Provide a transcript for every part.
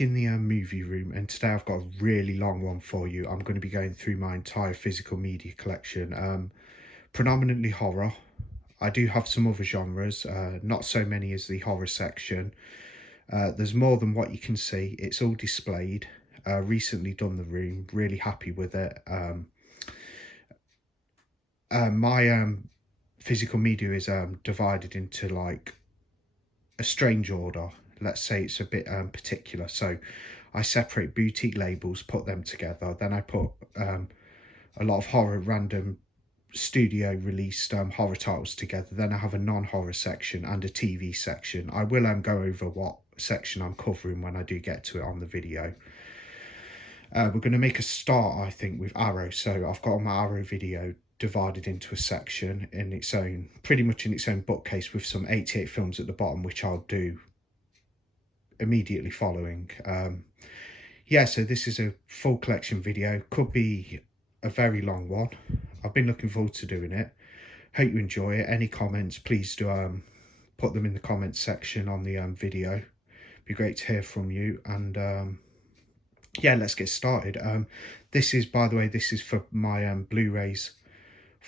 back in the movie room, and today I've got a really long one for you. I'm going to be going through my entire physical media collection, predominantly horror. I do have some other genres, not so many as the horror section. There's more than what you can see. It's all displayed. Recently done the room, really happy with it. My physical media is divided into like a strange order. Let's say it's a bit particular. So I separate boutique labels, put them together. Then I put a lot of horror random studio released horror titles together. Then I have a non-horror section and a TV section. I will go over what section I'm covering when I do get to it on the video. We're going to make a start, I think, with Arrow. So I've got my Arrow video divided into a section in its own, pretty much in its own bookcase, with some 88 films at the bottom, which I'll do immediately following. Yeah, so this is a full collection video. Could be a very long one. I've been looking forward to doing it. Hope you enjoy it. Any comments, please do put them in the comments section on the video. Be great to hear from you. And yeah, let's get started. This is, by the way, this is for my Blu Rays,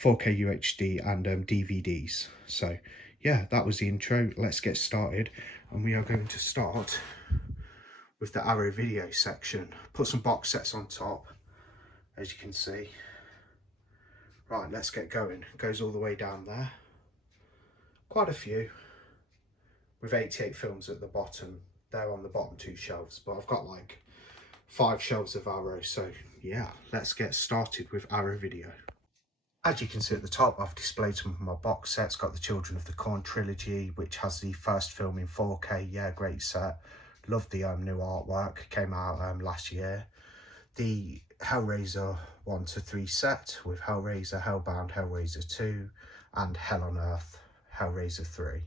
4K UHD and DVDs. So yeah, that was the intro. Let's get started, and we are going to start with the Arrow video section. Put some box sets on top, as you can see. Right, let's get going. It goes all the way down there. Quite a few, with 88 films at the bottom. They're on the bottom two shelves, but I've got like 5 shelves of Arrow. So yeah, let's get started with Arrow video. As you can see at the top, I've displayed some of my box sets. Got the Children of the Corn trilogy, which has the first film in 4K. Yeah, great set. Love the new artwork. Came out last year. The Hellraiser 1 to 3 set with Hellraiser, Hellbound, Hellraiser 2, and Hell on Earth, Hellraiser 3.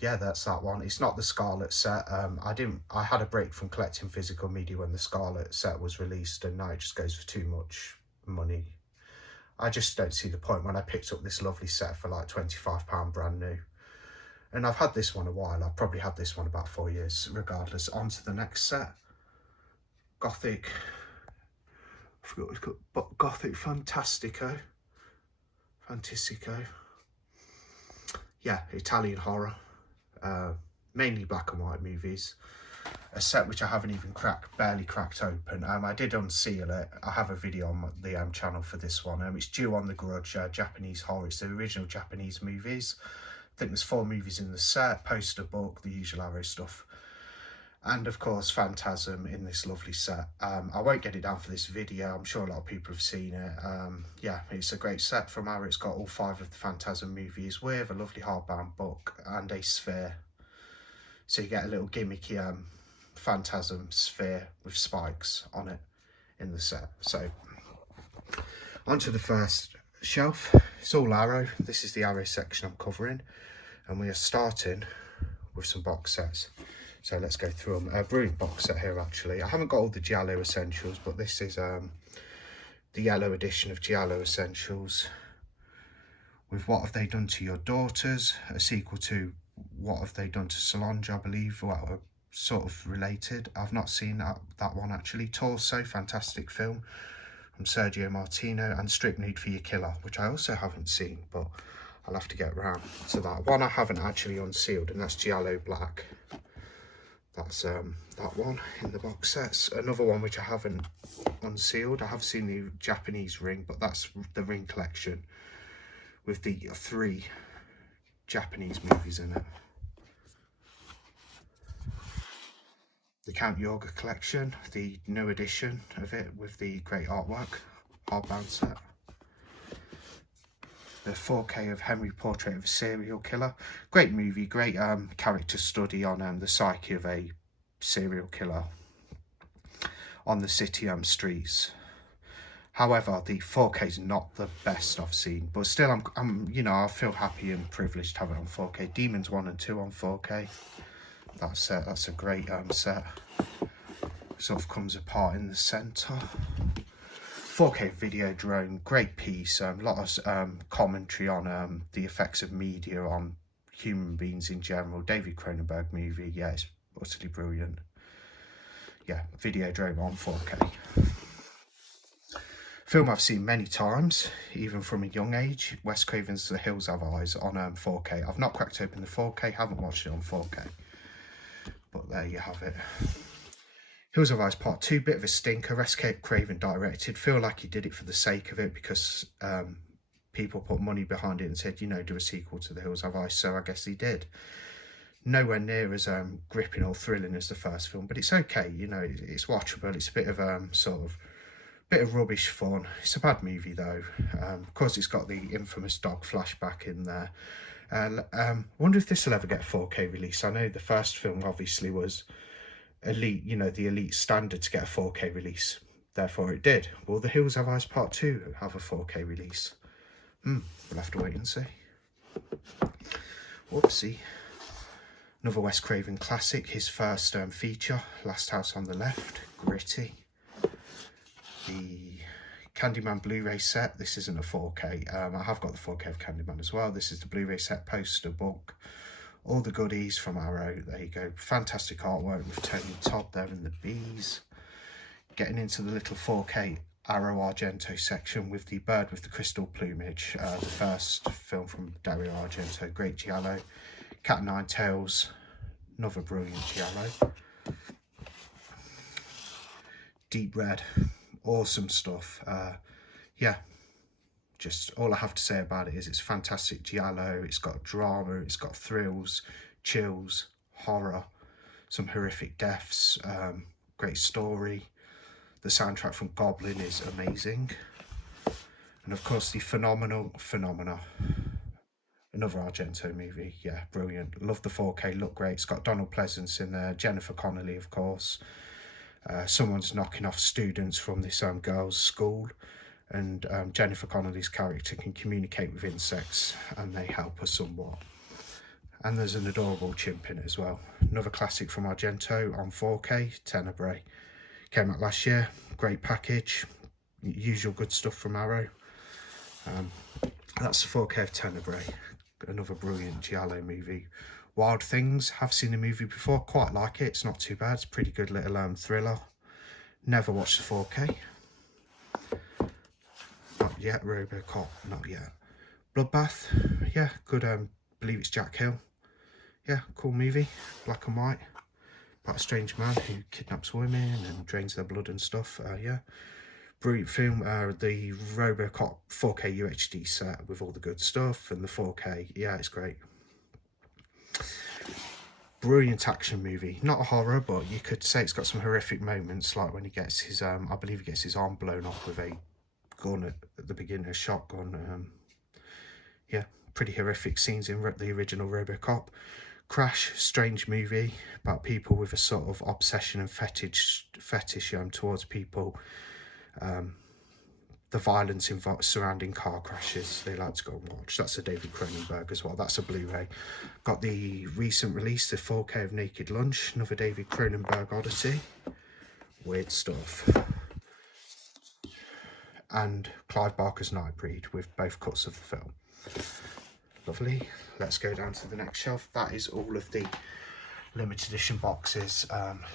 Yeah, that's that one. It's not the Scarlet set. I had a break from collecting physical media when the Scarlet set was released, and now it just goes for too much money. I just don't see the point when I picked up this lovely set for like £25 brand new. And I've had this one a while. I've probably had this one about 4 years. Regardless, on to the next set. Gothic, I forgot what it's called, but Gothic Fantastico. Yeah, Italian horror. Mainly black and white movies. A set which I haven't even barely cracked open. I did unseal it. I have a video on the channel for this one. It's due on the Grudge, Japanese horror. It's the original Japanese movies. I think there's 4 movies in the set, poster book, the usual Arrow stuff. And of course, Phantasm in this lovely set. I won't get it down for this video. I'm sure a lot of people have seen it. Yeah, it's a great set from Arrow. It's got all 5 of the Phantasm movies with a lovely hardbound book and a sphere. So you get a little gimmicky Phantasm sphere with spikes on it in the set. So onto the first shelf. It's all Arrow. This is the Arrow section I'm covering, and we are starting with some box sets. So let's go through them. A brilliant box set here, actually. I haven't got all the Giallo Essentials, but this is the yellow edition of Giallo Essentials with What Have They Done to Your Daughters, a sequel to What Have They Done to Solange, I believe. Well, sort of related. I've not seen that one, actually. Torso, fantastic film from Sergio Martino, and Strict Nude for Your Killer, which I also haven't seen, but I'll have to get round to that. One I haven't actually unsealed, and that's Giallo Black. That's that one in the box sets. Another one which I haven't unsealed. I have seen the Japanese Ring, but that's the Ring collection with the 3 Japanese movies in it. The Count Yorga collection, the new edition of it with the great artwork, hardbound set. The 4K of Henry, Portrait of a Serial Killer. Great movie, great character study on the psyche of a serial killer on the city streets. However, the 4K is not the best I've seen, but still, I'm you know, I feel happy and privileged to have it on 4K. Demons 1 and 2 on 4K. That's a great set. Sort of comes apart in the centre. 4K video drone, great piece. A lot of commentary on the effects of media on human beings in general. David Cronenberg movie, yeah, it's utterly brilliant. yeah, Videodrome on 4K. Film I've seen many times, even from a young age, Wes Craven's The Hills Have Eyes on 4K. I've not cracked open the 4K, haven't watched it on 4K, but there you have it. Hills Have Eyes Part 2, bit of a stinker. Wes Craven directed. Feel like he did it for the sake of it, because people put money behind it and said, you know, do a sequel to The Hills Have Eyes, so I guess he did. Nowhere near as gripping or thrilling as the first film, but it's okay, you know, it's watchable. It's a bit of bit of rubbish fun. It's a bad movie though. Of course, it's got the infamous dog flashback in there. Wonder if this will ever get a 4K release. I know the first film obviously was elite, you know, the elite standard to get a 4K release. Therefore it did. Will The Hills Have Eyes Part 2 have a 4K release? We'll have to wait and see. Whoopsie. Another Wes Craven classic, his first feature, Last House on the Left, gritty. The Candyman Blu Ray set, this isn't a 4K, I have got the 4K of Candyman as well. This is the Blu Ray set poster book, all the goodies from Arrow, there you go. Fantastic artwork with Tony Todd there and the bees. Getting into the little 4K Arrow Argento section with the bird with the crystal plumage, the first film from Dario Argento, great giallo. Cat o' Nine Tails, another brilliant giallo. Deep Red, awesome stuff. Yeah, just all I have to say about it is it's fantastic giallo. It's got drama, it's got thrills, chills, horror, some horrific deaths, great story. The soundtrack from Goblin is amazing, and of course the Phenomena, another Argento movie. Yeah, brilliant. Love the 4K, look great. It's got Donald Pleasance in there, Jennifer Connelly, of course. Someone's knocking off students from this girls' school, and Jennifer Connelly's character can communicate with insects and they help her somewhat. And there's an adorable chimp in it as well. Another classic from Argento on 4K, Tenebrae. Came out last year, great package, usual good stuff from Arrow. That's the 4K of Tenebrae, another brilliant giallo movie. Wild Things, have seen the movie before, quite like it, it's not too bad, it's a pretty good little thriller. Never watched the 4K. Not yet. RoboCop, not yet. Bloodbath, yeah, good, believe it's Jack Hill. Yeah, cool movie, black and white, about a strange man who kidnaps women and drains their blood and stuff. Yeah, brilliant film. The RoboCop 4K UHD set with all the good stuff, and the 4K, yeah, it's great. Brilliant action movie, not a horror, but you could say it's got some horrific moments, like when he gets his I believe he gets his arm blown off with a gun at the beginning, a shotgun. Yeah, pretty horrific scenes in the original RoboCop. Crash, strange movie about people with a sort of obsession and fetish towards people. The violence surrounding car crashes, they like to go and watch. That's a David Cronenberg as well. That's a Blu-ray. Got the recent release, the 4K of Naked Lunch, another David Cronenberg odyssey. Weird stuff. And Clive Barker's Nightbreed with both cuts of the film. Lovely. Let's go down to the next shelf. That is all of the limited edition boxes.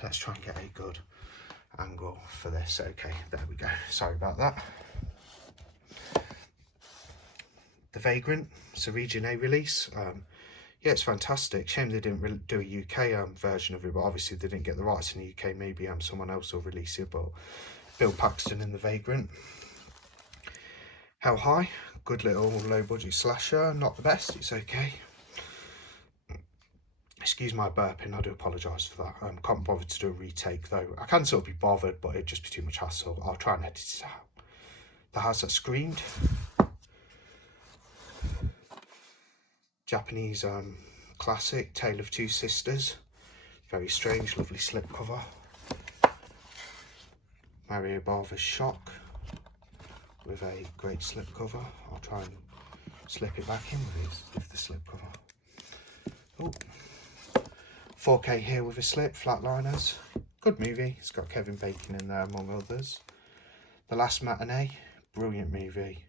Let's try and get a good angle for this. Okay, there we go. Sorry about that. The Vagrant, it's a Region A release. Yeah, it's fantastic. Shame they didn't do a UK version of it, but obviously they didn't get the rights in the UK. Maybe someone else will release it, but Bill Paxton in The Vagrant. How High, good little low budget slasher, not the best, it's okay. Excuse my burping, I do apologise for that. Can't bother to do a retake though. I can sort of be bothered, but it'd just be too much hassle. I'll try and edit it out. The House That Screamed. Japanese classic, Tale of Two Sisters. Very strange, lovely slipcover. Mario Bava's Shock with a great slipcover. I'll try and slip it back in with the slipcover. Oh, 4K here with a slip, Flatliners. Good movie, it's got Kevin Bacon in there among others. The Last Matinee, brilliant movie.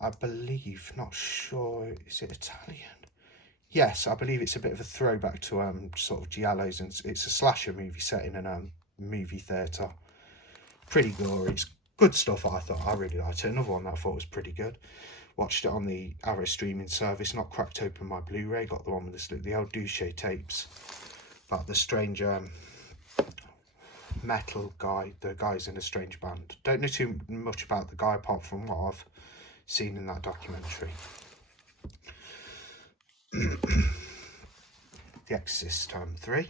I believe, not sure, is it Italian? Yes, I believe it's a bit of a throwback to sort of giallos, and it's a slasher movie set in a movie theatre. Pretty gory. It's good stuff. I really liked it. Another one that I thought was pretty good. Watched it on the Arrow streaming service. Not cracked open my Blu Ray. Got the one with the old Douche tapes. About the strange metal guy. The guy's in a strange band. Don't know too much about the guy apart from what I've seen in that documentary. The Exorcist 3.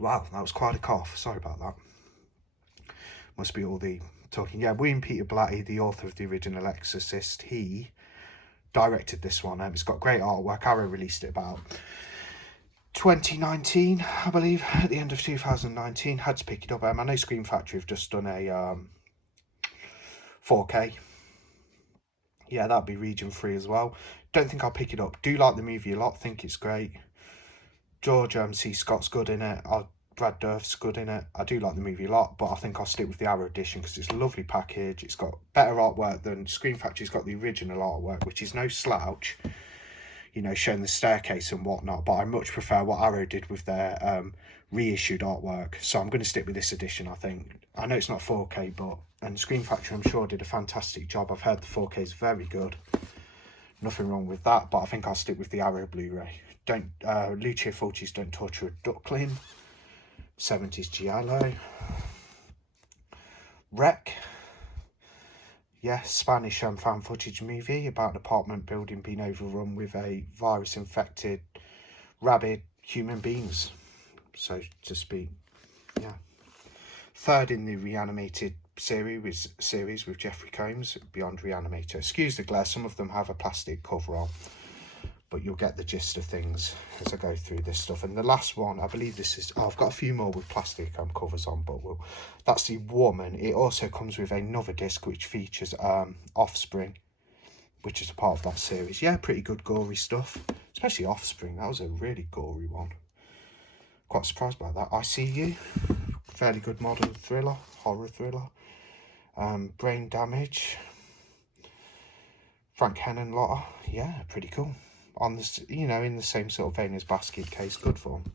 Wow, that was quite a cough. Sorry about that. Must be all the talking. Yeah, William Peter Blatty, the author of the original Exorcist, he directed this one. It's got great artwork. Arrow released it about 2019, I believe, at the end of 2019. Had to pick it up. I know Scream Factory have just done a 4K. Yeah, that'd be region 3 as well. Don't think I'll pick it up. Do like the movie a lot. Think it's great. George C. Scott's good in it. Brad Dourif's good in it. I do like the movie a lot, but I think I'll stick with the Arrow edition because it's a lovely package. It's got better artwork than Scream Factory's got the original artwork, which is no slouch, you know, showing the staircase and whatnot, but I much prefer what Arrow did with their reissued artwork. So I'm going to stick with this edition, I think. I know it's not 4K, and Scream Factory, I'm sure, did a fantastic job. I've heard the 4K is very good. Nothing wrong with that, but I think I'll stick with the Arrow Blu-ray. Lucio Fulci's Don't Torture a Duckling. 70s Giallo. Wreck. Yeah, Spanish found footage movie about an apartment building being overrun with a virus-infected rabid human beings, so to speak. Yeah. Third in the Reanimated series with Jeffrey Combs, Beyond Reanimator. Excuse the glare, some of them have a plastic cover on, but you'll get the gist of things as I go through this stuff. And the last one, I believe this is, I've got a few more with plastic covers on, but that's The Woman. It also comes with another disc which features Offspring, which is a part of that series. Yeah, pretty good gory stuff, especially Offspring. That was a really gory one. Quite surprised by that. I See You, fairly good modern thriller, horror thriller. Brain Damage, Frank Henenlotter. Yeah, pretty cool. On this, you know, in the same sort of vein as Basket Case, good fun.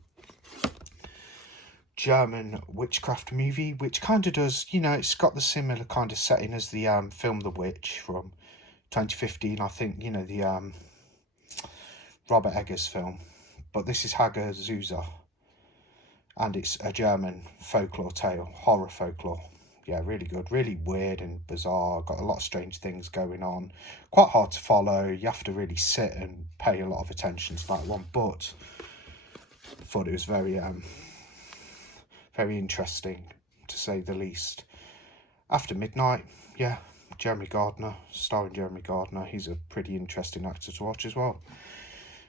German witchcraft movie, which kind of does, you know, it's got the similar kind of setting as the film The Witch from 2015, I think, you know, the Robert Eggers film, but this is Hager Zusa, and it's a German folklore tale, horror folklore. Yeah, really good, really weird and bizarre. Got a lot of strange things going on. Quite hard to follow. You have to really sit and pay a lot of attention to that one. But I thought it was very, very interesting, to say the least. After Midnight, yeah, Jeremy Gardner, starring Jeremy Gardner. He's a pretty interesting actor to watch as well.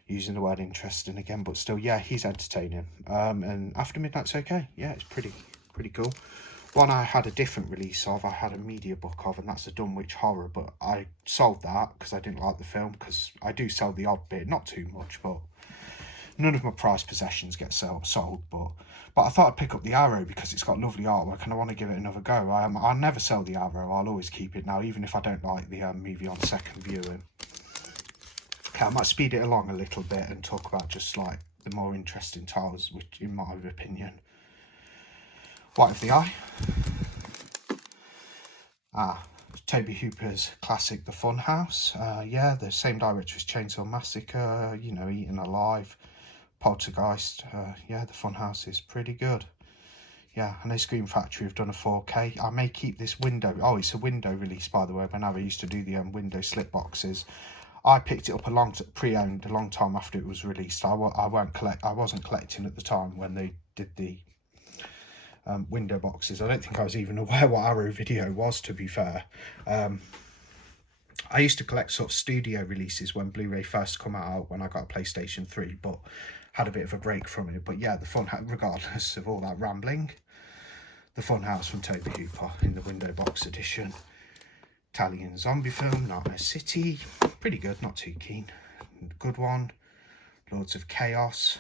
Using the word interesting again, but still, yeah, he's entertaining. And After Midnight's okay. Yeah, it's pretty cool. One I had a different release of, I had a media book of, and that's a Dunwich Horror, but I sold that because I didn't like the film, because I do sell the odd bit, not too much, but none of my prized possessions get sold, but I thought I'd pick up the Arrow because it's got lovely artwork and I want to give it another go. I'll never sell the Arrow, I'll always keep it now, even if I don't like the movie on second viewing. Okay, I might speed it along a little bit and talk about just like the more interesting titles, which in my opinion. White of the Eye. Toby Hooper's classic The Funhouse. Yeah, the same director as Chainsaw Massacre, you know, Eaten Alive, Poltergeist. Yeah, The Funhouse is pretty good. Yeah, I know Scream Factory have done a 4K. I may keep this window. Oh, it's a window release, by the way. When I used to do the window slip boxes, I picked it up pre-owned a long time after it was released. I wasn't collecting at the time when they did the window boxes. I don't think I was even aware what Arrow Video was, to be fair. I used to collect sort of studio releases when Blu-ray first come out, when I got a PlayStation 3, but had a bit of a break from it. But yeah, the Funhouse, regardless of all that rambling, The Funhouse from Toby Hooper in the window box edition. Italian zombie film, Nightmare City, pretty good, not too keen. Good one. Lords of Chaos,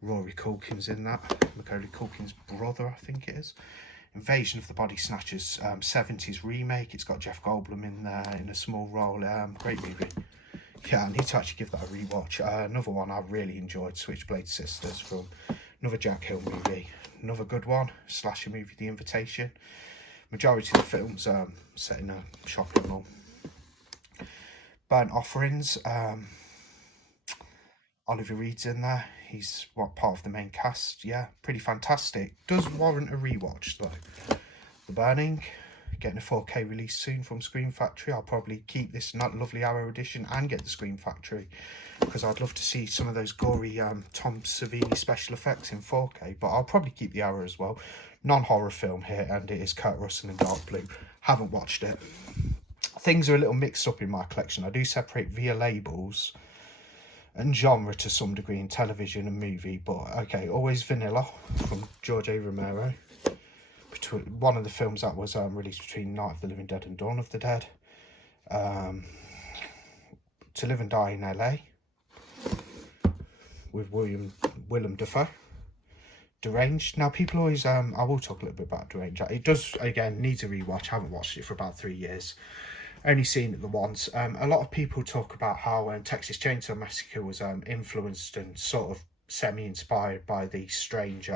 Rory Culkin's in that, Macaulay Culkin's brother, I think it is. Invasion of the Body Snatchers, 70s remake. It's got Jeff Goldblum in there in a small role. Great movie. Yeah, I need to actually give that a rewatch. Another one I really enjoyed, Switchblade Sisters from Another Jack Hill movie. Another good one. Slasher movie, The Invitation. Majority of the films set in a shopping mall. Burnt Offerings. Oliver Reed's in there. He's part of the main cast. Yeah, pretty fantastic. Does warrant a rewatch though. The Burning, getting a 4K release soon from Scream Factory. I'll probably keep this lovely Arrow edition and get the Scream Factory, because I'd love to see some of those gory Tom Savini special effects in 4K. But I'll probably keep the Arrow as well. Non-horror film here, and it is Kurt Russell in dark blue. Haven't watched it. Things are a little mixed up in my collection. I do separate via labels and genre to some degree in television and movie, but okay, always Vanilla from George A. Romero. One of the films that was released between Night of the Living Dead and Dawn of the Dead. To Live and Die in LA with Willem Dafoe. Deranged. Now people always, I will talk a little bit about Deranged. It does, again, needs a rewatch. I haven't watched it for about 3 years. Only seen it the once. A lot of people talk about how Texas Chainsaw Massacre was influenced and sort of semi-inspired by the strange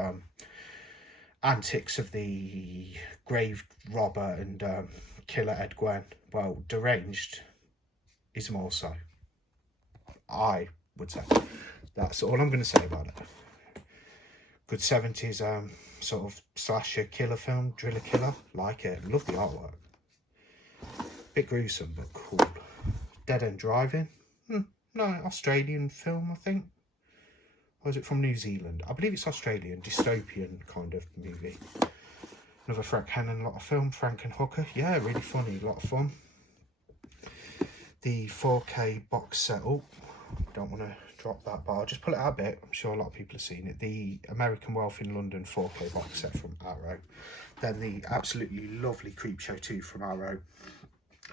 antics of the grave robber and killer Ed Gein. Well, Deranged is more so, I would say. That's all I'm going to say about it. Good 70s sort of slasher killer film, driller killer. Like it. Love the artwork. Bit gruesome, but cool. Dead End Driving. No, Australian film, I think. Or is it from New Zealand? I believe it's Australian. Dystopian kind of movie. Another Frank Henenlotter film, Frankenhooker. Yeah, really funny, a lot of fun. The 4K box set. Oh, don't want to drop that, but I'll just pull it out a bit. I'm sure a lot of people have seen it. The American Wealth in London 4K box set from Arrow. Then the absolutely lovely Creepshow 2 from Arrow.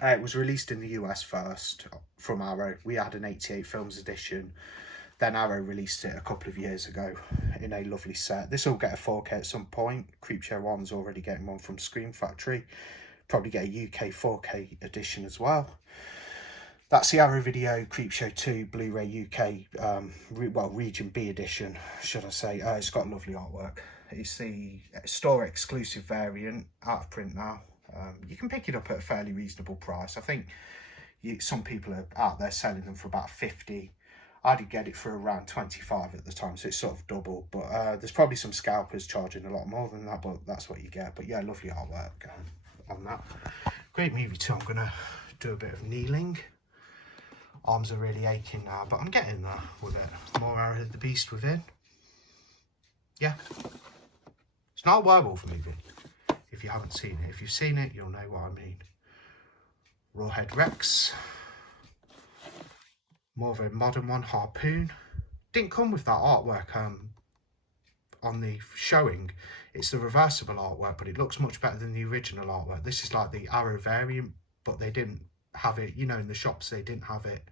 It was released in the US first from Arrow. We had an 88 films edition. Then Arrow released it a couple of years ago in a lovely set. This will get a 4K at some point. Creepshow 1's already getting one from Scream Factory. Probably get a UK 4K edition as well. That's the Arrow Video Creepshow 2 Blu Ray UK, Region B edition, should I say. It's got lovely artwork. It's the store exclusive variant, out of print now. You can pick it up at a fairly reasonable price. I think some people are out there selling them for about 50. I did get it for around 25 at the time, so it's sort of double. But there's probably some scalpers charging a lot more than that, but that's what you get. But yeah, lovely artwork on that. Great movie too. I'm going to do a bit of kneeling. Arms are really aching now, but I'm getting there with it. More Arrow of the Beast within. Yeah. It's not a werewolf movie, if you haven't seen it. If you've seen it, you'll know what I mean. Rawhead Rex. More of a modern one, Harpoon. Didn't come with that artwork on the showing. It's the reversible artwork, but it looks much better than the original artwork. This is like the Arrow variant, but they didn't have it, you know, in the shops they didn't have it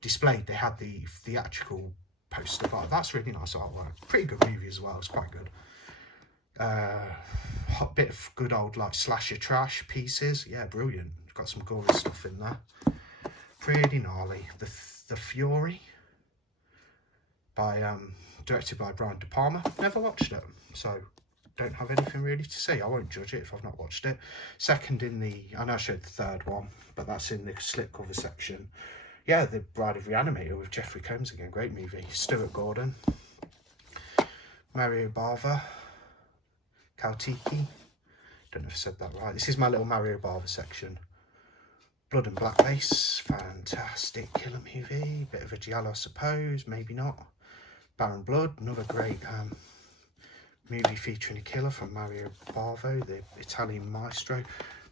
displayed. They had the theatrical poster, but that's really nice artwork. Pretty good movie as well. It's quite good. Hot bit of good old like slasher trash pieces. Yeah, brilliant. Got some gory stuff in there. Pretty gnarly. The Fury by directed by Brian De Palma. Never watched it, so don't have anything really to say. I won't judge it if I've not watched it. Second in the, I know I showed the third one, but that's in the slipcover section. Yeah, The Bride of Reanimator with Jeffrey Combs again. Great movie. Stuart Gordon. Mario Bava. Kautiki. Don't know if I said that right. This is my little Mario Bava section. Blood and Black Lace. Fantastic killer movie. Bit of a giallo, I suppose. Maybe not. Baron Blood. Another great movie featuring a killer from Mario Bava, the Italian maestro.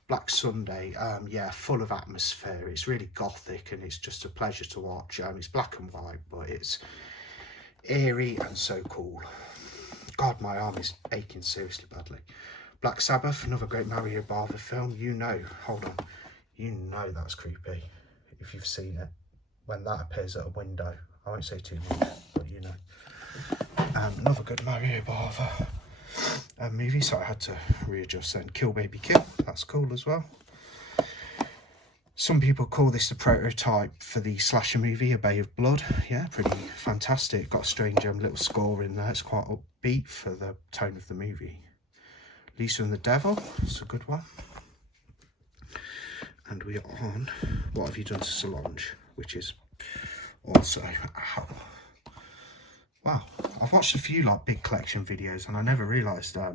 Black Sunday, yeah, full of atmosphere. It's really gothic and it's just a pleasure to watch. It's black and white, but it's eerie and so cool. God, my arm is aching seriously badly. Black Sabbath, another great Mario Bava film. You know, hold on, you know that's creepy if you've seen it. When that appears at a window, I won't say too much, but you know. Another good Mario Bava movie, so I had to readjust then. Kill Baby Kill, that's cool as well. Some people call this the prototype for the slasher movie, A Bay of Blood. Yeah, pretty fantastic. Got a strange little score in there. It's quite upbeat for the tone of the movie. Lisa and the Devil, it's a good one. And we are on What Have You Done to Solange, which is also, wow, I've watched a few like big collection videos and I never realised, I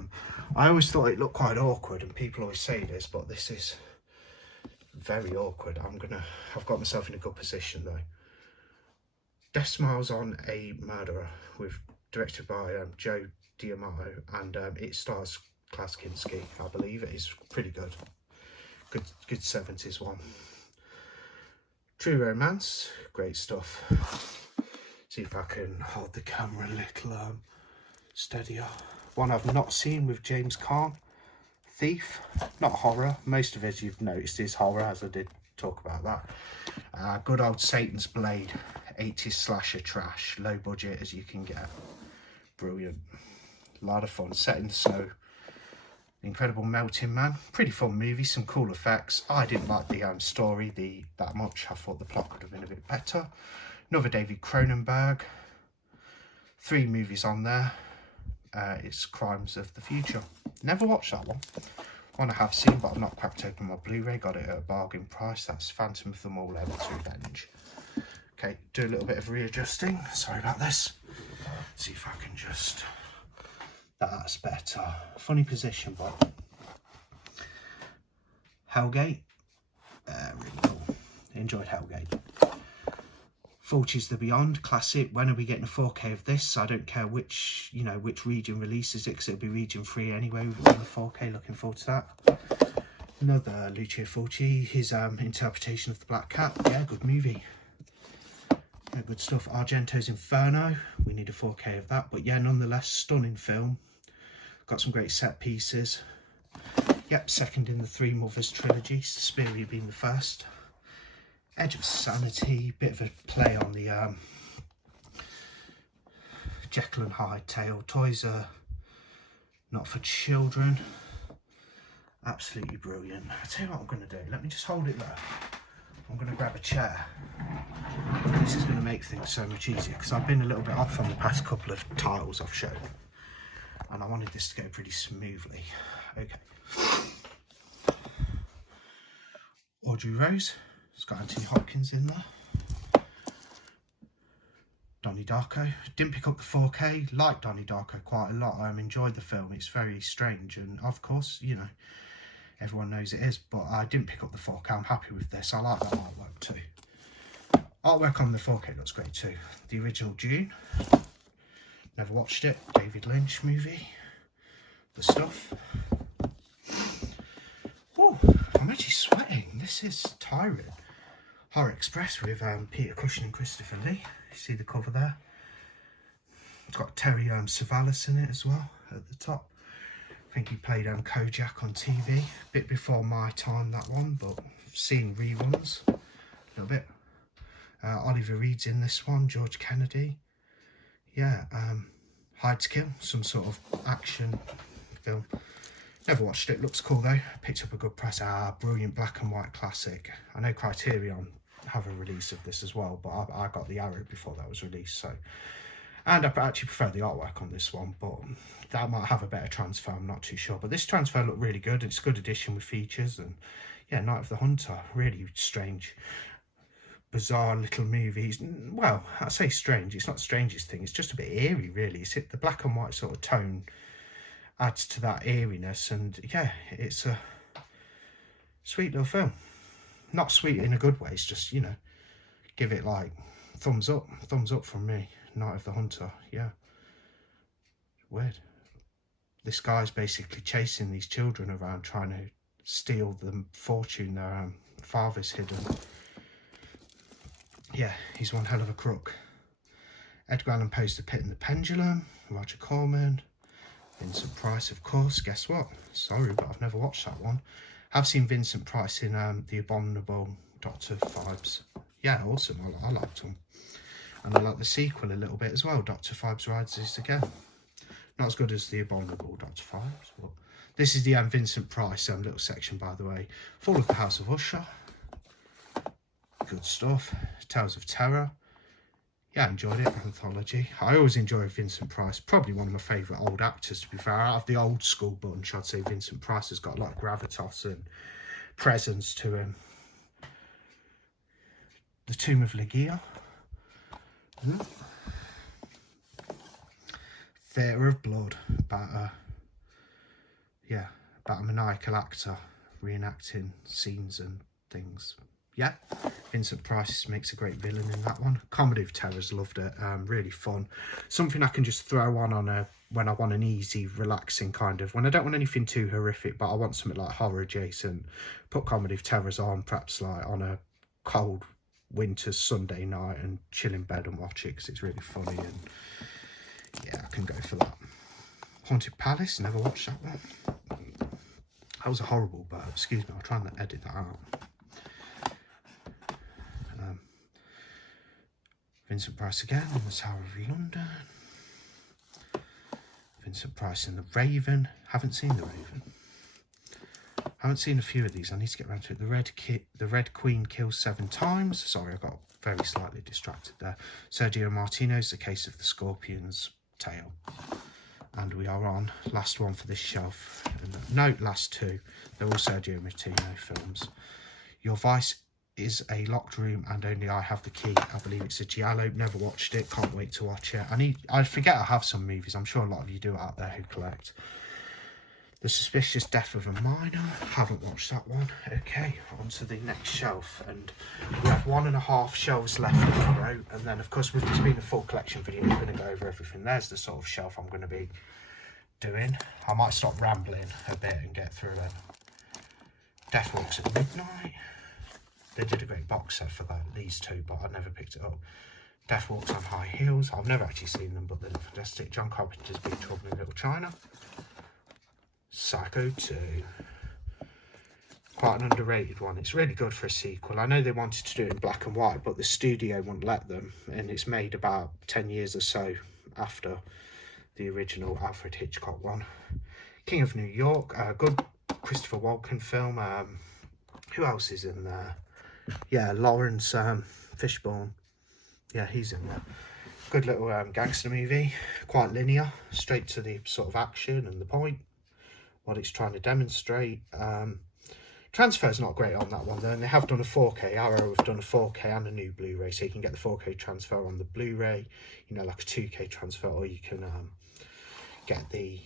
always thought it looked quite awkward, and people always say this, but this is very awkward. I've got myself in a good position though. Death Smiles on a Murderer, directed by Joe D'Amato, and it stars Klaus Kinski, I believe. It is pretty good. Good 70s one. True Romance, great stuff. See if I can hold the camera a little steadier. One I've not seen with James Caan, Thief, not horror. Most of it you've noticed is horror, as I did talk about that. Good old Satan's Blade, 80s slasher trash, low budget as you can get. Brilliant, a lot of fun, set in the snow. Incredible Melting Man, pretty fun movie, some cool effects. I didn't like the story that much. I thought the plot could have been a bit better. Another David Cronenberg. 3 movies on there. It's Crimes of the Future. Never watched that one. One I have seen, but I've not cracked open my Blu Ray. Got it at a bargain price. That's Phantom of the Mall, Evil's Revenge. Okay, do a little bit of readjusting. Sorry about this. See if I can just... That's better. Funny position, but Hellgate. Really cool. Enjoyed Hellgate. Fulci's The Beyond, classic. When are we getting a 4K of this? I don't care which region releases it, because it'll be region 3 anyway. We've got a 4K. Looking forward to that. Another Lucio Fulci, his interpretation of The Black Cat. Yeah, good movie. Yeah, good stuff. Argento's Inferno. We need a 4K of that, but yeah, nonetheless, stunning film. Got some great set pieces. Yep, second in the Three Mothers trilogy, Suspiria being the first. Edge of Sanity, bit of a play on the Jekyll and Hyde tale. Toys are not for children. Absolutely brilliant. I'll tell you what I'm going to do. Let me just hold it there. I'm going to grab a chair. This is going to make things so much easier, because I've been a little bit off on the past couple of titles I've shown. And I wanted this to go pretty smoothly. Okay. Audrey Rose. It's got Anthony Hopkins in there. Donnie Darko. Didn't pick up the 4K. Liked Donnie Darko quite a lot. Enjoyed the film. It's very strange, and of course, you know, everyone knows it is. But I didn't pick up the 4K. I'm happy with this. I like that artwork too. Artwork on the 4K looks great too. The original Dune. Never watched it. David Lynch movie. The Stuff. Whoa, I'm actually sweating. This is tiring. Horror Express with Peter Cushing and Christopher Lee. You see the cover there? It's got Terry Savalas in it as well at the top. I think he played Kojak on TV. A bit before my time, that one, but I've seen reruns a little bit. Oliver Reed's in this one. George Kennedy. Yeah, Hide to Kill, some sort of action film. Never watched it. Looks cool though. Picked up a good price. Brilliant black and white classic. I know Criterion have a release of this as well, but I got the Arrow before that was released, so. And I actually prefer the artwork on this one, but that might have a better transfer, I'm not too sure. But this transfer looked really good. It's a good addition with features, and yeah, Night of the Hunter, really strange, bizarre little movies. Well, I say strange, it's not the strangest thing, it's just a bit eerie really. It's the black and white sort of tone adds to that eeriness, and yeah, it's a sweet little film. Not sweet in a good way, it's just, you know, give it like thumbs up from me. Night of the Hunter, yeah. Weird. This guy's basically chasing these children around, trying to steal the fortune their father's hidden. Yeah, he's one hell of a crook. Edgar Allan Poe's The Pit and the Pendulum, Roger Corman, Vincent Price, of course. Guess what? Sorry, but I've never watched that one. I've seen Vincent Price in The Abominable Dr. Phibes. Yeah, awesome. I liked him. And I like the sequel a little bit as well, Dr. Phibes Rises Again. Not as good as The Abominable Dr. Phibes, but this is the Vincent Price little section, by the way. Fall of the House of Usher. Good stuff. Tales of Terror. Yeah, I enjoyed it. Anthology. I always enjoy Vincent Price. Probably one of my favourite old actors, to be fair. Out of the old school bunch, I'd say Vincent Price has got a lot of gravitas and presence to him. The Tomb of Ligeia. Theatre of Blood. About a maniacal actor reenacting scenes and things. Yeah, Vincent Price makes a great villain in that one. Comedy of Terrors, loved it. Really fun. Something I can just throw on when I want an easy, relaxing kind of, when I don't want anything too horrific, but I want something like horror adjacent. Put Comedy of Terrors on, perhaps like on a cold winter Sunday night, and chill in bed and watch it because it's really funny. And yeah, I can go for that. Haunted Palace, never watched that one. That was a horrible burp, excuse me, I'll try and edit that out. Vincent Price again in the Tower of London. Vincent Price in The Raven. Haven't seen The Raven. Haven't seen a few of these. I need to get around to it. The Red Queen Kills 7 Times. Sorry, I got very slightly distracted there. Sergio Martino's The Case of the Scorpion's Tail. And we are on last one for this shelf. No, last two. They're all Sergio Martino films. Your Vice is a locked room and only I have the key. I believe it's a giallo. Never watched it. Can't wait to watch it. I forget I have some movies. I'm sure a lot of you do out there who collect. The Suspicious Death of a Minor. Haven't watched that one. Okay, on to the next shelf. And we have 1.5 shelves left in a row. And then, of course, with this being a full collection video, we're going to go over everything. There's the sort of shelf I'm going to be doing. I might stop rambling a bit and get through them. Death Walks at Midnight. They did a great box set for that, these two, but I never picked it up. Death Walks on High Heels. I've never actually seen them, but they look fantastic. John Carpenter's Big Trouble in Little China. Psycho 2. Quite an underrated one. It's really good for a sequel. I know they wanted to do it in black and white, but the studio wouldn't let them, and it's made about 10 years or so after the original Alfred Hitchcock one. King of New York. Good Christopher Walken film. Who else is in there? Yeah, Lawrence Fishburne. Yeah, he's in there. Good little gangster movie. Quite linear, straight to the sort of action and the point, what it's trying to demonstrate. Transfer's not great on that one though, and they have done a 4K. Arrow have done a 4K and a new Blu Ray, so you can get the 4K transfer on the Blu Ray, you know, like a 2K transfer, or you can get the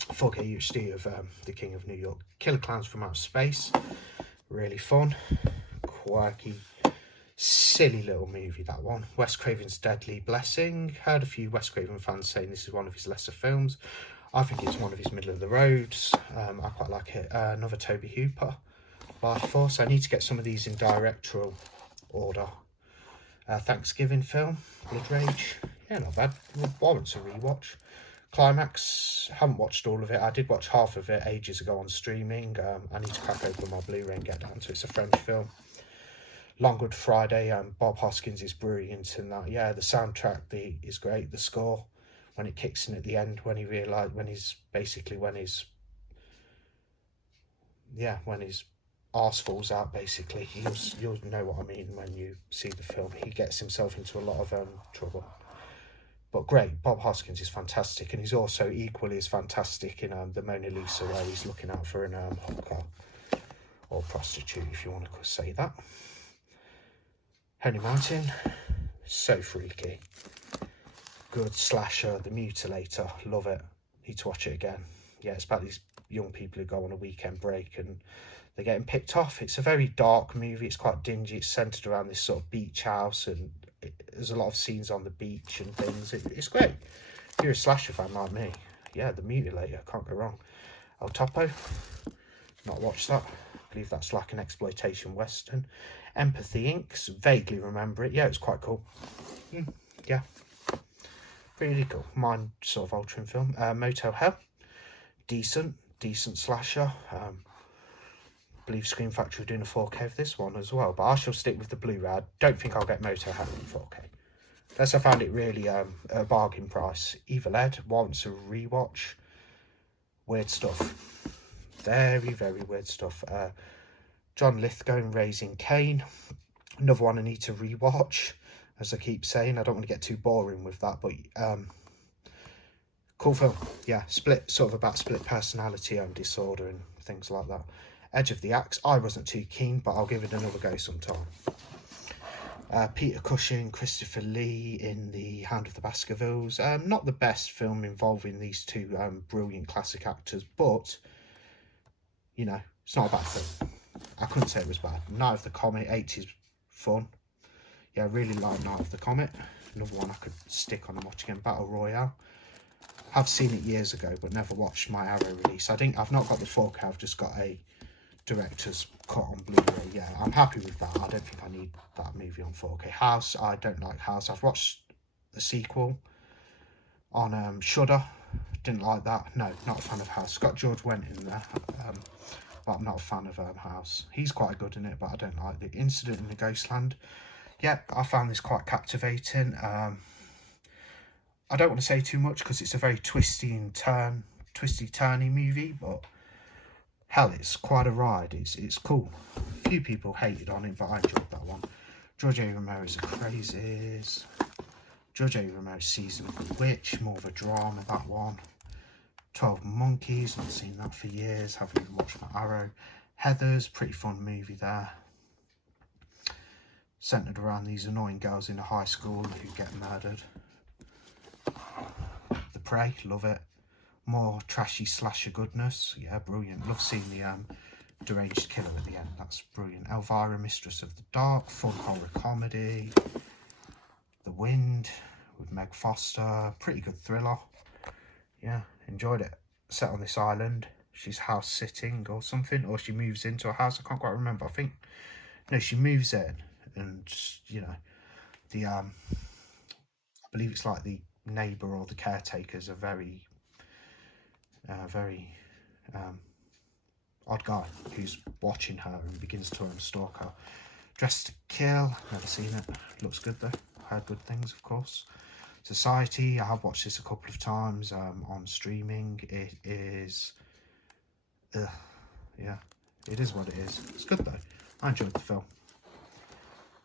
4K UHD of The King of New York. Killer Clowns from Outer Space. Really fun. Quirky, silly little movie, that one. Wes Craven's Deadly Blessing. Heard a few Wes Craven fans saying this is one of his lesser films. I think it's one of his middle of the roads. I quite like it. Another Toby Hooper by Force. I need to get some of these in directorial order. Thanksgiving film, Blood Rage. Yeah, not bad. Warrants a rewatch. Climax, haven't watched all of it. I did watch half of it ages ago on streaming. I need to crack open my Blu-ray and get down to it. It's a French film. Long Good Friday, Bob Hoskins is brilliant in that. Yeah, the soundtrack is great. The score, when it kicks in at the end, when his arse falls out, basically. You'll know what I mean when you see the film. He gets himself into a lot of trouble. But great, Bob Hoskins is fantastic, and he's also equally as fantastic in the Mona Lisa, where he's looking out for an hooker or prostitute, if you want to say that. Henry Mountain, so freaky. Good slasher, The Mutilator, love it. Need to watch it again. Yeah, it's about these young people who go on a weekend break and they're getting picked off. It's a very dark movie. It's quite dingy. It's centred around this sort of beach house, and there's a lot of scenes on the beach and things. It's great. If you're a slasher fan like me, yeah, The Mutilator, can't go wrong. El Topo, not watched that. I believe that's like an exploitation western. Empathy Inc. Vaguely remember it. Yeah, it's quite cool. Yeah, pretty cool. Mind sort of altering film. Motel Hell, decent slasher. I believe Scream Factory are doing a 4K of this one as well, but I shall stick with the Blu-ray. I don't think I'll get Motel Hell in 4K. Unless I found it really a bargain price. Evil Ed wants a rewatch. Weird stuff. Very, very weird stuff. John Lithgow in Raising Cain. Another one I need to rewatch, as I keep saying. I don't want to get too boring with that, but cool film. Yeah, sort of about split personality disorder and things like that. Edge of the Axe, I wasn't too keen, but I'll give it another go sometime. Peter Cushing, Christopher Lee in The Hound of the Baskervilles. Not the best film involving these two brilliant classic actors, but, you know, it's not a bad film. I couldn't say it was bad. Night of the Comet, 80s fun. Yeah, I really like Night of the Comet. Another one I could stick on and watch again. Battle Royale. I've seen it years ago, but never watched my Arrow release. I've not got the 4K, I've just got a director's cut on Blu Ray. Yeah, I'm happy with that. I don't think I need that movie on 4K. House, I don't like House. I've watched the sequel on Shudder. Didn't like that. No, not a fan of House. Scott George went in there, but I'm not a fan of House. He's quite good in it, but I don't like the Incident in the Ghostland. Yeah, I found this quite captivating. I don't want to say too much because it's a very twisty-turny movie, but hell, it's quite a ride. It's cool. A few people hated on it, but I enjoyed that one. George A. Romero's The Crazies. George A. Romero's Season of the Witch, more of a drama, that one. 12 Monkeys, not seen that for years, haven't even watched my Arrow. Heathers, pretty fun movie there. Centred around these annoying girls in a high school who get murdered. The Prey, love it. More trashy slasher goodness, yeah, brilliant. Love seeing the deranged killer at the end, that's brilliant. Elvira, Mistress of the Dark, fun horror comedy. The Wind with Meg Foster, pretty good thriller. Yeah, enjoyed it. Set on this island, she's house sitting or something, or she moves into a house, I can't quite remember. I think, no, she moves in, and, you know, the I believe it's like the neighbour or the caretakers are very odd guy who's watching her and begins to stalk her. Dressed to Kill, never seen it. Looks good though. Heard good things, of course. Society, I have watched this a couple of times on streaming. It is, yeah, it is what it is. It's good though. I enjoyed the film.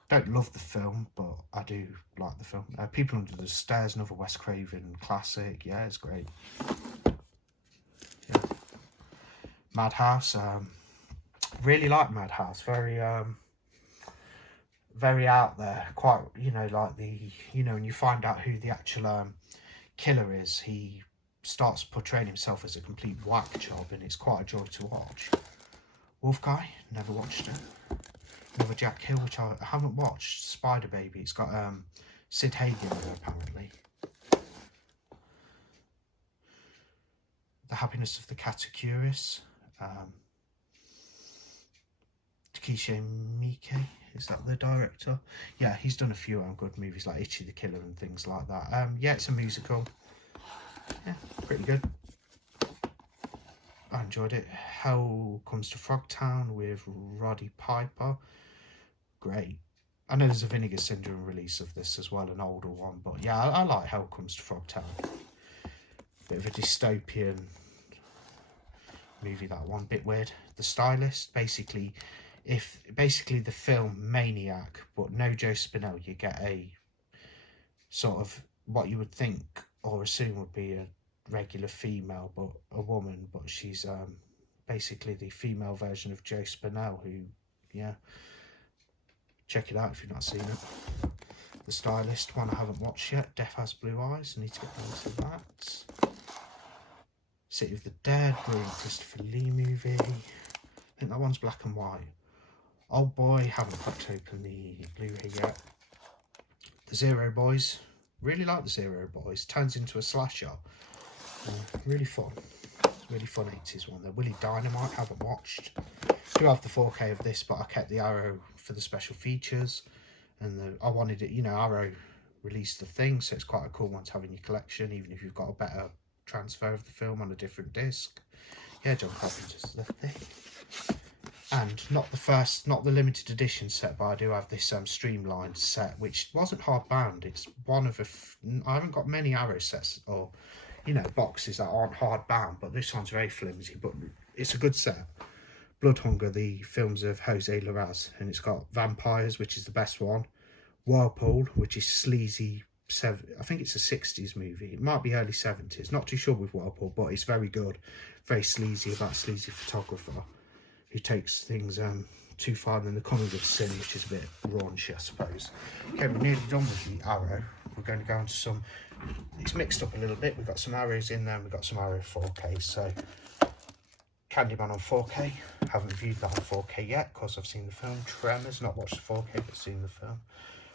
Don't love the film, but I do like the film. People Under the Stairs, another Wes Craven classic. Yeah, it's great. Yeah. Madhouse, really like Madhouse. Very out there. Quite, you know, like when you find out who the actual killer is, he starts portraying himself as a complete whack job, and it's quite a joy to watch. Wolf Guy, never watched it. Another Jack Hill, which I haven't watched. Spider Baby, it's got Sid Hagen in it, apparently. The Happiness of the Katakouris. Takeshi Miike, is that the director? Yeah, he's done a few good movies like Itchy the Killer and things like that. Yeah, it's a musical. Yeah, pretty good. I enjoyed it. Hell Comes to Frogtown with Roddy Piper. Great. I know there's a Vinegar Syndrome release of this as well, an older one, but yeah, I like Hell Comes to Frogtown. Bit of a dystopian movie, that one. Bit weird. The Stylist, basically the film Maniac, but no Joe Spinell, you get a sort of what you would think or assume would be a regular female, but a woman, but she's basically the female version of Joe Spinell, who, yeah, check it out if you've not seen it. The Stylist, one I haven't watched yet. Death Has Blue Eyes, I need to get down to that. City of the Dead, brilliant Christopher Lee movie. I think that one's black and white. Old Boy, haven't cracked open the Blu-ray yet. The Zero Boys, really like the Zero Boys. Turns into a slasher. Really fun 80s one. The Willie Dynamite, haven't watched. Do have the 4K of this, but I kept the Arrow for the special features, and I wanted it. You know, Arrow released the thing, so it's quite a cool one to have in your collection, even if you've got a better transfer of the film on a different disc. Yeah, John Carpenter's The Thing. And not the limited edition set, but I do have this streamlined set, which wasn't hardbound. It's one of I haven't got many Arrow sets or, you know, boxes that aren't hardbound, but this one's very flimsy, but it's a good set. Blood Hunger, the films of Jose Larraz, and it's got Vampires, which is the best one, Whirlpool, which is sleazy, I think it's a 60s movie, it might be early 70s, not too sure with Whirlpool, but it's very good, very sleazy, about a sleazy photographer who takes things too far, and then The Coming of Sin, which is a bit raunchy, I suppose. Okay, we're nearly done with the Arrow. We're going to go into some, it's mixed up a little bit, we've got some Arrows in there, and we've got some Arrow 4K, so Candyman on 4K, haven't viewed that on 4K yet, because I've seen the film. Tremors, not watched the 4K, but seen the film.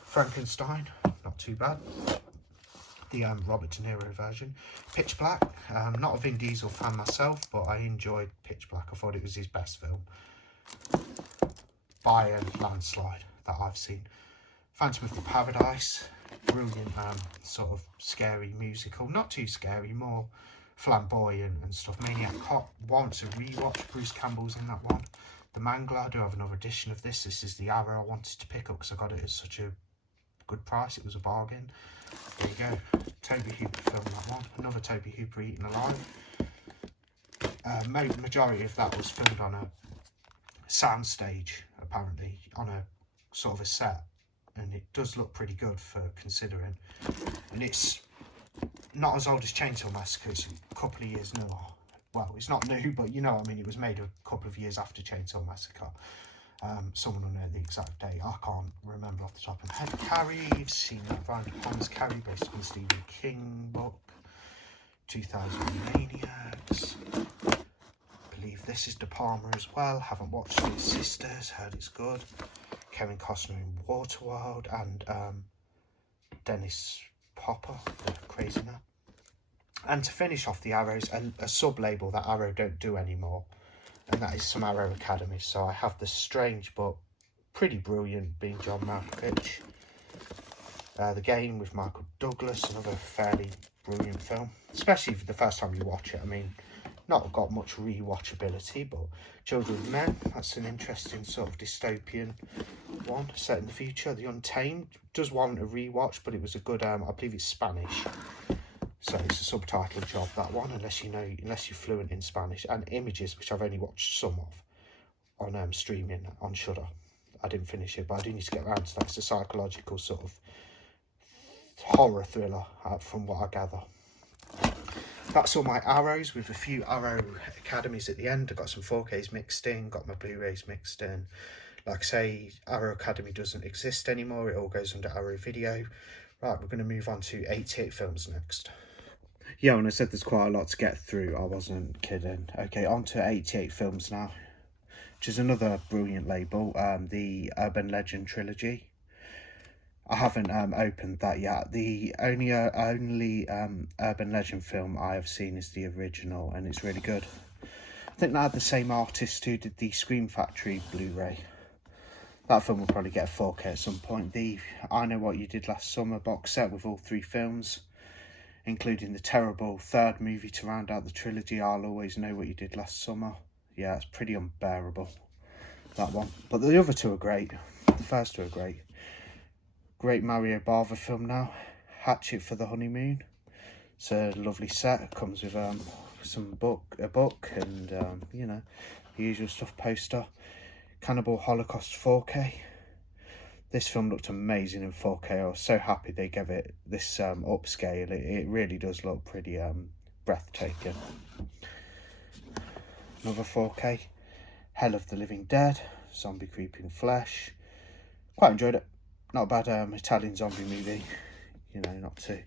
Frankenstein, not too bad. The Robert De Niro version. Pitch Black, not a Vin Diesel fan myself, but I enjoyed Pitch Black. I thought it was his best film by a landslide that I've seen. Phantom of the Paradise, brilliant sort of scary musical, not too scary, more flamboyant and stuff. Maniac Cop wants a rewatch, Bruce Campbell's in that one. The Mangler, I do have another edition of this. This is the Arrow I wanted to pick up because I got it at such a good price, it was a bargain. There you go, Toby Hooper filmed that one, another Toby Hooper Eaten Alive. Majority of that was filmed on a soundstage, apparently, on a sort of a set, and it does look pretty good for considering. And it's not as old as Chainsaw Massacre, it's a couple of years new. Well, it's not new, but you know what I mean, it was made a couple of years after Chainsaw Massacre. Someone will know the exact date, I can't remember off the top of my head. Carrie, you've seen that, Brian De Palma's Carrie, based on the Stephen King book. 2000 Maniacs. I believe this is De Palma as well, haven't watched His Sisters, heard it's good. Kevin Costner in Waterworld, and Dennis Hopper, the crazy man. And to finish off the Arrows, a sub-label that Arrow don't do anymore, and that is some Arrow Academy. So I have the strange but pretty brilliant Being John Malkovich. The Game with Michael Douglas, another fairly brilliant film, especially for the first time you watch it. I mean, not got much rewatchability, but Children of Men, that's an interesting sort of dystopian one set in the future. The Untamed does warrant a rewatch, but it was a good, I believe it's Spanish, so it's a subtitle job, that one, unless you're fluent in Spanish. And Images, which I've only watched some of on streaming on Shudder. I didn't finish it, but I do need to get around to that. It's a psychological sort of horror thriller, from what I gather. That's all my Arrows, with a few Arrow Academies at the end. I've got some 4Ks mixed in, got my Blu Rays mixed in. Like I say, Arrow Academy doesn't exist anymore, it all goes under Arrow Video. Right, we're going to move on to 88 films next. Yeah, when I said there's quite a lot to get through, I wasn't kidding. Okay, on to 88 films now, which is another brilliant label, the Urban Legend trilogy. I haven't opened that yet. The only Urban Legend film I have seen is the original, and it's really good. I think they had the same artist who did the Scream Factory Blu-ray. That film will probably get a 4K at some point. The I Know What You Did Last Summer box set with all 3 films, including the terrible third movie to round out the trilogy, I'll Always Know What You Did Last Summer. Yeah, it's pretty unbearable, that one. But the other 2 are great. The first 2 are great. Great Mario Bava film now, Hatchet for the Honeymoon. It's a lovely set. It comes with a book, and you know, the usual stuff, poster. Cannibal Holocaust 4K. This film looked amazing in 4K. I was so happy they gave it this upscale. It really does look pretty breathtaking. Another 4K, Hell of the Living Dead, Zombie Creeping Flesh. Quite enjoyed it. Not a bad Italian zombie movie, you know, not too.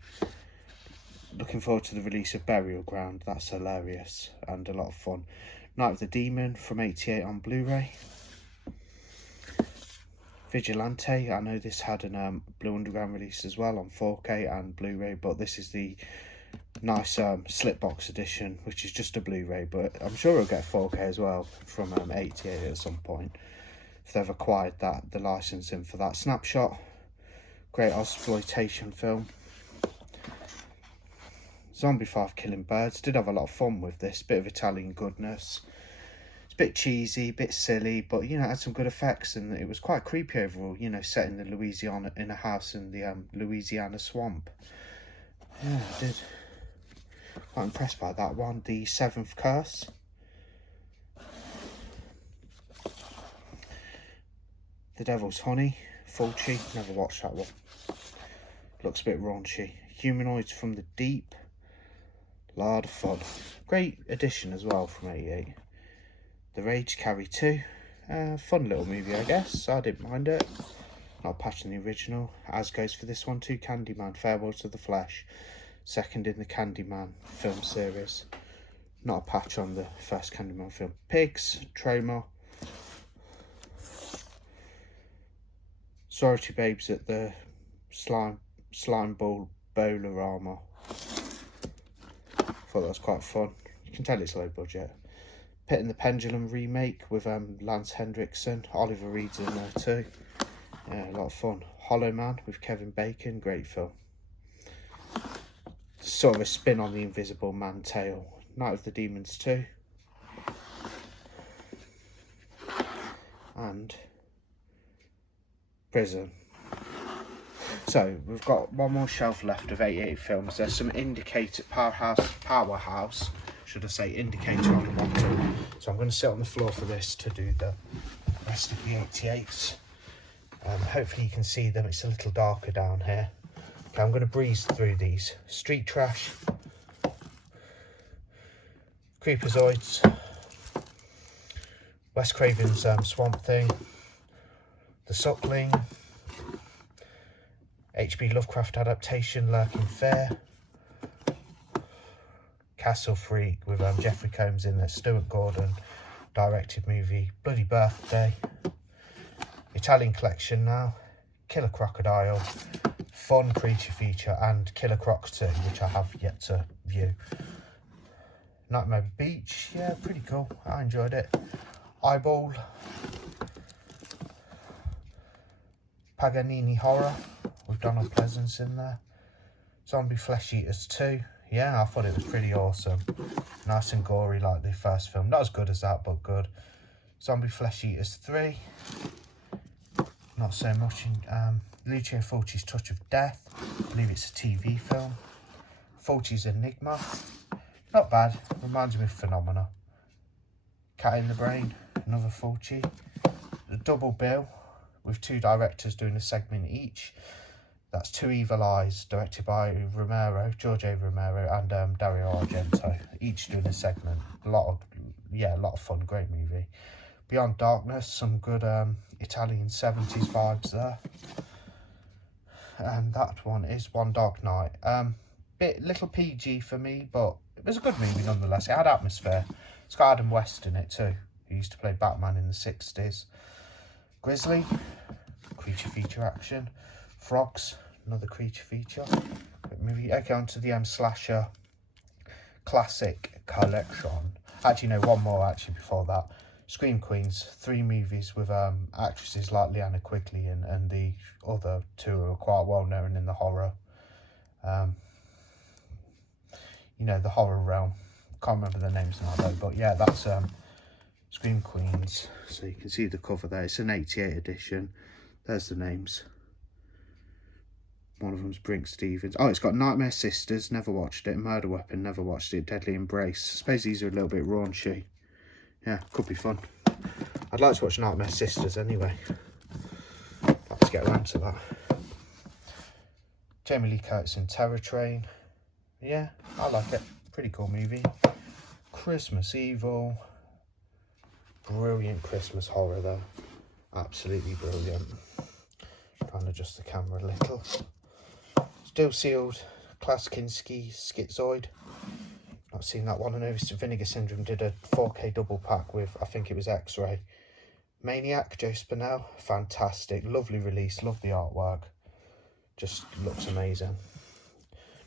Looking forward to the release of Burial Ground, that's hilarious and a lot of fun. Night of the Demon from 88 on Blu-ray. Vigilante, I know this had an Blue Underground release as well on 4K and Blu-ray, but this is the nice slipbox edition, which is just a Blu-ray, but I'm sure it'll get 4K as well from 88 at some point, if they've acquired the licensing for that. Snapshot, great exploitation film. Zombie 5 Killing Birds, did have a lot of fun with this, bit of Italian goodness. It's a bit cheesy, bit silly, but you know, it had some good effects, and it was quite creepy overall, you know, set in the Louisiana, in a house in the Louisiana swamp. Yeah, I did. Quite impressed by that one. The Seventh Curse. The Devil's Honey, Fulci, never watched that one. Looks a bit raunchy. Humanoids from the Deep, lot of fun. Great addition as well from '88. The Rage Carry 2, fun little movie I guess, I didn't mind it. Not a patch in the original, as goes for this one too. Candyman, Farewell to the Flesh, second in the Candyman film series. Not a patch on the first Candyman film. Pigs, Troma. Sorority Babes at the Slime Ball Bowlerama. Thought that was quite fun. You can tell it's low budget. Pit and the Pendulum remake with Lance Hendrickson. Oliver Reed's in there too. Yeah, a lot of fun. Hollow Man with Kevin Bacon, great film. Sort of a spin on the Invisible Man tale. Night of the Demons 2. And Prison. So we've got one more shelf left of '88 films. There's some indicator powerhouse, should I say, indicator on the bottom. So I'm going to sit on the floor for this to do the rest of the '88s. Hopefully you can see them. It's a little darker down here. Okay, I'm going to breeze through these. Street Trash, Creepazoids, Wes Craven's Swamp Thing, The Suckling, H.P. Lovecraft adaptation Lurking Fair, Castle Freak with Jeffrey Combs in there, Stuart Gordon directed movie, Bloody Birthday, Italian Collection now, Killer Crocodile, fun creature feature, and Killer Croc 2, which I have yet to view. Nightmare Beach, yeah, pretty cool, I enjoyed it. Eyeball, Paganini Horror with Donald Pleasance in there. Zombie Flesh Eaters 2, yeah, I thought it was pretty awesome. Nice and gory like the first film, not as good as that, but good. Zombie Flesh Eaters 3, not so much. Lucio Fulci's Touch of Death, I believe it's a TV film. Fulci's Enigma, not bad, reminds me of Phenomena. Cat in the Brain, another Fulci. The Double Bill, with two directors doing a segment each. That's Two Evil Eyes, directed by George A. Romero, and Dario Argento, each doing a segment. A lot of fun, great movie. Beyond Darkness, some good Italian 70s vibes there. And that one is One Dark Night. Little PG for me, but it was a good movie nonetheless. It had atmosphere. It's got Adam West in it too, who used to play Batman in the 60s. Grizzly, creature feature action. Frogs, another creature feature. Great movie. Okay, on to the slasher classic collection. Actually, no, one more actually before that. Scream Queens, 3 movies with actresses like Liana Quigley and the other 2 who are quite well known in the horror, the horror realm. Can't remember their names now though, but yeah, that's Scream Queens. So you can see the cover there. It's an '88 edition. There's the names. One of them's Brink Stevens. Oh, it's got Nightmare Sisters, never watched it. Murder Weapon, never watched it. Deadly Embrace. I suppose these are a little bit raunchy. Yeah, could be fun. I'd like to watch Nightmare Sisters anyway. Let's get around to that. Jamie Lee Curtis in Terror Train. Yeah, I like it. Pretty cool movie. Christmas Evil. Brilliant Christmas horror though. Absolutely brilliant. Trying to adjust the camera a little. Still Sealed, Klaus Kinski, Schizoid. Not seen that one. I noticed Vinegar Syndrome did a 4K double pack with, I think it was X-Ray. Maniac, Joe Spinell, fantastic. Lovely release, love the artwork. Just looks amazing.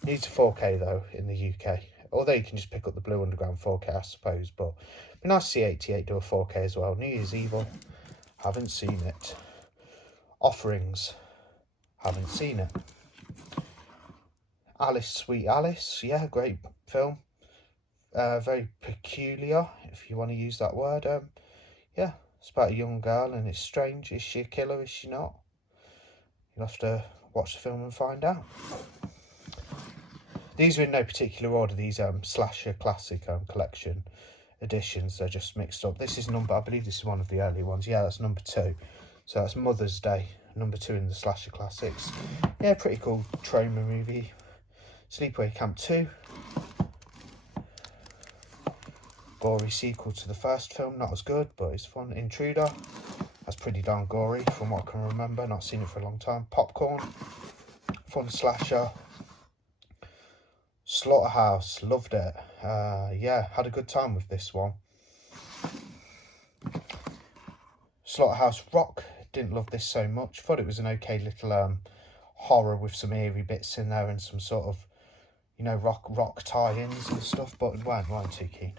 Needs a 4K though in the UK. Although you can just pick up the Blue Underground 4K, I suppose. But it'd be nice to see '88 do a 4K as well. New Year's Evil, haven't seen it. Offerings, haven't seen it. Alice, Sweet Alice, yeah, great film. Very peculiar, if you want to use that word. Yeah, it's about a young girl and it's strange. Is she a killer? Is she not? You'll have to watch the film and find out. These are in no particular order, these slasher classic collection editions. They're just mixed up. This is I believe this is one of the early ones. Yeah, that's number 2. So that's Mother's Day, #2 in the slasher classics. Yeah, pretty cool trauma movie. Sleepaway Camp 2. Gory sequel to the first film, not as good, but it's fun. Intruder. That's pretty darn gory from what I can remember, not seen it for a long time. Popcorn. Fun slasher. Slaughterhouse, loved it. Yeah, had a good time with this one. Slaughterhouse Rock, didn't love this so much. Thought it was an okay little horror with some eerie bits in there and some sort of, you know, rock tie-ins and stuff, but weren't too keen.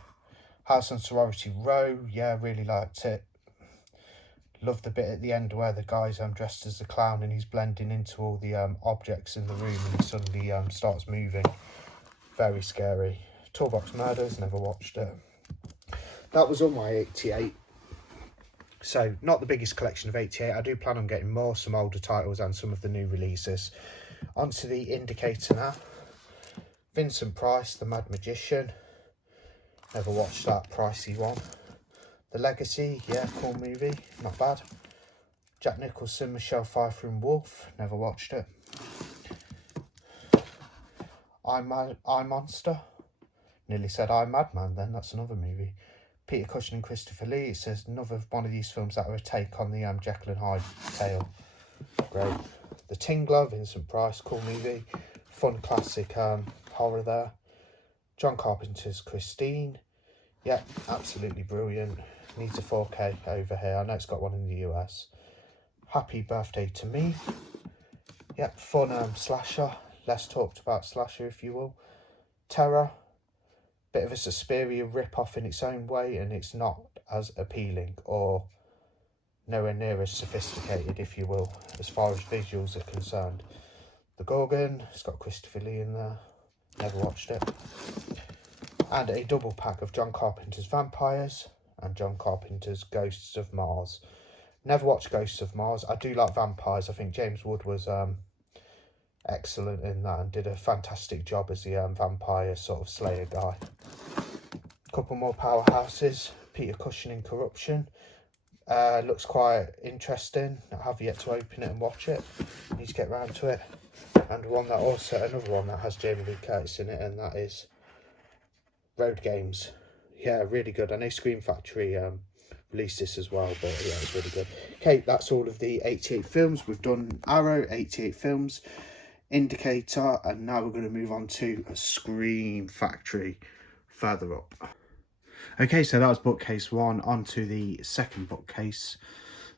House on Sorority Row, yeah, really liked it. Loved the bit at the end where the guy's dressed as a clown and he's blending into all the objects in the room and he suddenly starts moving. Very scary. Toolbox Murders, never watched it. That was on my 88. So, not the biggest collection of 88. I do plan on getting more, some older titles and some of the new releases. Onto the Indicator now. Vincent Price, The Mad Magician. Never watched that pricey one. The Legacy, yeah, cool movie, not bad. Jack Nicholson, Michelle Pfeiffer and Wolf, never watched it. I Monster, nearly said I Madman then, that's another movie. Peter Cushing and Christopher Lee, it says another one of these films that are a take on the Jekyll and Hyde tale. Great. The Tingler, Vincent Price, cool movie. Fun classic horror there. John Carpenter's Christine, yeah, absolutely brilliant. Needs a 4K over here. I know it's got one in the US. Happy Birthday to Me. Yep, fun slasher. Less talked about slasher, if you will. Terror. Bit of a Suspiria rip-off in its own way, and it's not as appealing or nowhere near as sophisticated, if you will, as far as visuals are concerned. The Gorgon. It's got Christopher Lee in there. Never watched it. And a double pack of John Carpenter's Vampires and John Carpenter's Ghosts of Mars. Never watched Ghosts of Mars. I do like vampires. I think James Wood was excellent in that and did a fantastic job as the vampire sort of slayer guy. Couple more powerhouses. Peter Cushing in Corruption. Looks quite interesting. I have yet to open it and watch it. Need to get round to it. And another one that has Jamie Lee Curtis in it, and that is Road Games. Yeah, really good. I know Scream Factory released this as well, but yeah, it's really good. Okay, that's all of the 88 films. We've done Arrow, 88 films, Indicator, and now we're going to move on to Scream Factory further up. Okay, so that was bookcase 1. On to the second bookcase.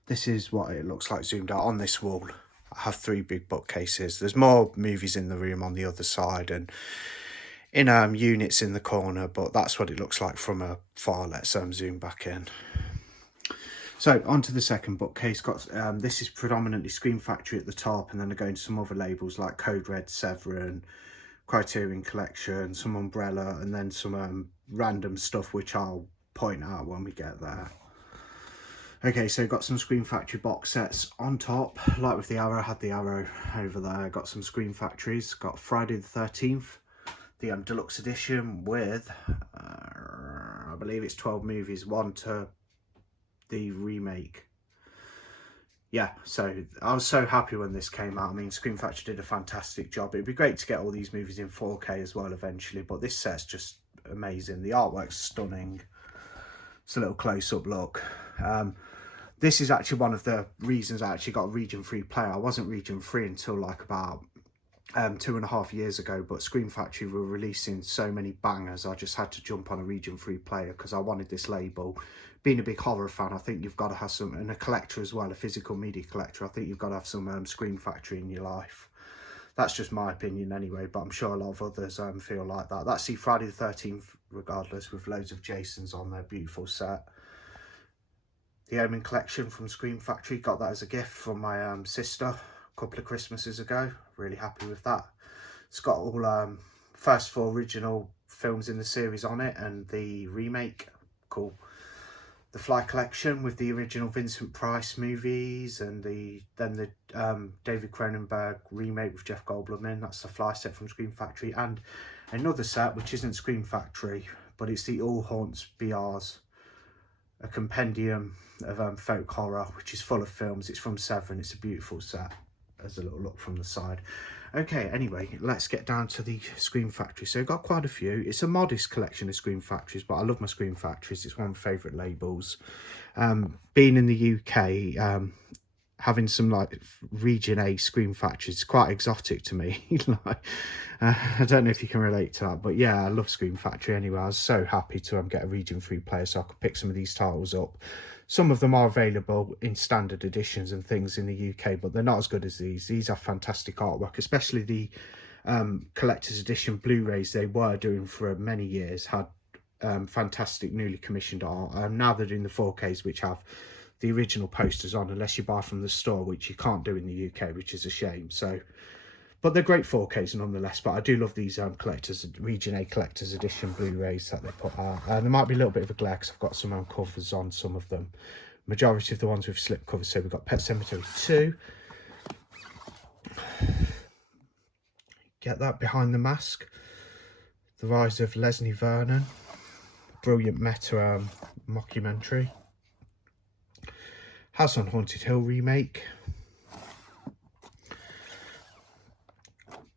This is what it looks like zoomed out on this wall. I have 3 big bookcases. There's more movies in the room on the other side and in units in the corner, but that's what it looks like from afar. Let's zoom back in. So onto the second bookcase. Got this is predominantly Scream Factory at the top, and then I go into some other labels like Code Red, Severin, Criterion Collection, some Umbrella, and then some random stuff which I'll point out when we get there. Okay, so got some Scream Factory box sets on top. Like with the Arrow, I had the Arrow over there. Got some Scream Factories. Got Friday the 13th, the deluxe edition with, I believe it's 12 movies, 1 to the remake. Yeah, so I was so happy when this came out. I mean, Scream Factory did a fantastic job. It'd be great to get all these movies in 4K as well eventually, but this set's just amazing. The artwork's stunning. It's a little close-up look. This is actually one of the reasons I actually got a region 3 player. I wasn't region 3 until like about 2.5 years ago, but Scream Factory were releasing so many bangers, I just had to jump on a region 3 player because I wanted this label. Being a big horror fan, I think you've got to have some, and a collector as well, a physical media collector, I think you've got to have some Scream Factory in your life. That's just my opinion anyway, but I'm sure a lot of others feel like that. That's the Friday the 13th, regardless, with loads of Jasons on their beautiful set. The Omen collection from Scream Factory, got that as a gift from my sister a couple of Christmases ago. Really happy with that. It's got all first 4 original films in the series on it and the remake. Cool. The Fly collection with the original Vincent Price movies and then the David Cronenberg remake with Jeff Goldblum in. That's the Fly set from Scream Factory, and another set which isn't Scream Factory, but it's the All Haunts BRs a compendium of folk horror, which is full of films. It's from Severin. It's a beautiful set. There's a little look from the side. Okay, anyway, let's get down to the Scream Factory. So I've got quite a few. It's a modest collection of Scream Factories, but I love my Scream Factories. It's one of my favourite labels. Being in the UK, having some like region A Scream Factories is quite exotic to me. Like, I don't know if you can relate to that, but yeah, I love Scream Factory anyway. I was so happy to get a region 3 player so I could pick some of these titles up. Some of them are available in standard editions and things in the UK, but they're not as good as these. These are fantastic artwork, especially the collector's edition Blu Rays they were doing for many years, had fantastic newly commissioned art. Now they're doing the 4Ks, which have the original posters on, unless you buy from the store, which you can't do in the UK, which is a shame. So, but they're great 4Ks nonetheless. But I do love these collectors, region A collector's edition Blu-rays that they put out. There might be a little bit of a glare because I've got some covers on some of them. Majority of the ones with slip covers. So we've got Pet Sematary 2. Get that, Behind the Mask. The Rise of Leslie Vernon. Brilliant meta mockumentary. House on Haunted Hill remake.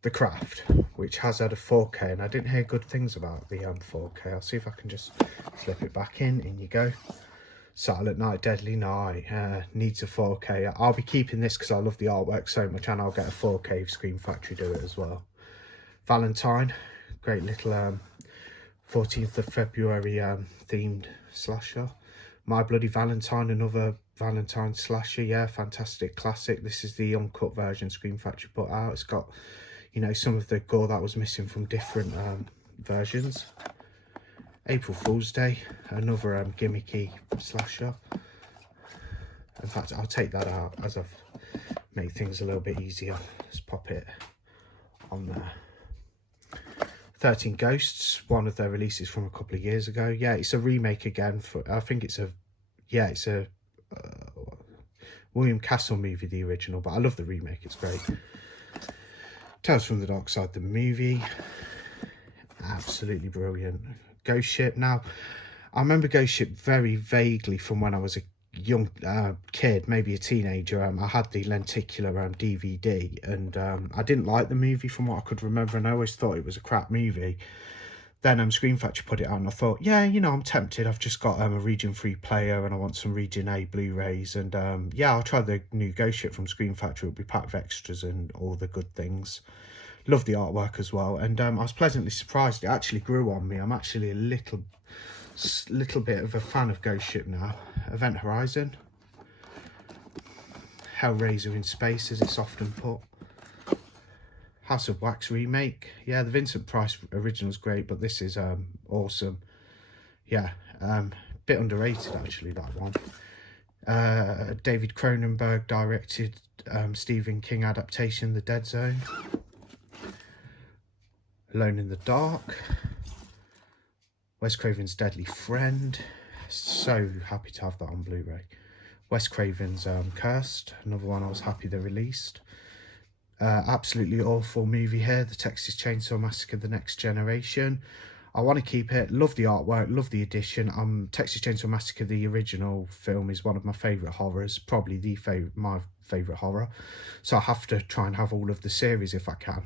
The Craft, which has had a 4K, and I didn't hear good things about the 4K. I'll see if I can just slip it back in. In you go. Silent Night, Deadly Night, needs a 4K. I'll be keeping this because I love the artwork so much, and I'll get a 4K if Scream Factory do it as well. Valentine, great little 14th of February themed slasher. My Bloody Valentine, another Valentine slasher. Yeah, fantastic classic. This is the uncut version Scream Factory put out. It's got, you know, some of the gore that was missing from different versions. April Fool's Day, another gimmicky slasher. In fact, I'll take that out as I've made things a little bit easier. Let's pop it on there. 13 Ghosts, one of their releases from a couple of years ago. Yeah, it's a remake again. For I think it's a, yeah, it's a William Castle movie, the original, but I love the remake. It's great. Tales from the Dark Side, the movie, absolutely brilliant. Ghost Ship. Now, I remember Ghost Ship very vaguely from when I was a young kid, maybe a teenager. I had the lenticular DVD, and I didn't like the movie from what I could remember, and I always thought it was a crap movie. Then Scream Factory put it out, and I thought, yeah, you know, I'm tempted. I've just got a region 3 player, and I want some region A Blu-rays, and yeah, I'll try the new Ghost Ship from Scream Factory. It'll be packed with extras and all the good things. Love the artwork as well, and I was pleasantly surprised. It actually grew on me. I'm actually a little bit of a fan of Ghost Ship now. Event Horizon, Hellraiser in Space, as it's often put. House of Wax remake. Yeah, the Vincent Price original's great, but this is awesome. Yeah, bit underrated actually, that one. David Cronenberg directed Stephen King adaptation, The Dead Zone. Alone in the Dark. Wes Craven's Deadly Friend. So happy to have that on Blu-ray. Wes Craven's Cursed, another one I was happy they released. Absolutely awful movie here, The Texas Chainsaw Massacre: The Next Generation. I want to keep it. Love the artwork, love the edition. Texas Chainsaw Massacre, the original film, is one of my favourite horrors, probably my favourite horror. So I have to try and have all of the series if I can.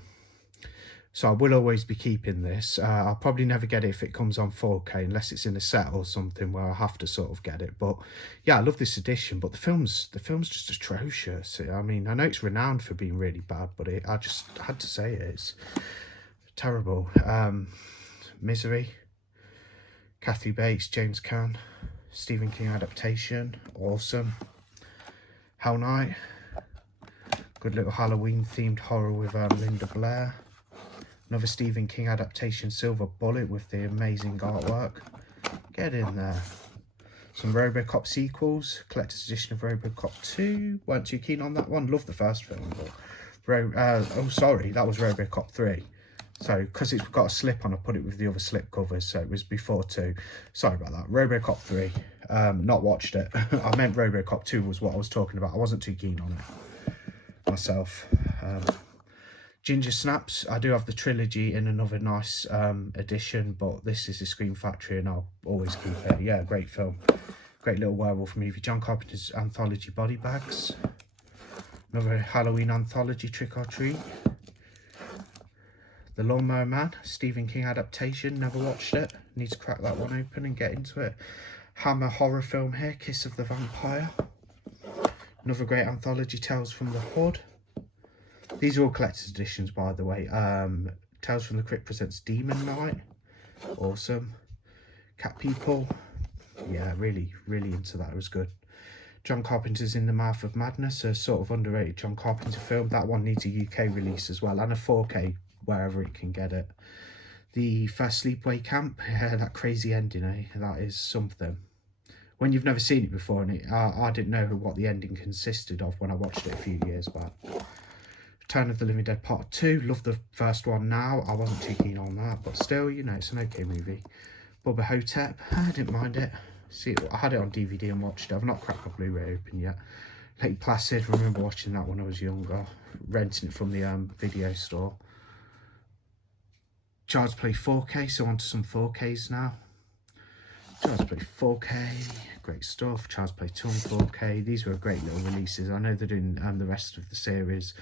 So I will always be keeping this. I'll probably never get it if it comes on 4K, unless it's in a set or something where I have to sort of get it. But yeah, I love this edition, but the film's just atrocious. I mean, I know it's renowned for being really bad, but I just had to say it. It's terrible. Misery, Kathy Bates, James Caan, Stephen King adaptation, awesome. Hell Night, good little Halloween themed horror with Linda Blair. Another Stephen King adaptation, Silver Bullet, with the amazing artwork. Get in there. Some RoboCop sequels. Collector's edition of RoboCop 2. Weren't too keen on that one. Loved the first film. But oh, sorry, that was RoboCop 3. So, because it's got a slip on, I put it with the other slip covers. So, it was before 2. Sorry about that. RoboCop 3. Not watched it. I meant RoboCop 2 was what I was talking about. I wasn't too keen on it myself. Ginger Snaps, I do have the trilogy in another nice edition, but this is the Scream Factory and I'll always keep it. Yeah, great film. Great little werewolf movie. John Carpenter's anthology Body Bags. Another Halloween anthology, Trick or Treat. The Lawnmower Man, Stephen King adaptation. Never watched it. Need to crack that one open and get into it. Hammer horror film here, Kiss of the Vampire. Another great anthology, Tales from the Hood. These are all collector's editions, by the way. Tales from the Crypt presents Demon Night. Awesome. Cat People. Yeah, really into that. It was good. John Carpenter's In the Mouth of Madness, a sort of underrated John Carpenter film. That one needs a UK release as well, and a 4K wherever it can get it. The First Sleepaway Camp, yeah, that crazy ending, eh? That is something. When you've never seen it before, and I didn't know what the ending consisted of when I watched it a few years back. Return of the Living Dead Part 2, love the first one now. I wasn't too keen on that, but still, you know, it's an okay movie. Bubba Hotep, I didn't mind it. See, I had it on DVD and watched it. I've not cracked my Blu Ray open yet. Lake Placid, remember watching that when I was younger, renting it from the video store. Child's Play 4K, so on to some 4Ks now. Child's Play 4K, great stuff. Child's Play 2 and 4K. These were great little releases. I know they're doing the rest of the series,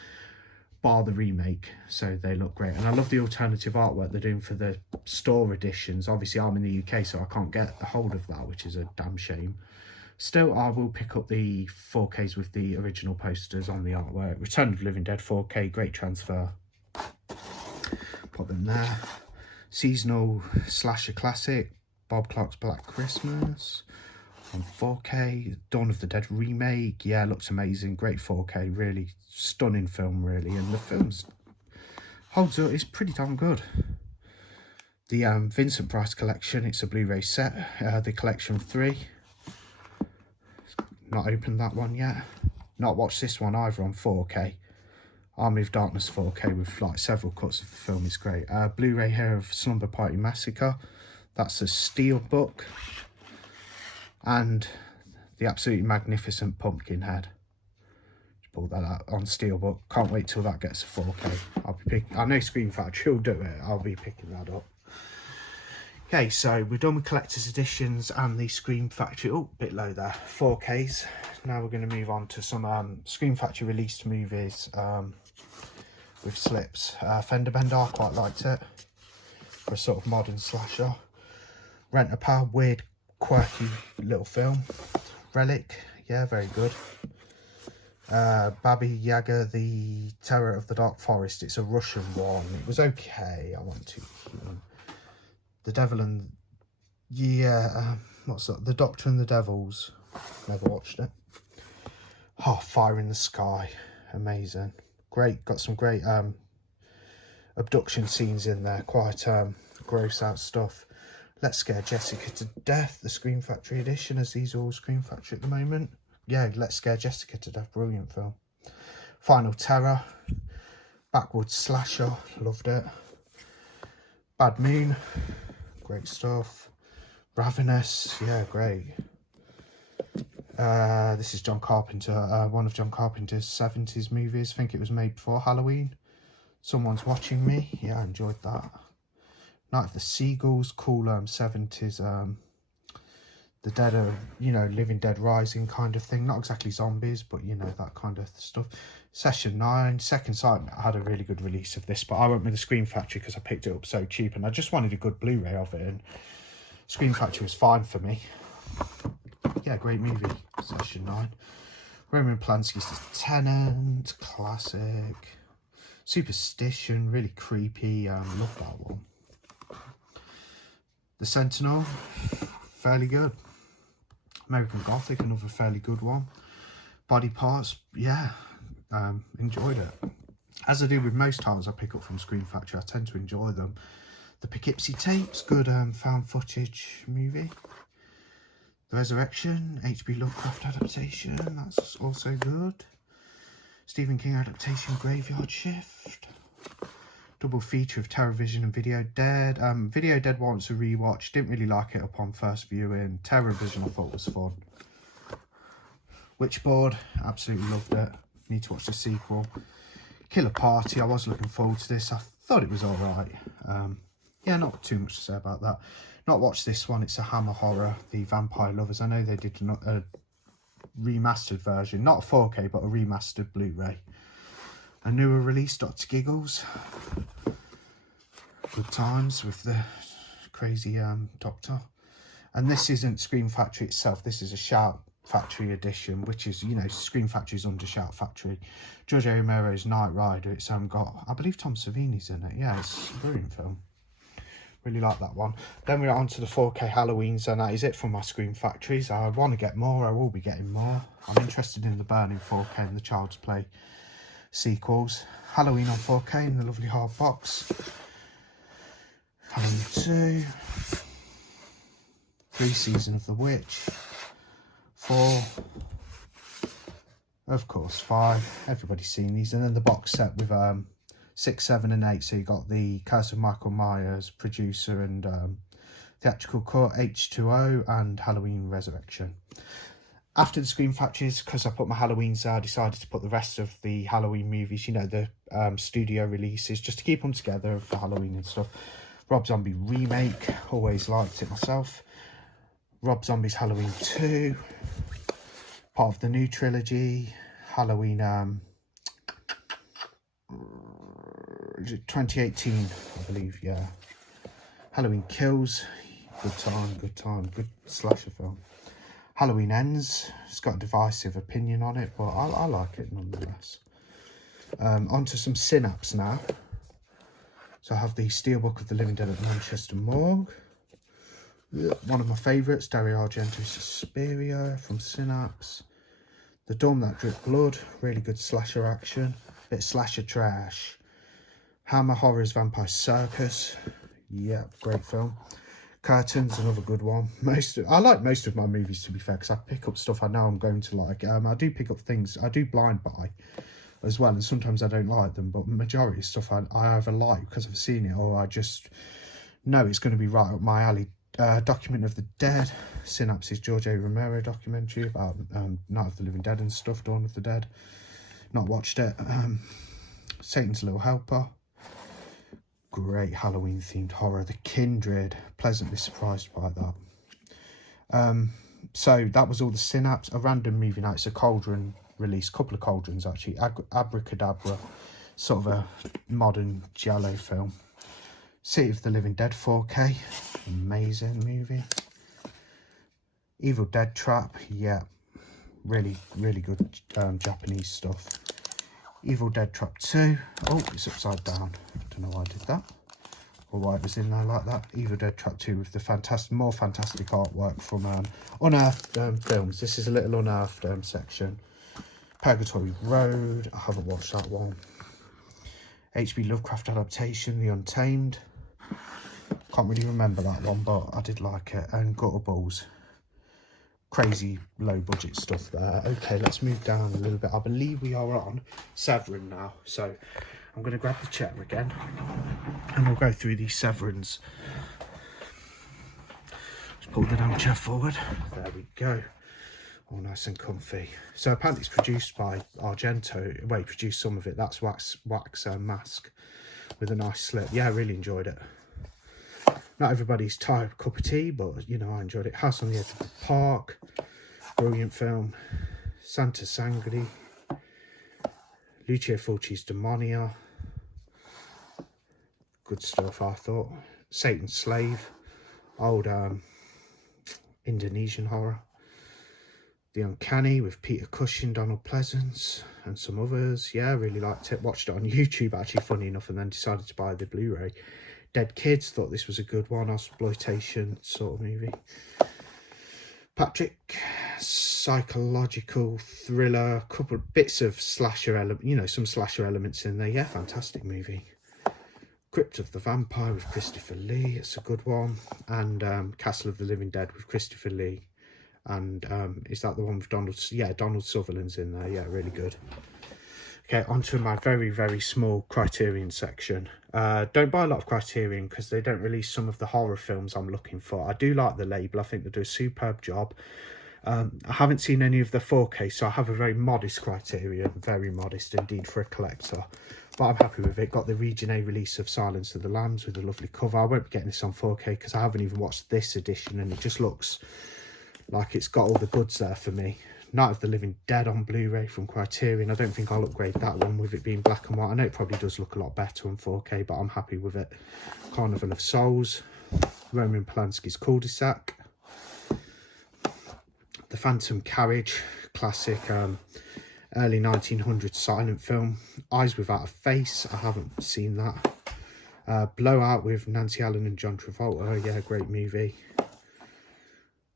bar the remake, so they look great. And I love the alternative artwork they're doing for the store editions. Obviously, I'm in the UK, so I can't get a hold of that, which is a damn shame. Still, I will pick up the 4Ks with the original posters on the artwork. Return of the Living Dead 4K, great transfer. Put them there. Seasonal slasher classic, Bob Clark's Black Christmas on 4K. Dawn of the Dead remake, yeah, looks amazing. Great 4K, really stunning film, really. And the film's holds up, it's pretty damn good. The Vincent Price collection, it's a Blu Ray set, the collection of 3. Not opened that one yet. Not watched this one either on 4K. Army of Darkness 4K with like several cuts of the film is great. Blu Ray here of Slumber Party Massacre. That's a steel book. And the absolutely magnificent Pumpkinhead. Just pulled that out on steelbook. Can't wait till that gets a 4K. I'll be picking. I know Scream Factory will do it. I'll be picking that up. Okay, so we're done with collector's editions and the Scream Factory. Oh, bit low there. 4Ks. Now we're going to move on to some Scream Factory released movies with slips. Fender Bender, I quite liked it for a sort of modern slasher. Rent a Pal, weird, quirky little film. Relic, yeah, very good. Baba Yaga, The Terror of the Dark Forest. It's a Russian one. It was okay. I wasn't too keen. The Devil and... yeah, what's that? The Doctor and the Devils. Never watched it. Oh, Fire in the Sky. Amazing. Great. Got some great abduction scenes in there. Quite gross out stuff. Let's Scare Jessica to Death. The Scream Factory edition, as these are all Scream Factory at the moment. Yeah, Let's Scare Jessica to Death. Brilliant film. Final Terror. Backwoods Slasher. Loved it. Bad Moon. Great stuff. Ravenous. Yeah, great. This is John Carpenter. One of John Carpenter's 70s movies. I think it was made before Halloween. Someone's Watching Me. Yeah, I enjoyed that. Night of the Seagulls. Cool 70s. The Dead are, you know, Living Dead Rising kind of thing. Not exactly zombies, but, you know, that kind of stuff. Session 9. Second Sight had a really good release of this, but I went with the Scream Factory because I picked it up so cheap and I just wanted a good Blu-ray of it, and Scream Factory was fine for me. Yeah, great movie. Session 9. Roman Polanski's The Tenant. Classic. Superstition. Really creepy. Love that one. The Sentinel. Fairly good. American Gothic, another fairly good one. Body Parts, yeah, enjoyed it. As I do with most times I pick up from Scream Factory, I tend to enjoy them. The Poughkeepsie Tapes, good found footage movie. The Resurrection, H.P. Lovecraft adaptation, that's also good. Stephen King adaptation, Graveyard Shift. Double feature of Terrorvision and Video Dead. Video Dead wants a rewatch. Didn't really like it upon first viewing. Terrorvision I thought was fun. Witchboard, absolutely loved it. Need to watch the sequel. Killer Party, I was looking forward to this. I thought it was alright. yeah, not too much to say about that. Not watched this one. It's a Hammer Horror, The Vampire Lovers. I know they did a remastered version, not a 4K, but a remastered Blu-ray. A newer release, Dr. Giggles. Good times with the crazy doctor. And this isn't Scream Factory itself. This is a Shout Factory edition, which is, you know, Scream Factory's under Shout Factory. George A. Romero's Knight Rider. It's got, I believe, Tom Savini's in it. Yeah, it's a brilliant film. Really like that one. Then we're on to the 4K Halloweens, and that is it for my Scream Factories. I want to get more. I will be getting more. I'm interested in the Burning 4K and the Child's Play sequels. Halloween on 4K in the lovely hard box. Halloween 2. 3 Season of the Witch. 4. Of course, 5. Everybody's seen these. And then the box set with 6, 7 and 8. So you got the Curse of Michael Myers, producer and theatrical cut, H2O, and Halloween Resurrection. After the Scream Factories, because I put my Halloweens there, I decided to put the rest of the Halloween movies, you know, the studio releases, just to keep them together for Halloween and stuff. Rob Zombie Remake, always liked it myself. Rob Zombie's Halloween 2, part of the new trilogy. Halloween 2018, I believe, yeah. Halloween Kills, good time, good slasher film. Halloween Ends, it's got a divisive opinion on it, but I like it nonetheless. On to some Synapse now. So I have the Steelbook of the Living Dead at Manchester Morgue. One of my favourites, Dario Argento's Suspiria from Synapse. The Dawn That Dripped Blood, really good slasher action. Bit of slasher trash. Hammer Horror's Vampire Circus. Yeah, great film. Curtains, another good one. I like most of my movies, to be fair, because I pick up stuff I know I'm going to like. I do pick up things, I do blind buy as well, and sometimes I don't like them, but majority of stuff I either like because I've seen it, or I just know it's going to be right up my alley. Document of the Dead, Synapse's George A. Romero documentary about Night of the Living Dead and stuff, Dawn of the Dead. Not watched it. Satan's Little Helper. Great Halloween themed horror. The Kindred, pleasantly surprised by that. So that was all the Synapse. A random movie night. It's a Cauldron release, couple of Cauldrons actually. Abracadabra, sort of a modern giallo film. City of the Living Dead 4K, amazing movie. Evil Dead Trap, yeah, really good Japanese stuff. Evil Dead Trap 2, oh, it's upside down, don't know why I did that, or why it was in there like that. Evil Dead Trap 2 with the more fantastic artwork from Unearthed films. This is a little Unearthed section. Purgatory Road, I haven't watched that one. H.P. Lovecraft adaptation, The Untamed. Can't really remember that one, but I did like it. And Gutter Balls. Crazy low budget stuff there. Okay, let's move down a little bit. I believe we are on Severin now. So I'm going to grab the chair again and we'll go through these Severins. Just pull the damn chair forward. There we go. All nice and comfy. So apparently it's produced by Argento. Well, he produced some of it. That's wax mask with a nice slip. Yeah, I really enjoyed it. Not everybody's cup of tea, but you know, I enjoyed it. House on the Edge of the Park, brilliant film. Santa Sangri, Lucio Fulci's Demonia, good stuff I thought. Satan's Slave, old Indonesian horror. The Uncanny with Peter Cushing, Donald Pleasance and some others. Yeah, I really liked it. Watched it on YouTube actually, funny enough, and then decided to buy the Blu-ray. Dead Kids, thought this was a good one, exploitation sort of movie. Patrick, psychological thriller, a couple of bits of slasher element, you know, some slasher elements in there. Yeah, fantastic movie. Crypt of the Vampire with Christopher Lee, it's a good one. And Castle of the Living Dead with Christopher Lee. And is that the one with Donald? Yeah, Donald Sutherland's in there. Yeah, really good. Okay, onto my very small Criterion section. Don't buy a lot of Criterion because they don't release some of the horror films I'm looking for. I do like the label. I think they do a superb job. I haven't seen any of the 4K, so I have a very modest criterion, very modest indeed for a collector. But I'm happy with it. Got the Region A release of Silence of the Lambs with a lovely cover. I won't be getting this on 4K because I haven't even watched this edition, and it just looks like it's got all the goods there for me. Night of the Living Dead on Blu-ray from Criterion. I don't think I'll upgrade that one with it being black and white. I know it probably does look a lot better on 4K, but I'm happy with it. Carnival of Souls, Roman Polanski's Cul-de-sac, The Phantom Carriage, classic early 1900s silent film. Eyes Without a Face, I haven't seen that. Blowout with Nancy Allen and John Travolta, yeah, great movie.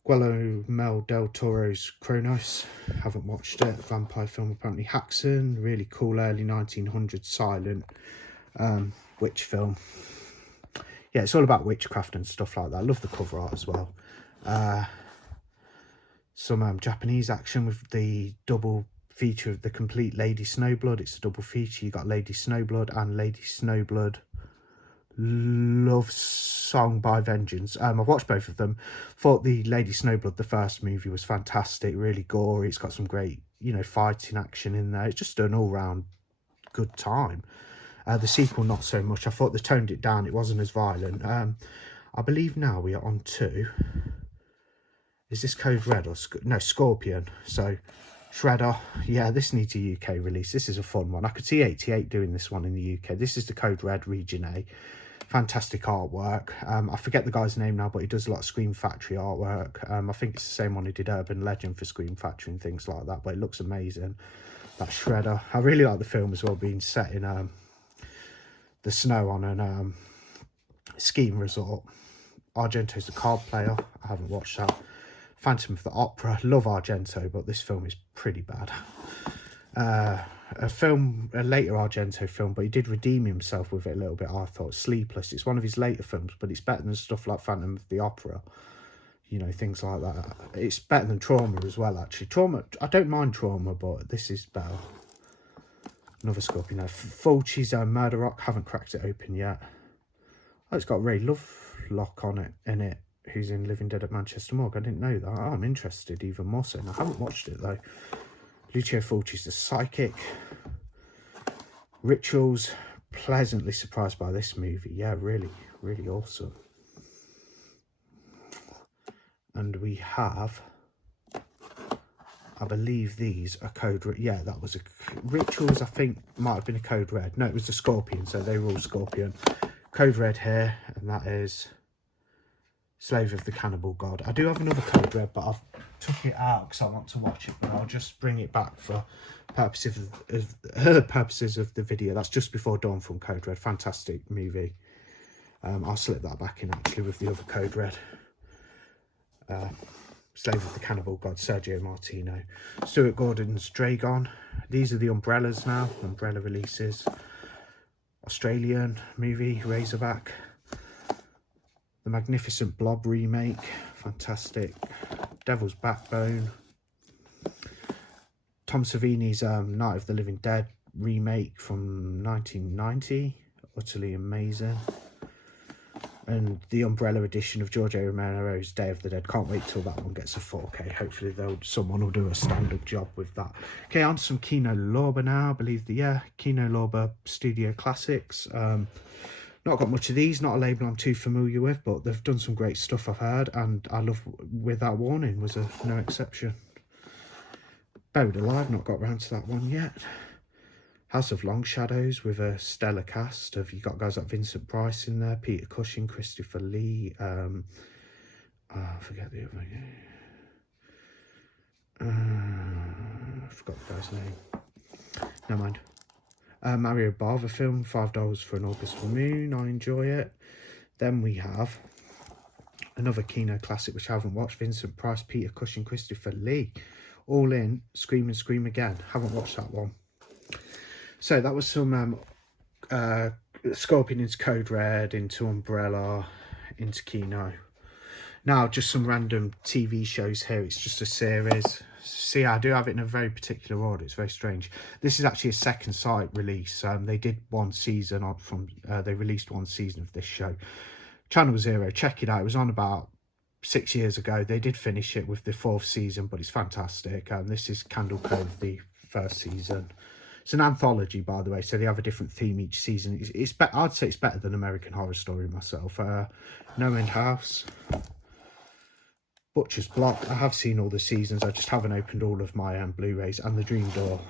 Guillermo del Toro's Kronos, haven't watched it. Vampire film apparently. Haxan, really cool early 1900s silent witch film. Yeah, it's all about witchcraft and stuff like that. I love the cover art as well. Some Japanese action with the double feature of the complete Lady Snowblood. It's a double feature. You got Lady Snowblood and Lady Snowblood Love Song by Vengeance. I've watched both of them. Thought the Lady Snowblood, the first movie, was fantastic, really gory. It's got some great, you know, fighting action in there. It's just an all-round good time. The sequel, not so much. I thought they toned it down. It wasn't as violent. I believe now we are on to... Is this Code Red or... No, Scorpion. So, Shredder. Yeah, this needs a UK release. This is a fun one. I could see 88 doing this one in the UK. This is the Code Red Region A. Fantastic artwork. I forget the guy's name now, but he does a lot of Scream Factory artwork. I think it's the same one who did Urban Legend for Scream Factory and things like that, but it looks amazing. That Shredder. I really like the film as well, being set in the snow on an skiing resort. Argento's the card player. I haven't watched that. Phantom of the Opera. Love Argento, but this film is pretty bad. A later Argento film, but he did redeem himself with it a little bit, I thought. Sleepless. It's one of his later films, but it's better than stuff like Phantom of the Opera. You know, things like that. It's better than Trauma as well, actually. Trauma, I don't mind Trauma, but this is better. Another Scorpion. Fulci's Murder Rock. Haven't cracked it open yet. Oh, it's got Ray Lovelock on it, who's in Living Dead at Manchester Morgue. I didn't know that. Oh, I'm interested even more so. I haven't watched it though. Lucio Fulci's The Psychic. Rituals. Pleasantly surprised by this movie. Yeah, really, really awesome. And we have, I believe these are Code Red. Yeah, that was a Rituals. I think might have been a Code Red. No, it was the Scorpion, so they were all Scorpion. Code Red here, and that is Slave of the Cannibal God. I do have another Code Red, but I've took it out because I want to watch it, but I'll just bring it back for purposes of the video. That's Just Before Dawn from Code Red. Fantastic movie. I'll slip that back in actually with the other Code Red. Slave of the Cannibal God, Sergio Martino. Stuart Gordon's Dragon. These are the Umbrellas now, Umbrella releases. Australian movie, Razorback. The Magnificent Blob remake, fantastic. Devil's Backbone. Tom Savini's Night of the Living Dead remake from 1990, utterly amazing. And the Umbrella edition of George A. Romero's Day of the Dead. Can't wait till that one gets a 4K. Hopefully someone will do a standard job with that. Okay, on to some Kino Lorber now. I believe Kino Lorber Studio Classics. Not got much of these, not a label I'm too familiar with, but they've done some great stuff I've heard, and I love Without Warning was no exception. Buried Alive, not got round to that one yet. House of Long Shadows with a stellar cast of, you got guys like Vincent Price in there, Peter Cushing, Christopher Lee, I forget the other I forgot the guy's name. Never mind. Mario Bava film, $5 for an August full moon. I enjoy it. Then we have another Kino classic which I haven't watched. Vincent Price, Peter Cushing, Christopher Lee. All in, Scream and Scream Again. Haven't watched that one. So that was some Scorpion into Code Red, into Umbrella, into Kino. Now, just some random TV shows here. It's just a series. See, I do have it in a very particular order. It's very strange. This is actually a second site release. They did one season they released one season of this show. Channel Zero, check it out. It was on about 6 years ago. They did finish it with the 4th season, but it's fantastic. And this is Candle Cove, the 1st season. It's an anthology, by the way, so they have a different theme each season. I'd say it's better than American Horror Story myself. No End House, Butcher's Block. I have seen all the seasons. I just haven't opened all of my Blu Rays. And The Dream Door.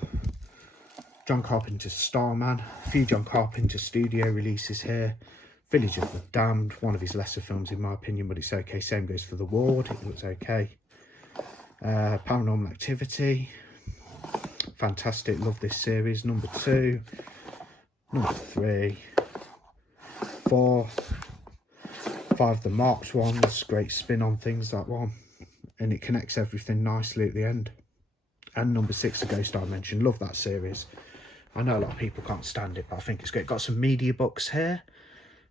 John Carpenter's Starman. A few John Carpenter studio releases here. Village of the Damned, one of his lesser films in my opinion, but it's okay. Same goes for The Ward, it looks okay. Paranormal Activity, fantastic, love this series. Number 2, number 3, 4, 5 the Marked ones, great spin on things, that one, and it connects everything nicely at the end. And number 6, The Ghost Dimension, love that series. I know a lot of people can't stand it, but I think it's great. Got some media books here.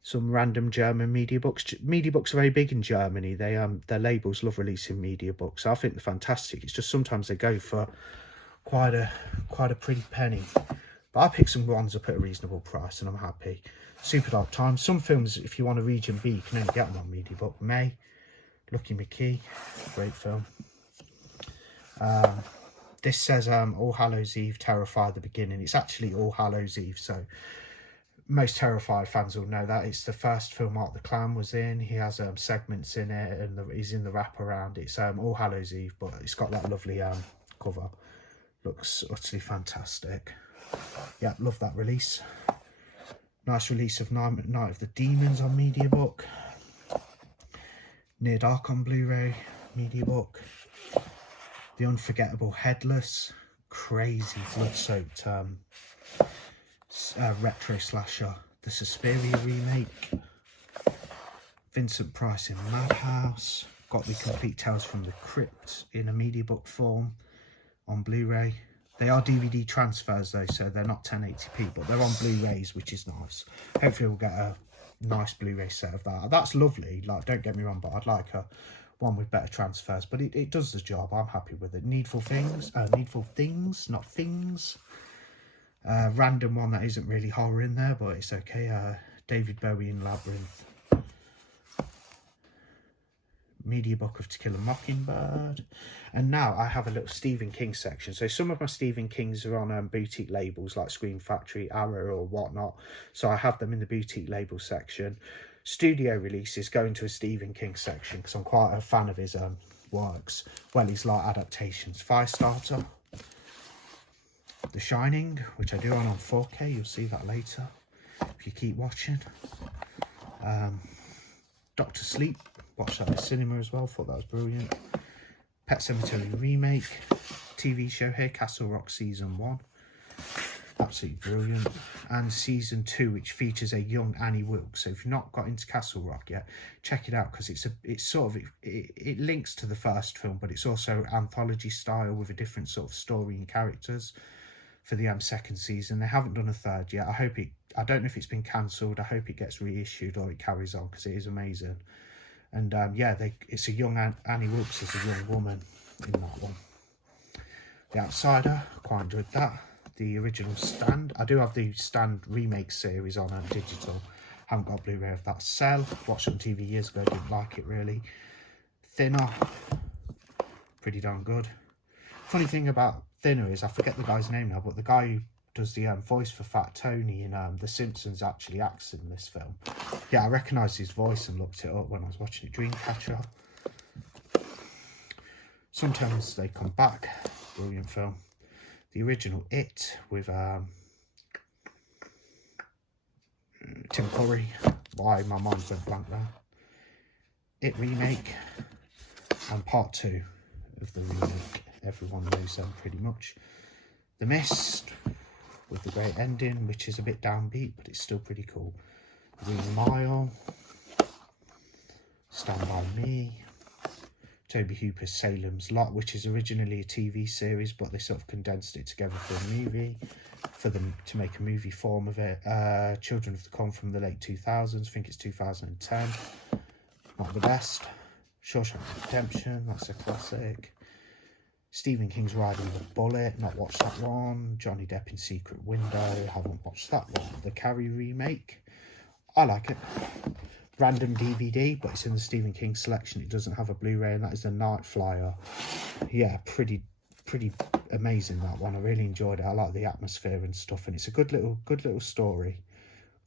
Some random German media books. Media books are very big in Germany. They their labels love releasing media books. I think they're fantastic. It's just sometimes they go for quite a pretty penny. But I picked some ones up at a reasonable price, and I'm happy. Super Dark Times. Some films, if you want a region B, you can only get them on media book. May, Lucky McKee, great film. This says All Hallows Eve, Terrified the Beginning. It's actually All Hallows Eve, so most Terrified fans will know that. It's the first film Mark the Clown was in. He has segments in it, and he's in the wraparound. It's All Hallows Eve, but it's got that lovely cover. Looks utterly fantastic. Yeah, love that release. Nice release of Night of the Demons on media book. Near Dark on Blu-ray, media book. The Unforgettable Headless, crazy blood-soaked retro slasher. The Suspiria remake. Vincent Price in Madhouse. Got the complete Tales from the Crypt in a media book form on Blu-ray. They are DVD transfers though, so they're not 1080p, but they're on Blu-rays, which is nice. Hopefully we'll get a nice Blu-ray set of that. That's lovely, like, don't get me wrong, but I'd like one with better transfers, but it does the job. I'm happy with it. Needful Things, not things. Random one that isn't really horror in there, but it's okay. David Bowie in Labyrinth. Media book of To Kill a Mockingbird. And now I have a little Stephen King section. So some of my Stephen Kings are on boutique labels like Scream Factory, Arrow or whatnot. So I have them in the boutique label section. Studio releases go into a Stephen King section because I'm quite a fan of his works. Well, his like adaptations. Firestarter. The Shining, which I do own on 4K. You'll see that later if you keep watching. Doctor Sleep. Watched that at cinema as well, thought that was brilliant. Pet Sematary remake. TV show here, Castle Rock Season 1. Absolutely brilliant. And Season 2, which features a young Annie Wilkes. So if you've not got into Castle Rock yet, check it out, because it links to the first film, but it's also anthology style with a different sort of story and characters for the second season. They haven't done a third yet. I don't know if it's been cancelled. I hope it gets reissued or it carries on, because it is amazing. And yeah, it's a young Annie Wilkes as a young woman in that one. The Outsider, quite enjoyed that. The original Stand. I do have the Stand remake series on digital. Haven't got Blu-ray of that. Cell, watched on TV years ago, didn't like it really. Thinner, pretty darn good. Funny thing about Thinner is, I forget the guy's name now, but the guy who does the voice for Fat Tony in The Simpsons actually acts in this film. Yeah, I recognised his voice and looked it up when I was watching it. Dreamcatcher. Sometimes They Come Back. Brilliant film. The original It with Tim Curry. Why my mind went blank there. It remake. And part 2 of the remake. Everyone knows them pretty much. The Mist, with the great ending, which is a bit downbeat, but it's still pretty cool. Green Mile, Stand By Me, Toby Hooper's Salem's Lot, which is originally a TV series, but they sort of condensed it together for a movie, for them to make a movie form of it. Children of the Corn from the late 2000s, I think it's 2010, not the best. Shawshank Redemption, that's a classic. Stephen King's Riding the Bullet, not watched that one. Johnny Depp in Secret Window, haven't watched that one. The Carrie remake, I like it. random DVD, but it's in the Stephen King selection. It doesn't have a Blu-ray, and that is a Night Flyer. Yeah, pretty amazing, that one. I really enjoyed it. I like the atmosphere and stuff, and it's a good little story,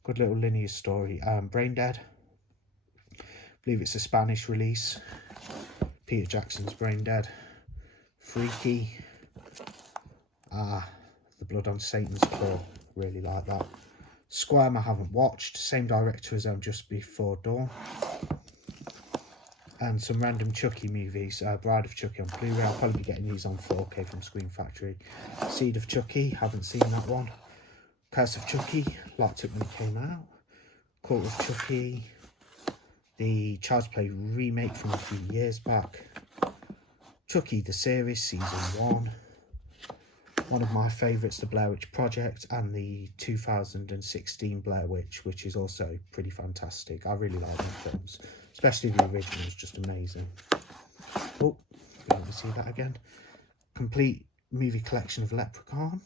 good little linear story. Brain Dead, I believe it's a Spanish release. Peter Jackson's Brain Dead. Freaky. The Blood on Satan's Claw, really like that. Squirm I haven't watched, same director as Just Before Dawn. And some random Chucky movies. Bride of Chucky on Blu-ray. I'll probably be getting these on 4K from Screen Factory. Seed of Chucky, haven't seen that one. Curse of Chucky, liked it when it came out. Cult of Chucky, the Child's Play remake from a few years back. Chucky the series, season 1. One of my favourites, The Blair Witch Project, and the 2016 Blair Witch, which is also pretty fantastic. I really like them films, especially the original is just amazing. Oh, let me see that again. Complete movie collection of Leprechaun.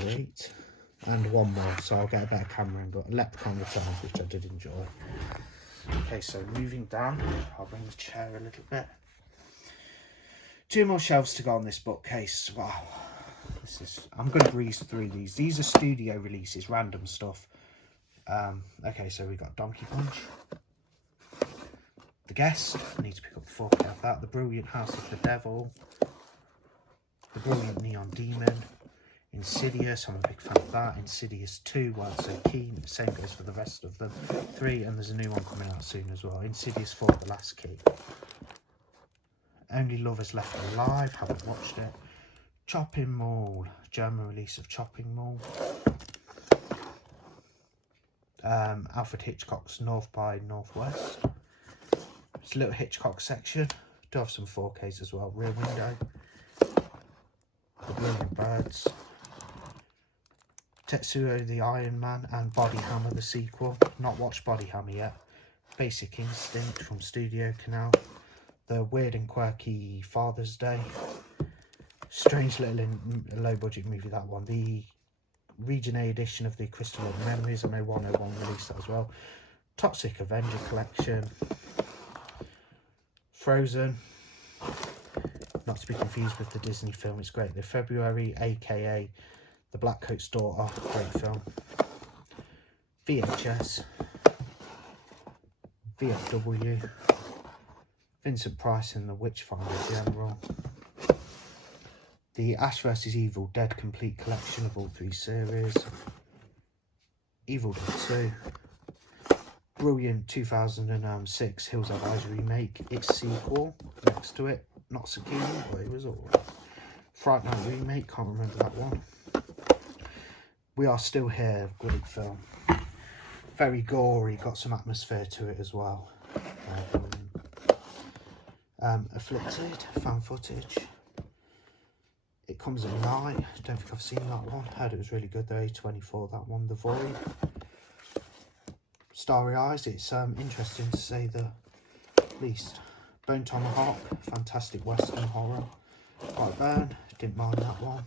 Great. And one more, so I'll get a better camera angle. Leprechaun Returns, which I did enjoy. Okay, so moving down, I'll bring the chair a little bit. 2 more shelves to go on this bookcase. Wow, I'm going to breeze through these. These are studio releases, random stuff. Okay, so we got Donkey Punch, The Guest, I need to pick up the 4K of that. The Brilliant House of the Devil, The Brilliant Neon Demon, Insidious, I'm a big fan of that. Insidious 2, Weren't So Keen. Same goes for the rest of them. 3, and there's a new one coming out soon as well. Insidious 4, The Last Key. Only Lovers Left Alive, haven't watched it. Chopping Mall, German release of Chopping Mall. Alfred Hitchcock's North by Northwest. It's a little Hitchcock section. Do have some 4Ks as well. Rear Window, The Brilliant Birds, Tetsuo the Iron Man, and Body Hammer the sequel. Not watched Body Hammer yet. Basic Instinct from Studio Canal. The weird and quirky Father's Day. Strange little low budget movie, that one. The Region A edition of the Crystal Lake Memories. I know 101 released that as well. Toxic Avenger Collection. Frozen. Not to be confused with the Disney film, it's great. The February, aka The Blackcoat's Daughter, great film. VHS. VFW. Vincent Price and the Witchfinder General. The Ash vs Evil Dead Complete Collection of all 3 series. Evil Dead 2. Brilliant 2006 Hills Have Eyes remake. Its sequel next to it. Not so keen, but it was alright. Fright Night remake, can't remember that one. We Are Still Here, great film. Very gory, got some atmosphere to it as well. Afflicted, found footage. It Comes at Night, don't think I've seen that one. Heard it was really good though. A24, that one. The Void. Starry Eyes, it's interesting to say the least. Bone Tomahawk, fantastic western horror. Brightburn, didn't mind that one.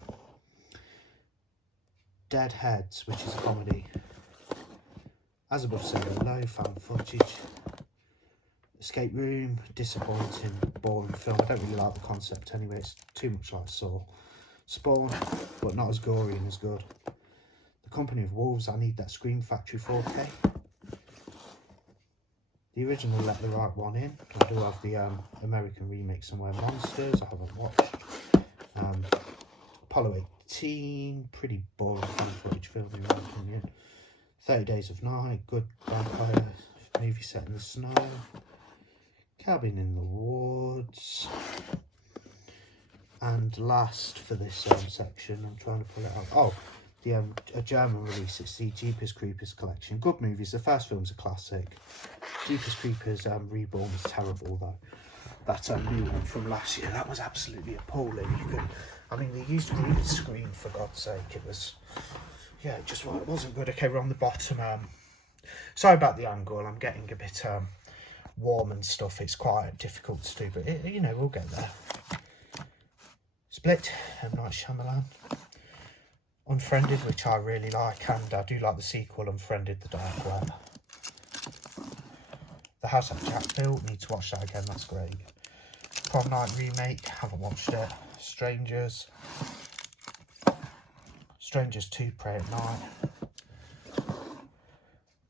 Dead Heads, which is a comedy. As Above, So Below, found footage. Escape Room, disappointing, boring film. I don't really like the concept anyway, it's too much like Saw. Spawn, but not as gory and as good. The Company of Wolves, I need that Screen Factory 4K. The original Let the Right One In. I do have the American remake somewhere. Monsters, I haven't watched. Apollo 18, pretty boring fan footage film in my opinion. 30 Days of Night, good vampire movie set in the snow. Cabin in the Woods. And last for this section, I'm trying to pull it out. Oh, a German release. It's the Jeepers Creepers collection. Good movies. The first film's a classic. Jeepers Creepers Reborn is terrible though. That new one from last year, that was absolutely appalling. I mean, they used green screen for God's sake. It was, yeah, it wasn't good. Okay, we're on the bottom. Sorry about the angle. I'm getting a bit warm and stuff. It's quite difficult to do, but you know, we'll get there. Split, M. Night Shyamalan. Unfriended, which I really like, and I do like the sequel, Unfriended, The Dark Web. The House that Jack Built, need to watch that again, that's great. Prom Night remake, haven't watched it. Strangers 2, Pray at Night.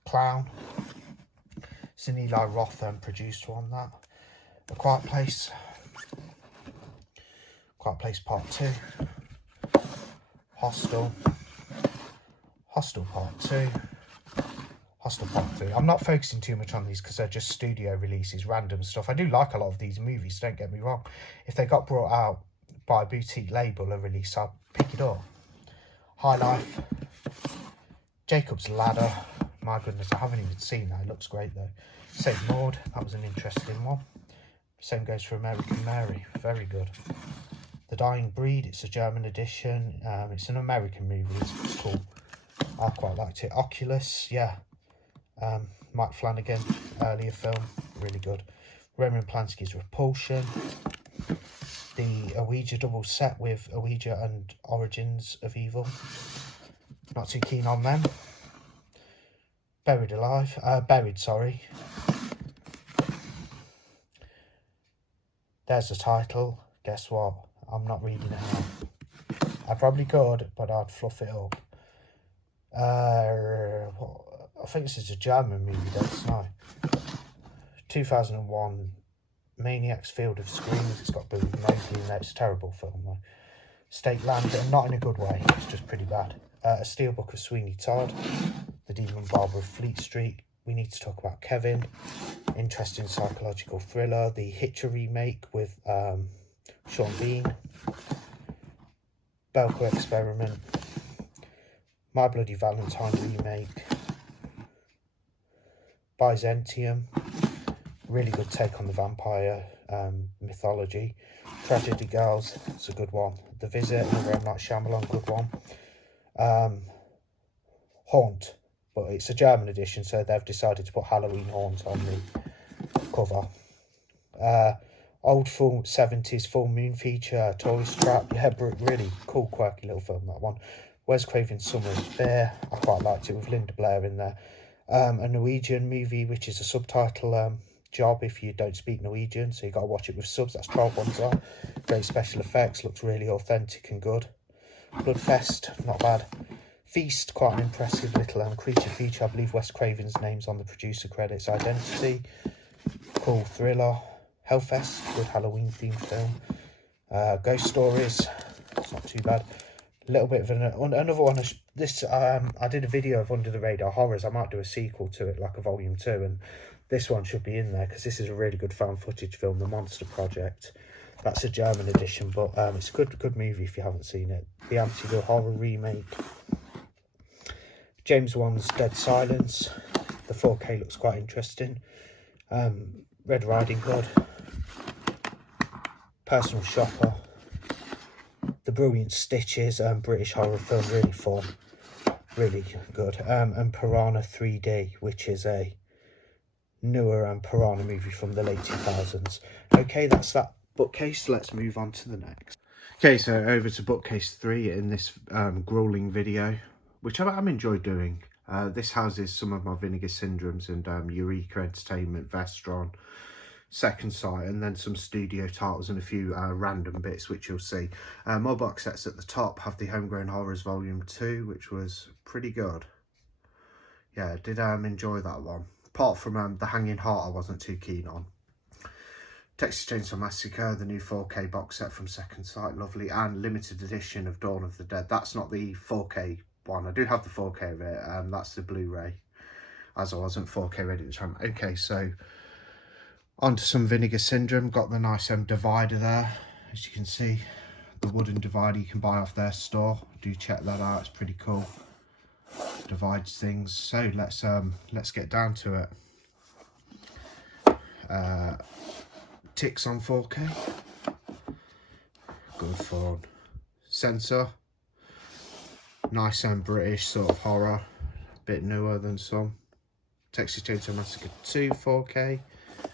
Clown, it's an Eli Roth produced one, that. A Quiet Place Part 2. Hostel Part 2. Hostel Part 3. I'm not focusing too much on these because they're just studio releases, random stuff. I do like a lot of these movies, don't get me wrong. If they got brought out by a boutique label or release, I'll pick it up. High Life. Jacob's Ladder. My goodness, I haven't even seen that. It looks great though. St. Maud. That was an interesting one. Same goes for American Mary. Very good. The Dying Breed. It's a German edition. It's an American movie. It's cool. I quite liked it. Oculus. Yeah. Mike Flanagan, earlier film, really good. Roman Polanski's Repulsion. The Ouija double set with Ouija and Origins of Evil. Not too keen on them. Buried, sorry. There's the title. Guess what? I'm not reading it now. I probably could, but I'd fluff it up. I think this is a German movie, don't know. 2001 Maniac's Field of Screams. It's got Billy Moseley in there. It's a terrible film though. State Land, and not in a good way, it's just pretty bad. A Steelbook of Sweeney Todd. The Demon Barber of Fleet Street. We need to talk about Kevin. Interesting psychological thriller. The Hitcher remake with Sean Bean. Belko Experiment. My Bloody Valentine remake. Byzantium, really good take on the vampire mythology. Tragedy Girls, it's a good one. The Visit, another M. Night Shyamalan, good one. Haunt, but it's a German edition, so they've decided to put Halloween Haunt on the cover. Old full 70s full moon feature, Tourist Trap, yeah, really cool, quirky little film, that one. Wes Craven's Summer is Fair, I quite liked it with Linda Blair in there. A Norwegian movie, which is a subtitle job if you don't speak Norwegian, so you got to watch it with subs. That's 12 ones are. Great special effects, looks really authentic and good. Bloodfest, not bad. Feast, quite an impressive little creature feature. I believe Wes Craven's name's on the producer credits. Identity, cool thriller. Hellfest, good Halloween themed film. Ghost Stories, it's not too bad. A little bit of another one. I did a video of Under the Radar Horrors. I might do a sequel to it, like a volume 2, and this one should be in there because this is a really good found footage film, The Monster Project. That's a German edition, but it's a good movie if you haven't seen it. The Amityville Horror remake. James Wan's Dead Silence. The 4K looks quite interesting. Red Riding Hood. Personal Shopper. The Brilliant Stitches, British horror film, really fun, really good. And Piranha 3D, which is a newer Piranha movie from the late 2000s. Okay, that's that bookcase. Let's move on to the next. Okay, so over to bookcase 3 in this grueling video, which I'm enjoyed doing. This houses some of my Vinegar Syndromes and Eureka Entertainment, Vestron, Second Sight, and then some studio titles and a few random bits which you'll see. More box sets at the top have the Homegrown Horrors Volume 2, which was pretty good. Yeah, did enjoy that one. Apart from The Hanging Heart, I wasn't too keen on. Texas Chainsaw Massacre, the new 4K box set from Second Sight, lovely, and limited edition of Dawn of the Dead. That's not the 4K one. I do have the 4K of it. That's the Blu Ray, as I wasn't 4K ready at the time. Okay, so onto some Vinegar Syndrome. Got the nice divider there, as you can see, the wooden divider you can buy off their store. Do check that out, it's pretty cool. Divides things. So let's get down to it. Ticks on 4K, good fun. Sensor, nice and British sort of horror, bit newer than some. Texas Chainsaw Massacre 2 4K,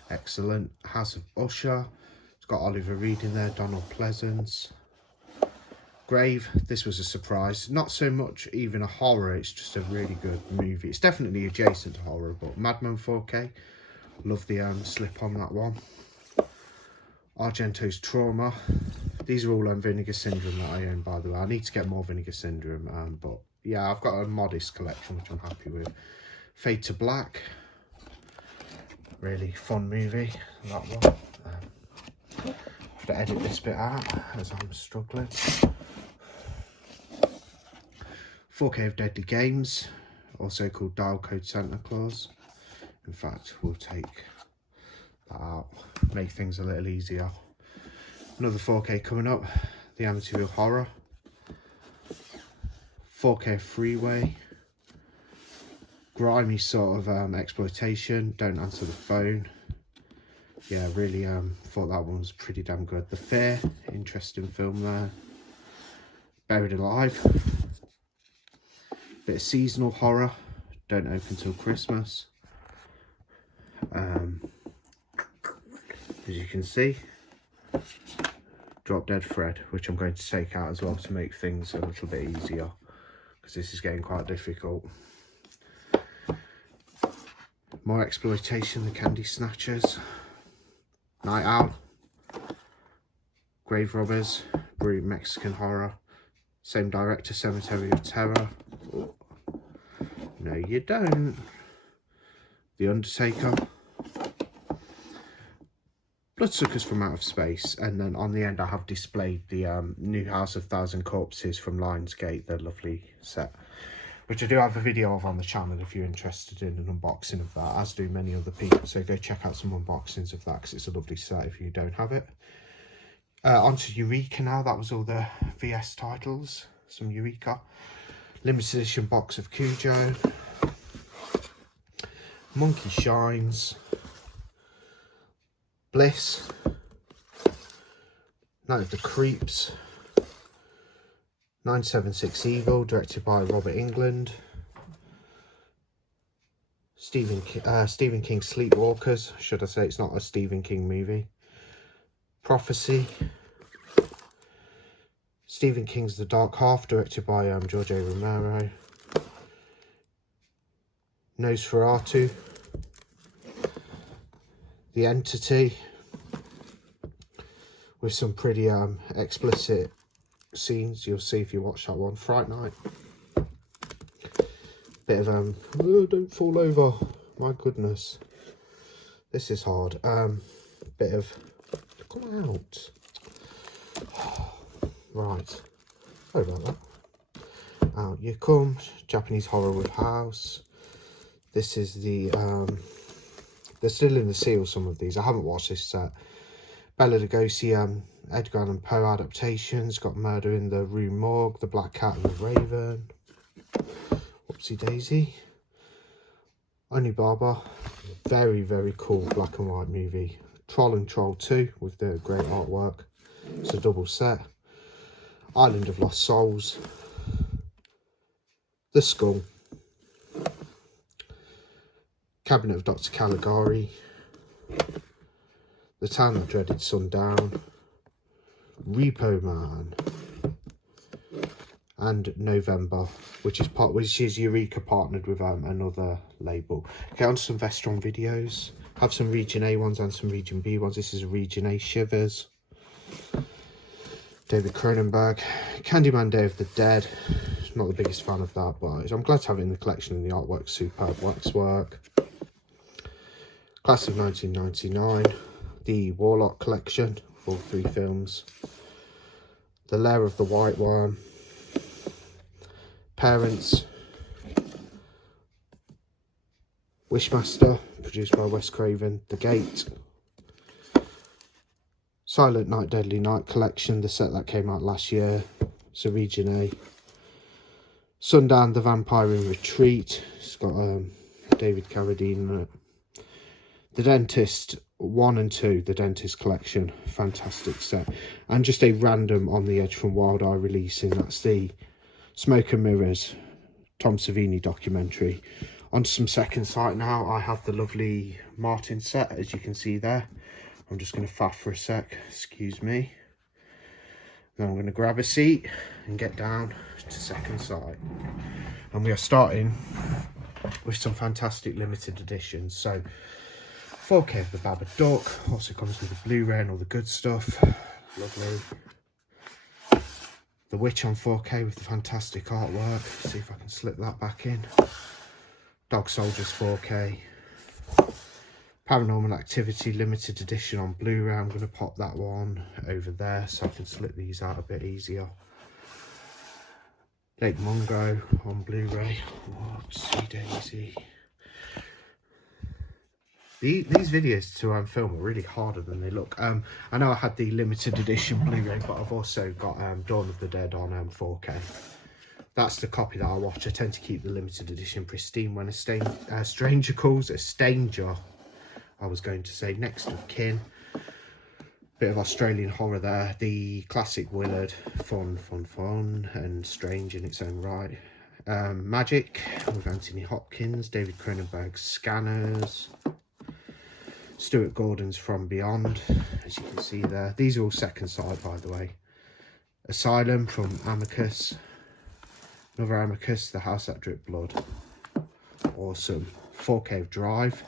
excellent. House of Usher, it's got Oliver Reed in there, Donald Pleasance. Grave, this was a surprise, not so much even a horror, it's just a really good movie. It's definitely adjacent to horror, but Madman 4K, Love the slip on that one. Argento's Trauma. These are all Vinegar Syndrome that I own, by the way. I need to get more Vinegar Syndrome, but yeah, I've got a modest collection which I'm happy with. Fade to Black. Really fun movie, that one. I have to edit this bit out as I'm struggling. 4K of Deadly Games, also called Dial Code Santa Claus. In fact, we'll take that out, make things a little easier. Another 4K coming up, The Amityville Horror. 4K Freeway. Grimy sort of exploitation, Don't Answer the Phone. Yeah, really thought that one was pretty damn good. The Fear, interesting film there. Buried Alive. Bit of seasonal horror, Don't Open Till Christmas. As you can see, Drop Dead Fred, which I'm going to take out as well to make things a little bit easier, because this is getting quite difficult. More exploitation, The Candy Snatchers. Night Owl. Grave Robbers, Brute Mexican Horror. Same director, Cemetery of Terror. Oh, no you don't. The Undertaker. Bloodsuckers from Outer Space, and then on the end I have displayed the new House of Thousand Corpses from Lionsgate, the lovely set, which I do have a video of on the channel if you're interested in an unboxing of that, as do many other people, so go check out some unboxings of that because it's a lovely set if you don't have it. On to Eureka now. That was all the VS titles, some Eureka. Limited edition box of Cujo. Monkey Shines. Bliss. Night of the Creeps. 976 Evil, directed by Robert Englund. Stephen King Sleepwalkers. Should I say it's not a Stephen King movie. Prophecy. Stephen King's The Dark Half, directed by George A. Romero. Nosferatu. The Entity, with some pretty explicit scenes you'll see if you watch that one. Fright Night. Bit of oh, don't fall over, my goodness, this is hard. Bit of, come out. Right, sorry about that. Out You Come, Japanese Horror with House. This is the they're still in the seal, some of these. I haven't watched this set. Bela Lugosi, Edgar Allan Poe adaptations. Got Murder in the Rue Morgue, The Black Cat and the Raven. Whoopsie Daisy. Onibaba. Very, very cool black and white movie. Troll and Troll 2 with the great artwork. It's a double set. Island of Lost Souls. The Skull. Cabinet of Dr. Caligari. The Town That Dreaded Sundown. Repo Man. And November, which is Eureka partnered with another label. Okay, on to some Vestron videos. Have some Region A ones and some Region B ones. This is a Region A Shivers. David Cronenberg. Candyman Day of the Dead. Not the biggest fan of that, but I'm glad to have it in the collection, and the artwork's superb waxwork. Class of 1999. The Warlock Collection, all 3 films. The Lair of the White Worm. Parents. Wishmaster, produced by Wes Craven. The Gate. Silent Night, Deadly Night Collection, the set that came out last year. It's a Region A. Sundown, The Vampire in Retreat. It's got David Carradine in it. The Dentist 1 and 2, The Dentist Collection, fantastic set. And just a random On the Edge from Wild Eye releasing, that's the Smoke and Mirrors Tom Savini documentary. On to some Second Sight now. I have the lovely Martin set, as you can see there. I'm just going to faff for a sec, excuse me. Now I'm going to grab a seat and get down to Second Sight. And we are starting with some fantastic limited editions. So 4K of the Babadook. Also comes with a Blu Ray and all the good stuff. Lovely. The Witch on 4K with the fantastic artwork. See if I can slip that back in. Dog Soldiers 4K. Paranormal Activity limited edition on Blu Ray. I'm going to pop that one over there so I can slip these out a bit easier. Lake Mungo on Blu Ray. Whoopsie daisy. These videos to film are really harder than they look. I know I had the limited edition Blu Ray, but I've also got Dawn of the Dead on 4K. That's the copy that I watch. I tend to keep the limited edition pristine when a stranger calls. A stranger, I was going to say, next of kin. Bit of Australian horror there. The classic Willard, fun, and strange in its own right. Magic with Anthony Hopkins, David Cronenberg's Scanners, Stuart Gordon's From Beyond, as you can see there. These are all second sight, by the way. Asylum from Amicus. Another Amicus, The House That Dripped Blood. Awesome. 4K of Drive.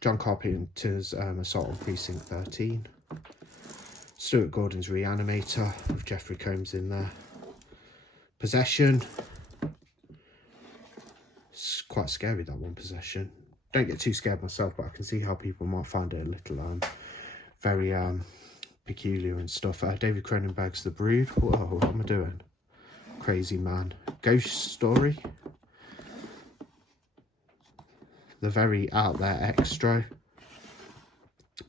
John Carpenter's Assault on Precinct 13. Stuart Gordon's Reanimator with Jeffrey Combs in there. Possession. It's quite scary, that one, Possession. Don't get too scared myself, but I can see how people might find it a little very peculiar and stuff. David Cronenberg's The Brood. Whoa, what am I doing? Crazy Man. Ghost Story. The very out there extra.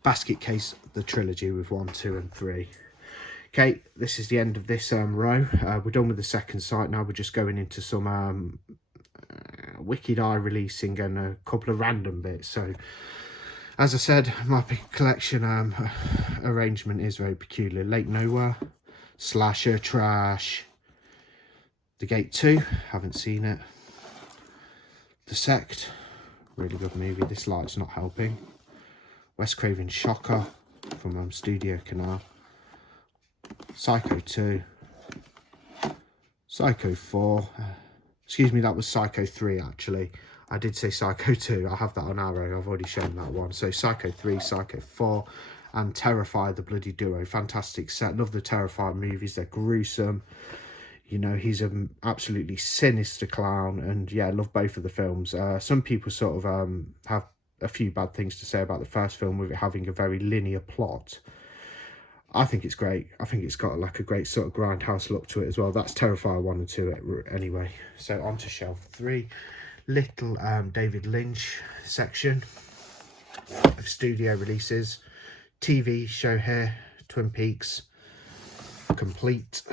Basket Case, the trilogy with 1, 2 and 3. Okay, this is the end of this row. We're done with the second sight now. We're just going into some Wicked Eye releasing and a couple of random bits. So as I said, my collection arrangement is very peculiar. Lake Nowhere, Slasher Trash, The Gate 2, haven't seen it. The Sect, really good movie. This light's not helping. Wes Craven's Shocker from Studio Canal. Psycho 2. Psycho 4. Excuse me, that was Psycho 3 actually. I did say Psycho 2. I have that on Arrow. I've already shown that one. So Psycho 3, Psycho 4, and Terrifier, the bloody duo. Fantastic set. Love the Terrifier movies. They're gruesome. You know, he's an absolutely sinister clown. And yeah, I love both of the films. Some people sort of have a few bad things to say about the first film with it having a very linear plot. I think it's great. I think it's got like a great sort of grindhouse look to it as well. That's Terrifier 1 and 2 anyway. So on to shelf 3. Little David Lynch section of studio releases. TV show here, Twin Peaks, complete.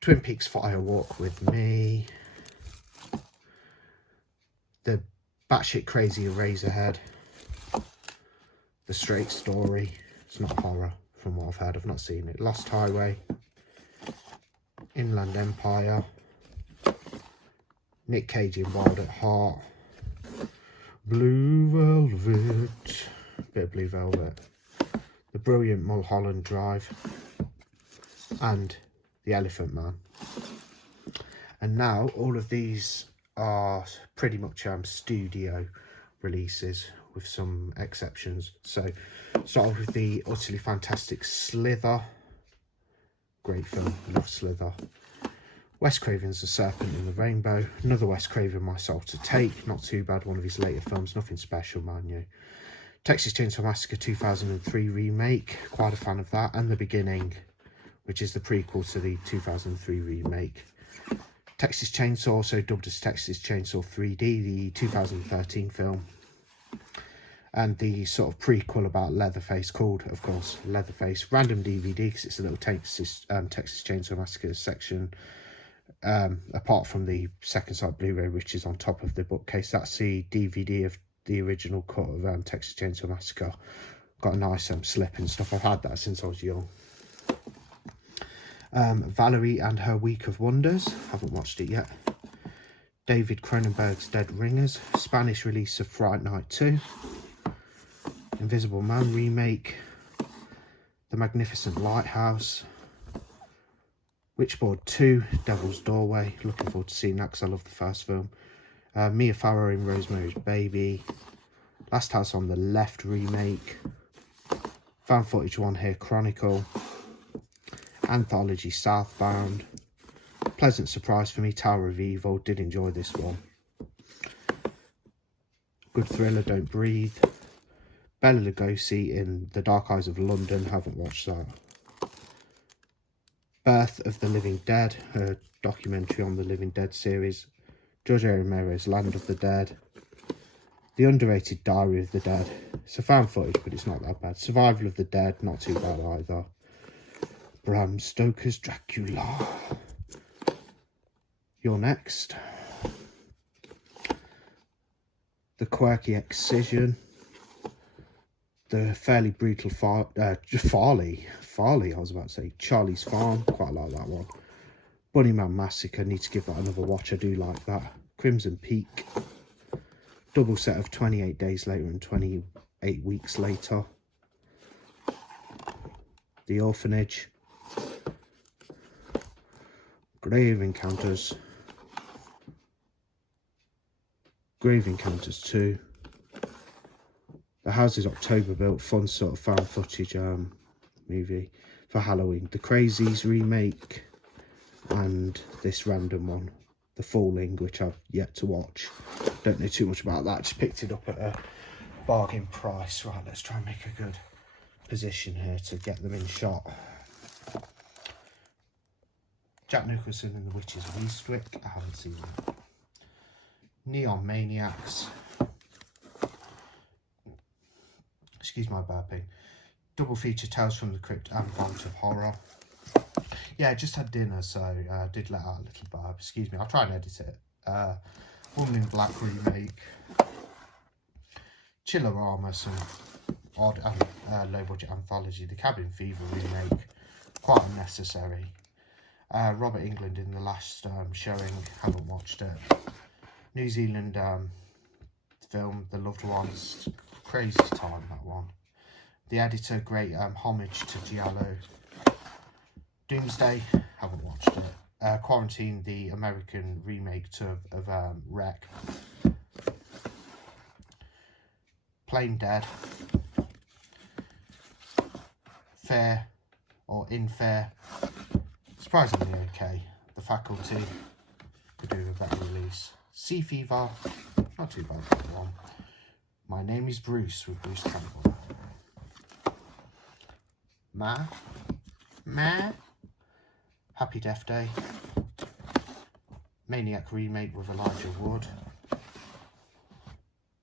Twin Peaks Fire Walk with Me. The batshit crazy Eraserhead. The Straight Story. It's not horror from what I've heard. I've not seen it. Lost Highway. Inland Empire. Nick Cage in Wild at Heart. Blue Velvet. Bit of Blue Velvet. The brilliant Mulholland Drive. And The Elephant Man. And now all of these are pretty much studio releases with some exceptions. So start off with the utterly fantastic Slither. Great film, love Slither. Wes Craven's The Serpent and the Rainbow. Another Wes Craven, My Soul to Take. Not too bad, one of his later films, nothing special, mind you. Texas Chainsaw Massacre 2003 remake, quite a fan of that. And The Beginning, which is the prequel to the 2003 remake. Texas Chainsaw, also dubbed as Texas Chainsaw 3D, the 2013 film. And the sort of prequel about Leatherface called, of course, Leatherface. Random DVD, because it's a little Texas Chainsaw Massacre section. Apart from the second sight Blu-ray, which is on top of the bookcase. That's the DVD of the original cut of Texas Chainsaw Massacre. Got a nice slip and stuff. I've had that since I was young. Valerie and Her Week of Wonders. Haven't watched it yet. David Cronenberg's Dead Ringers. Spanish release of Fright Night 2. Invisible Man remake. The Magnificent Lighthouse. Witchboard 2, Devil's Doorway. Looking forward to seeing that because I love the first film. Mia Farrow in Rosemary's Baby, Last House on the Left remake, found footage one here, Chronicle, anthology Southbound. Pleasant surprise for me, Tower of Evil, did enjoy this one. Good thriller, Don't Breathe. Bela Lugosi in The Dark Eyes of London, haven't watched that. Birth of the Living Dead, a documentary on the Living Dead series. George A. Romero's Land of the Dead. The underrated Diary of the Dead. It's a found footage, but it's not that bad. Survival of the Dead, not too bad either. Bram Stoker's Dracula. You're next. The Quirky Excision. The Fairly Brutal Farley, I was about to say. Charlie's Farm, quite like that one. Bunnyman Massacre, need to give that another watch, I do like that. Crimson Peak. Double set of 28 Days Later and 28 Weeks Later. The Orphanage. Grave Encounters. Grave Encounters 2. The House is October Built, fun sort of found footage movie for Halloween. The Crazies remake, and this random one, The Falling, which I've yet to watch. Don't know too much about that, just picked it up at a bargain price. Right, let's try and make a good position here to get them in shot. Jack Nicholson and the Witches of Eastwick, I haven't seen that. Neon Maniacs. Excuse my burping. Double feature Tales from the Crypt and Vault of Horror. Yeah, I just had dinner, so I did let out a little burp. Excuse me, I'll try and edit it. Woman in Black remake. Chillerama, some odd and low budget anthology. The Cabin Fever remake, quite unnecessary. Robert England in the last showing, haven't watched it. New Zealand film, The Loved Ones, crazy time, that one. The Editor, great homage to Giallo. Doomsday, haven't watched it. Quarantine, the American remake of Wreck. Plain Dead. Fair or Infair, surprisingly okay. The Faculty, could do a better release. Sea Fever, not too bad for that one. My Name is Bruce with Bruce Campbell. Happy Death Day. Maniac remake with Elijah Wood.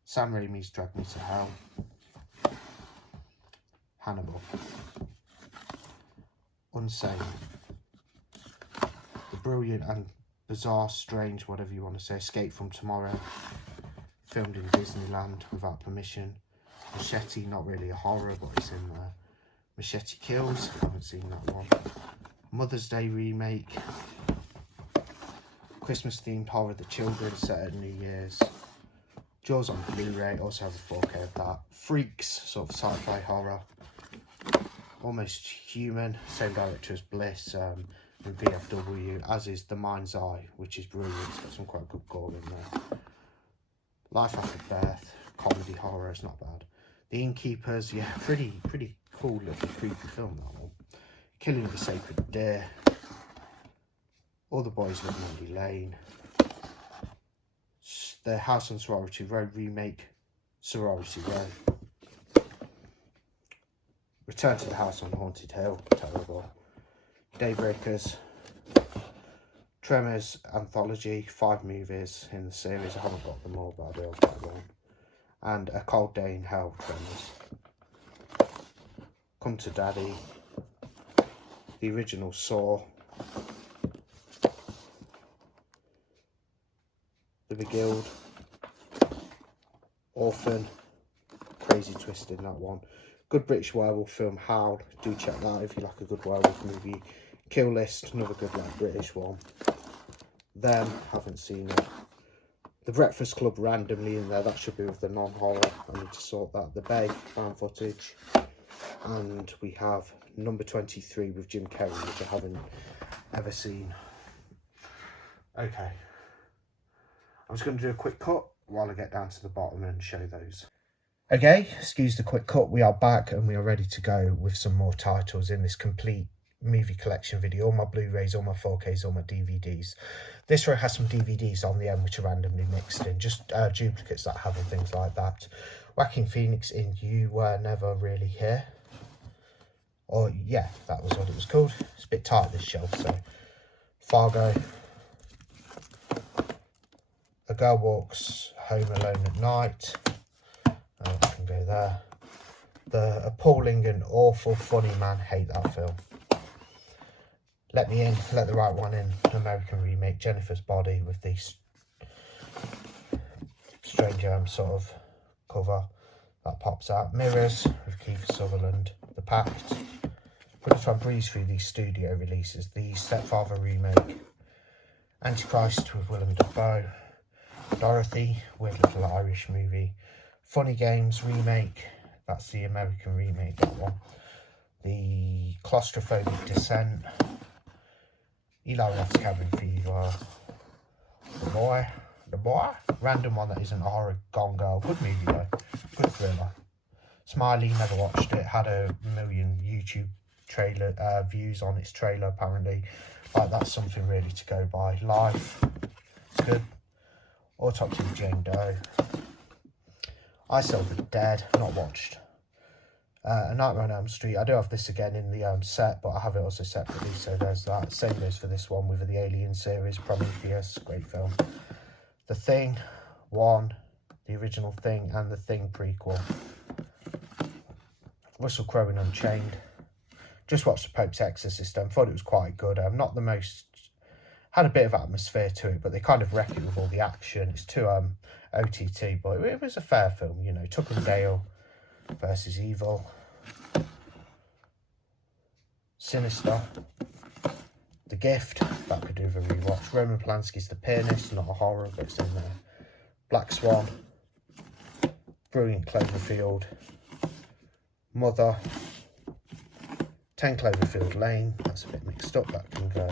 Sam Raimi's Drag Me to Hell. Hannibal. Unsane. The brilliant and bizarre, strange, whatever you want to say, Escape from Tomorrow. Filmed in Disneyland without permission. Machete, not really a horror, but it's in there. Machete Kills, haven't seen that one. Mother's Day remake. Christmas themed horror, The Children, set at New Year's. Jaws on Blu Ray, also have a 4K of that. Freaks, sort of sci-fi horror. Almost Human, same director as Bliss in VFW, as is The Mind's Eye, which is brilliant. It's got some quite good gore in there. Life After Death, comedy horror, it's not bad. The Innkeepers, yeah, pretty cool little creepy film, that one. Killing of a Sacred Deer. All the Boys Live Mandy Lane. The House on Sorority Road remake, Sorority Row. Return to the House on Haunted Hill, terrible. Daybreakers. Tremors anthology, 5 movies in the series. I haven't got them all, but I do have that one. And A Cold Day in Hell, Tremors. Come to Daddy. The original Saw. The Beguiled. Orphan. Crazy twist in that one. Good British werewolf film, Howl. Do check that if you like a good werewolf movie. Kill List, another good British one. Them, haven't seen it. The Breakfast Club randomly in there, that should be with the non-horror. I need to sort that. The Bay, found footage. And we have number 23 with Jim Carrey, which I haven't ever seen. Okay. I'm just going to do a quick cut while I get down to the bottom and show those. Okay, excuse the quick cut. We are back and we are ready to go with some more titles in this complete movie collection video. All my Blu Rays, all my 4Ks, all my DVDs. This row has some DVDs on the end which are randomly mixed in, just duplicates that have and things like that. Joaquin Phoenix in You Were Never Really Here. Or yeah, that was what it was called. It's a bit tight, this shelf. So Fargo, A Girl Walks Home Alone at Night. I can go there. The Appalling and Awful Funny Man, hate that film. Let Me In, Let the Right One In, American remake, Jennifer's Body with the strange sort of cover that pops out. Mirrors with Kiefer Sutherland. The Pact. I'm going to try and breeze through these studio releases. The Stepfather remake, Antichrist with Willem Dafoe, Dorothy, weird little Irish movie, Funny Games remake, that's the American remake, that one. The Claustrophobic Descent, Eli Roth's Cabin Fever, The Boy, random one that isn't a horror, Gone Girl, good movie though, good thriller. Smiley, never watched it, had a million YouTube trailer views on its trailer apparently. Like, that's something really to go by. Life, it's good. Autopsy of Jane Doe. I Still Be Dead, not watched. A Nightmare on Elm Street, I do have this again in the set, but I have it also separately, so there's that. Same goes for this one with the Alien series, Prometheus, great film. The Thing 1, the original Thing, and the Thing prequel. Russell Crowe in Unchained. Just watched The Pope's Exorcist, thought it was quite good. Not the most, had a bit of atmosphere to it, but they kind of wreck it with all the action. It's too OTT, but it was a fair film, you know. Tucker and Dale versus Evil. Sinister. The Gift, that could do with a rewatch. Roman Polanski's The Pianist, not a horror, but it's in there. Black Swan. Brilliant Cloverfield. Mother. 10 Cloverfield Lane, that's a bit mixed up, that can go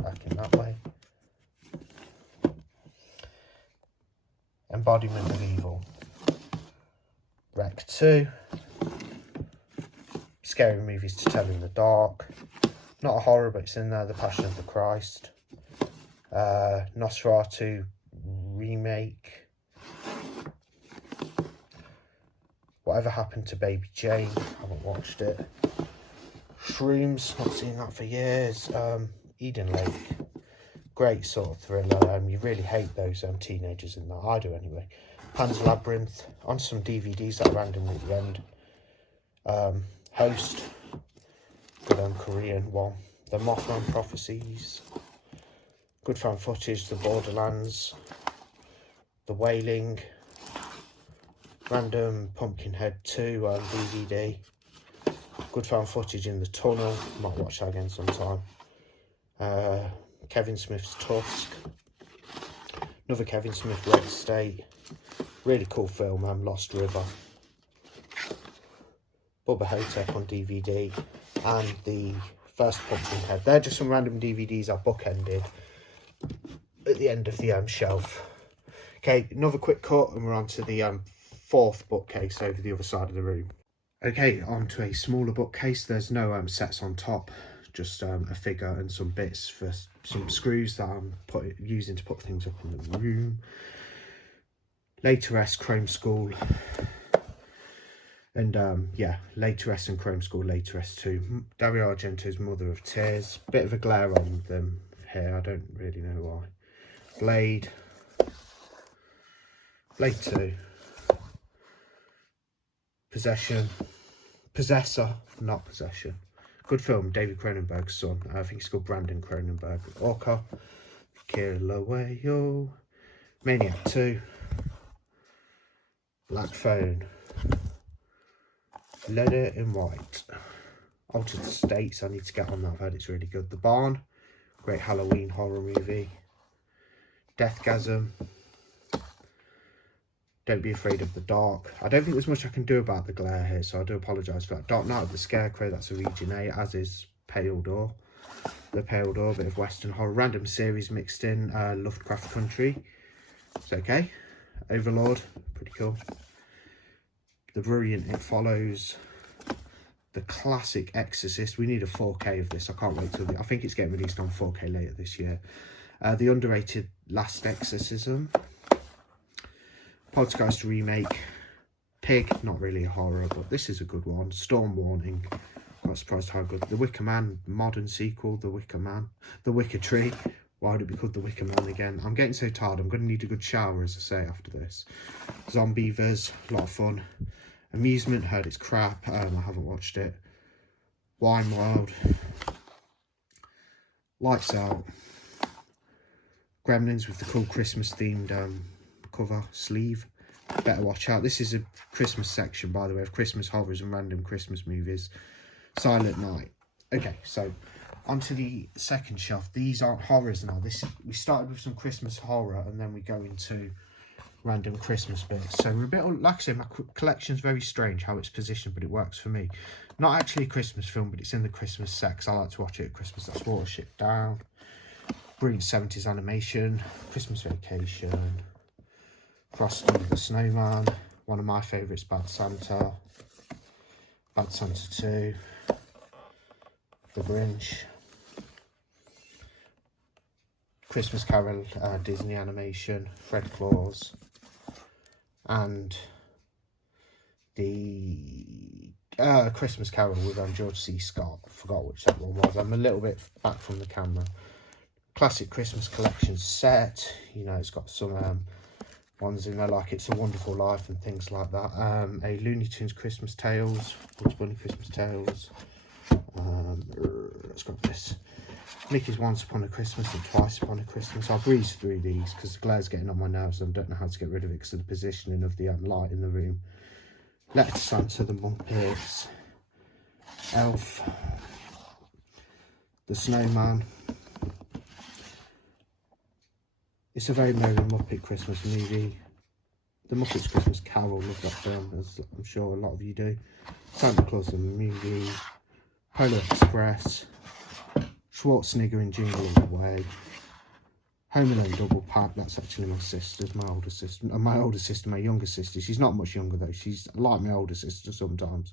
back in that way. Embodiment of Evil. Rec 2. Scary Movies to Tell in the Dark. Not a horror, but it's in there. The Passion of the Christ. Nosferatu remake. Whatever Happened to Baby Jane, haven't watched it. Shrooms, not seen that for years. Eden Lake, great sort of thriller. You really hate those teenagers in that. I do anyway. Pan's Labyrinth, on some DVDs that randomly at the end. Host, good Korean one. The Mothman Prophecies, good fan footage. The Borderlands, The Wailing, random Pumpkinhead 2 DVD. Good fan footage in the Tunnel, might watch that again sometime. Kevin Smith's Tusk. Another Kevin Smith, Red State. Really cool film, Lost River. Bubba Hotep on DVD. And the first Pumpkinhead. They're just some random DVDs I bookended at the end of the shelf. Okay, another quick cut and we're on to the fourth bookcase over the other side of the room. Okay, onto a smaller bookcase. There's no sets on top, just a figure and some bits for some screws that I'm using to put things up in the room. Later Chrome School, and yeah, Later and Chrome School, Later 2. Dario Argento's Mother of Tears. Bit of a glare on them here, I don't really know why. Blade 2. Possessor, not Possession. Good film, David Cronenberg's son. I think he's called Brandon Cronenberg. Orca, Kilauea, Maniac 2, Black Phone, Leather in White, Altered States. I need to get on that. I've heard it's really good. The Barn, great Halloween horror movie. Deathgasm. Don't Be Afraid of the Dark. I don't think there's much I can do about the glare here, so I do apologise for that. Dark Night of the Scarecrow, that's a Region A, as is Pale Door. The Pale Door, bit of Western horror. Random series mixed in, Lovecraft Country. It's okay. Overlord, pretty cool. The brilliant It Follows. The classic Exorcist. We need a 4K of this. I can't wait till I think it's getting released on 4K later this year. The underrated Last Exorcism. Poltergeist remake. Pig, not really a horror, but this is a good one. Storm Warning. Quite surprised how good. The Wicker Man modern sequel. The Wicker Man. The Wicker Tree. Why would it be called The Wicker Man again? I'm getting so tired. I'm going to need a good shower, as I say, after this. Zombievers. A lot of fun. Amusement, heard it's crap. I haven't watched it. Wine Wild. Lights Out. Gremlins with the cool Christmas themed cover sleeve. Better watch out. This is a Christmas section, by the way, of Christmas horrors and random Christmas movies. Silent Night. Okay, so onto the second shelf. These aren't horrors now. We started with some Christmas horror, and then we go into random Christmas bits. So we're a bit, like I said, my collection's very strange how it's positioned, but it works for me. Not actually a Christmas film, but it's in the Christmas set, I like to watch it at Christmas. That's Watership Down. Brilliant 70s animation. Christmas Vacation. Frosty the Snowman. One of my favourites, Bad Santa. Bad Santa 2. The Grinch. Christmas Carol, Disney animation. Fred Claus. And the Christmas Carol with George C. Scott. I forgot which that one was. I'm a little bit back from the camera. Classic Christmas collection set. You know, it's got some ones in there like It's a Wonderful Life and things like that. A Looney Tunes Christmas Tales. Bugs Bunny Christmas Tales. Let's got this. Mickey's Once Upon a Christmas and Twice Upon a Christmas. I'll breeze through these because the glare's getting on my nerves and I don't know how to get rid of it because of the positioning of the light in the room. Letter to Santa, The Muppets, Elf, The Snowman. It's a very Merry Muppet Christmas movie. The Muppets Christmas Carol, love that film, as I'm sure a lot of you do. Santa Claus the movie, Polar Express, Schwarzenegger in Jingle All the Way, Home Alone Double Pack. That's actually my sister's, my older sister, my younger sister. She's not much younger though. She's like my older sister sometimes,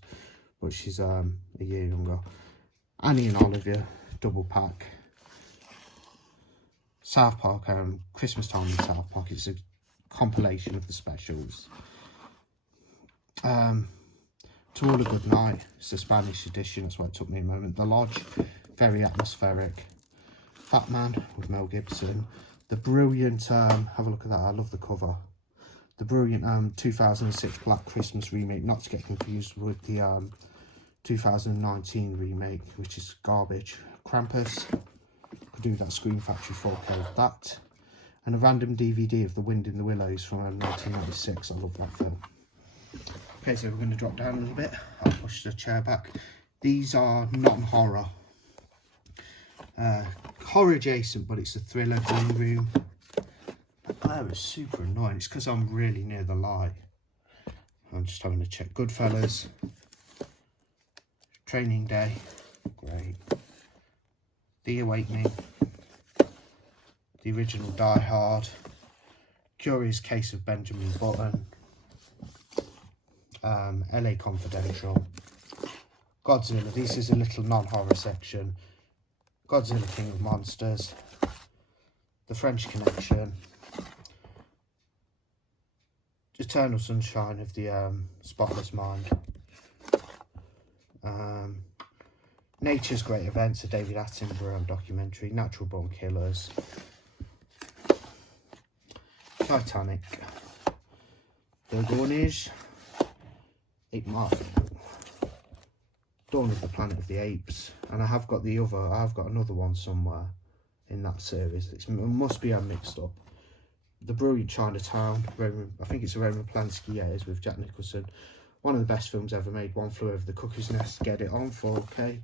but she's a year younger. Annie and Olivia Double Pack. South Park, Christmas Time in South Park. It's a compilation of the specials. To All a Good Night. It's the Spanish edition. That's why it took me a moment. The Lodge. Very atmospheric. Batman with Mel Gibson. The brilliant, have a look at that, I love the cover. The brilliant 2006 Black Christmas remake, not to get confused with the 2019 remake, which is garbage. Krampus, could do that Scream Factory 4K of that. And a random DVD of The Wind in the Willows from 1996, I love that film. Okay, so we're going to drop down a little bit. I'll push the chair back. These are non-horror. Horror adjacent, but it's a thriller. Green Room. That glare is super annoying. It's because I'm really near the light. I'm just having to check. Goodfellas. Training Day. Great. The Awakening. The original Die Hard. Curious Case of Benjamin Button. LA Confidential. Godzilla. This is a little non-horror section. Godzilla King of Monsters. The French Connection. Eternal Sunshine of the Spotless Mind. Nature's Great Events, a David Attenborough documentary. Natural Born Killers. Titanic. The Gornish. 8 Mile. Dawn of the Planet of the Apes. And I've got another one somewhere in that series. It must be mixed up. The Brilliant Chinatown. I think it's a Roman Polanski, yeah, it is, with Jack Nicholson. One of the best films ever made. One Flew Over the Cuckoo's Nest. Get it on 4K.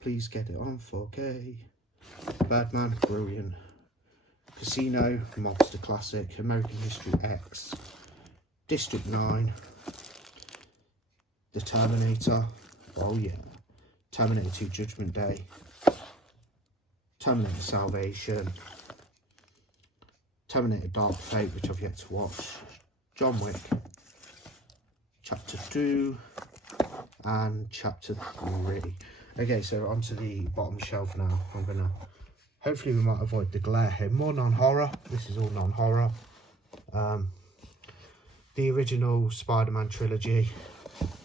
Please get it on 4K. Birdman. Brilliant. Casino. Mobster classic. American History X. District 9. The Terminator. Oh yeah. Terminator 2 Judgment Day. Terminator Salvation. Terminator Dark Fate, which I've yet to watch. John Wick, Chapter 2, and Chapter 3. Okay, so onto the bottom shelf now. I'm gonna, hopefully we might avoid the glare here. More non-horror. This is all non-horror. The original Spider-Man trilogy.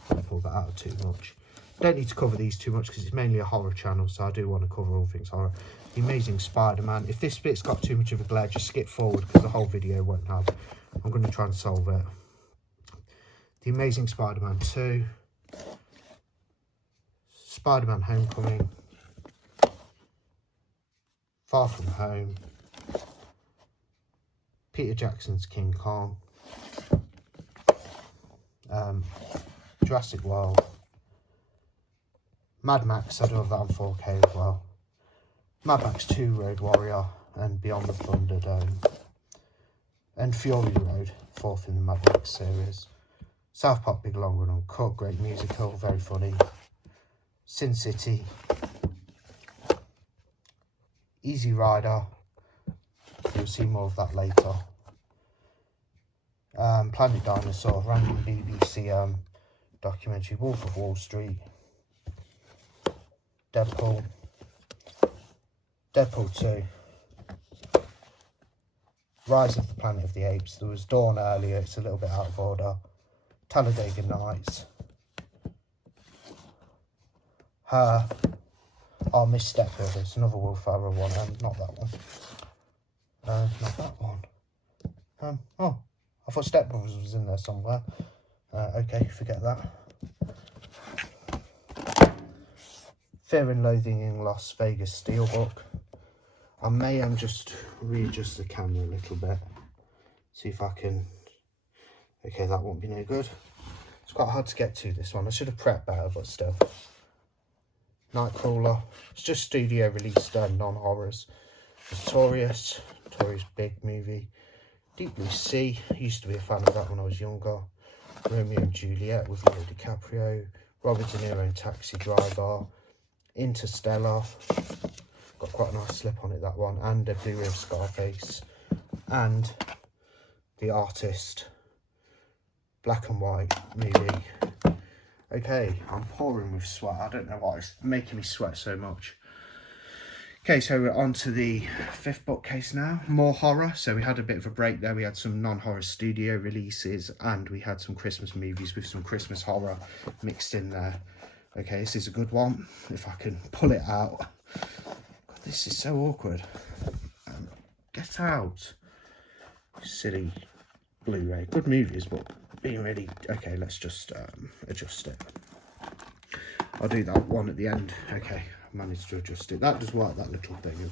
Don't pull that out too much. Don't need to cover these too much because it's mainly a horror channel, so I do want to cover all things horror. The Amazing Spider-Man. If this bit's got too much of a glare, just skip forward because the whole video won't have. I'm going to try and solve it. The Amazing Spider-Man 2. Spider-Man Homecoming. Far From Home. Peter Jackson's King Kong. Jurassic World. Mad Max, I do have that on 4K as well. Mad Max 2 Road Warrior and Beyond the Thunderdome. And Fury Road, 4th in the Mad Max series. South Park Big Long Run Uncut, great musical, very funny. Sin City. Easy Rider, you'll see more of that later. Planet Dinosaur, random BBC documentary. Wolf of Wall Street. Deadpool. Deadpool 2. Rise of the Planet of the Apes. There was Dawn earlier, it's a little bit out of order. Talladega Nights. Her. Oh, Miss Step Brothers, another Will Ferrell one. Not that one. Not that one. Oh, I thought Step Brothers was in there somewhere. Okay, forget that. Fear and Loathing in Las Vegas Steelbook. I may just readjust the camera a little bit. See if I can. Okay, that won't be no good. It's quite hard to get to, this one. I should have prepped better, but still. Nightcrawler. It's just studio released non-horrors. Notorious big movie. Deep Blue Sea. Used to be a fan of that when I was younger. Romeo and Juliet with Leonardo DiCaprio. Robert De Niro and Taxi Driver. Interstellar. Got quite a nice slip on it, that one. And a Blu Ray of Scarface. And The Artist. Black and white movie. Okay, I'm pouring with sweat. I don't know why it's making me sweat so much. Okay, so we're on to the 5th bookcase now. More horror. So we had a bit of a break there. We had some non-horror studio releases and we had some Christmas movies with some Christmas horror mixed in there. Okay, this is a good one. If I can pull it out. God, this is so awkward. Get out. Silly Blu-ray. Good movies, but being really... Okay, let's just adjust it. I'll do that one at the end. Okay, I managed to adjust it. That does work, that little thing.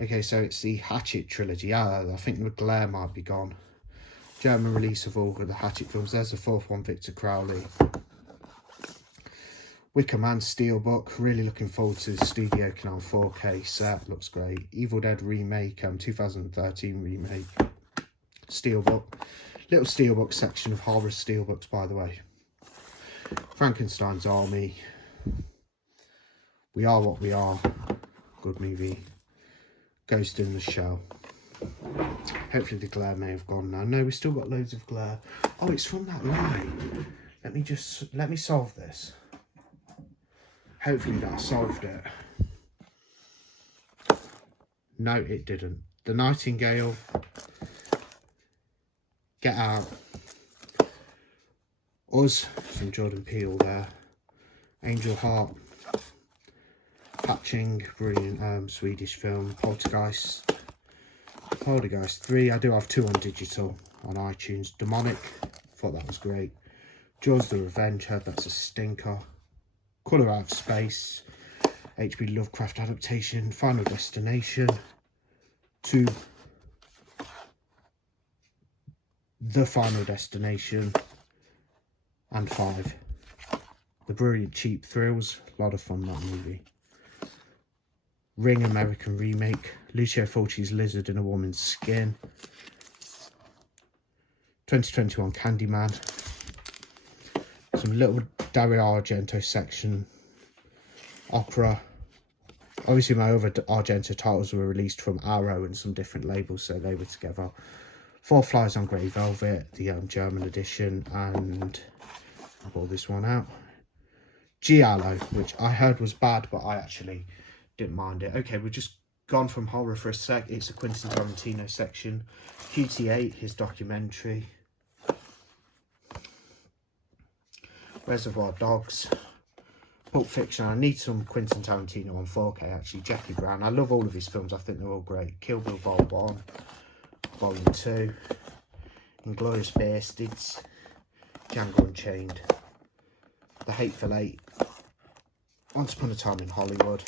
Okay, so it's the Hatchet trilogy. I think the glare might be gone. German release of all of the Hatchet films. There's the 4th one, Victor Crowley. Wicker Man Steelbook. Really looking forward to the Studio Canal 4K set. Looks great. Evil Dead remake, 2013 remake. Steelbook. Little Steelbook section of horror Steelbooks, by the way. Frankenstein's Army. We Are What We Are. Good movie. Ghost in the Shell. Hopefully the glare may have gone now. No, we've still got loads of glare. Oh, it's from that light. Let me solve this. Hopefully that solved it. No, it didn't. The Nightingale. Get Out. Us from Jordan Peele there. Angel Heart. Hatching, brilliant Swedish film. Poltergeist 3. I do have 2 on digital on iTunes. Demonic, thought that was great. Jaws the Revenge, heard that's a stinker. Colour Out of Space, H.P. Lovecraft adaptation. Final Destination 2. The Final Destination, and 5. The Brilliant Cheap Thrills, a lot of fun, that movie. Ring American remake, Lucio Fulci's Lizard in a Woman's Skin. 2021 Candyman. Some little Dario Argento section. Opera. Obviously, my other Argento titles were released from Arrow and some different labels, so they were together. Four Flies on Grey Velvet, the German edition, and I bought this one out. Giallo, which I heard was bad, but I actually didn't mind it. Okay, we've just gone from horror for a sec. It's a Quentin Tarantino section. QT8, his documentary. Reservoir Dogs. Pulp Fiction. I need some Quentin Tarantino on 4K actually. Jackie Brown. I love all of his films. I think they're all great. Kill Bill Vol. 1, Volume 2. Inglourious Basterds. Django Unchained. The Hateful Eight. Once Upon a Time in Hollywood.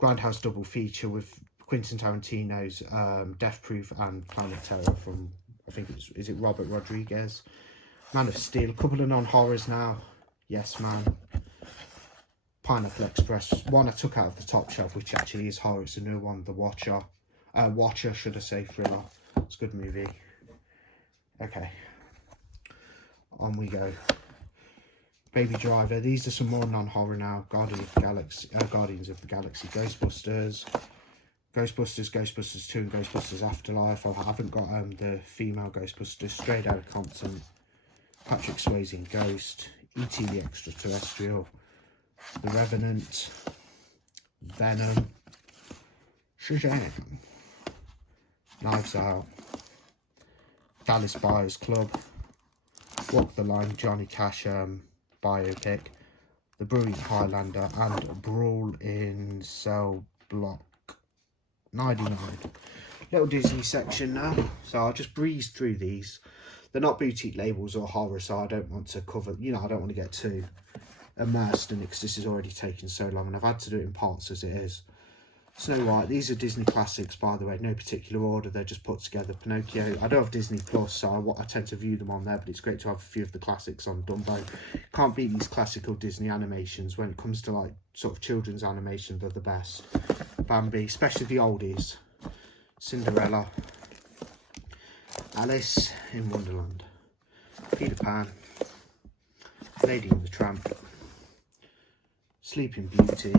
Grindhouse double feature with Quentin Tarantino's Death Proof and Planet Terror from, I think is it Robert Rodriguez. Man of Steel. A couple of non-horrors now. Yes Man. Pineapple Express. One I took out of the top shelf, which actually is horror. It's a new one. The Watcher. Watcher, should I say, thriller. It's a good movie. Okay. On we go. Baby Driver. These are some more non-horror now. Guardians of the Galaxy. Ghostbusters. Ghostbusters 2 and Ghostbusters Afterlife. I haven't got the female Ghostbusters. Straight Outta Compton. Patrick Swayze in Ghost. E.T. the Extraterrestrial. The Revenant. Venom. Shazam. Knives Out. Dallas Buyers Club. Walk the Line, Johnny Cash biopic. The Brilliant Highlander and Brawl in Cell Block 99. Little Disney section now, so I'll just breeze through these. They're not boutique labels or horror, so I don't want to cover, you know, I don't want to get too immersed in it because this is already taking so long and I've had to do it in parts as it is. Snow White. These are Disney classics, by the way, no particular order, they're just put together. Pinocchio. I don't have Disney Plus, so I tend to view them on there, but it's great to have a few of the classics on Dumbo. Can't beat these classical Disney animations. When it comes to like sort of children's animation, they're the best. Bambi, especially the oldies. Cinderella. Alice in Wonderland. Peter Pan. Lady and the Tramp. Sleeping Beauty.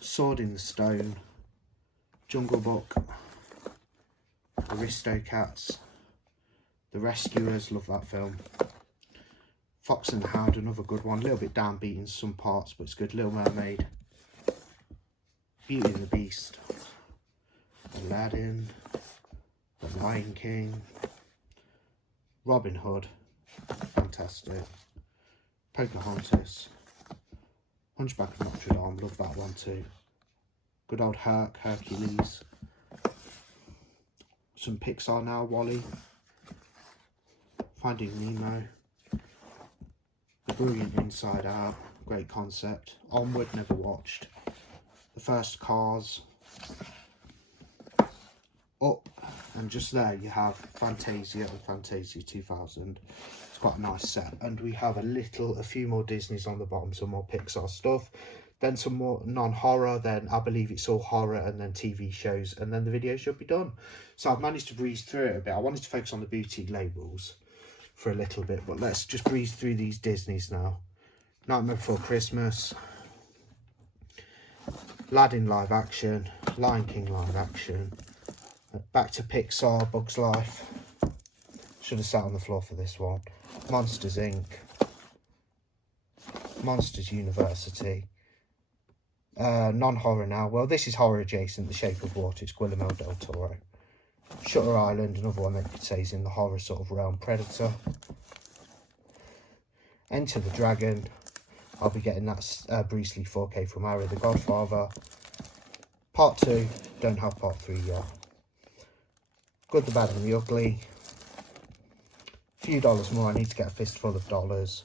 Sword in the Stone. Jungle Book. Aristocats. The Rescuers, love that film. Fox and the Hound, another good one. A little bit downbeat in some parts, but it's good. Little Mermaid. Beauty and the Beast. Aladdin. The Lion King. Robin Hood. Fantastic. Pocahontas. Hunchback of Notre Dame, love that one too. Good old Hercules. Some Pixar now, Wall-E. Finding Nemo. The Brilliant Inside Out, great concept. Onward, never watched. The First Cars. Up, and just there you have Fantasia and Fantasia 2000. It's quite a nice set, and we have a few more Disneys on the bottom, some more Pixar stuff, then some more non-horror, then I believe it's all horror, and then TV shows, and then the video should be done. So I've managed to breeze through it a bit. I wanted to focus on the boutique labels for a little bit, but let's just breeze through these Disneys now. Nightmare Before Christmas, Aladdin live action, Lion King live action, back to Pixar, Bug's Life. Should have sat on the floor for this one. Monsters Inc. Monsters University. Non-horror now. Well, this is horror adjacent. The Shape of Water. It's Guillermo del Toro. Shutter Island. Another one that you could say is in the horror sort of realm. Predator. Enter the Dragon. I'll be getting that Bruce Lee 4K from Arrow. The Godfather. Part 2. Don't have Part 3 yet. Good, the Bad and the Ugly. A few dollars more. I need to get a fistful of dollars.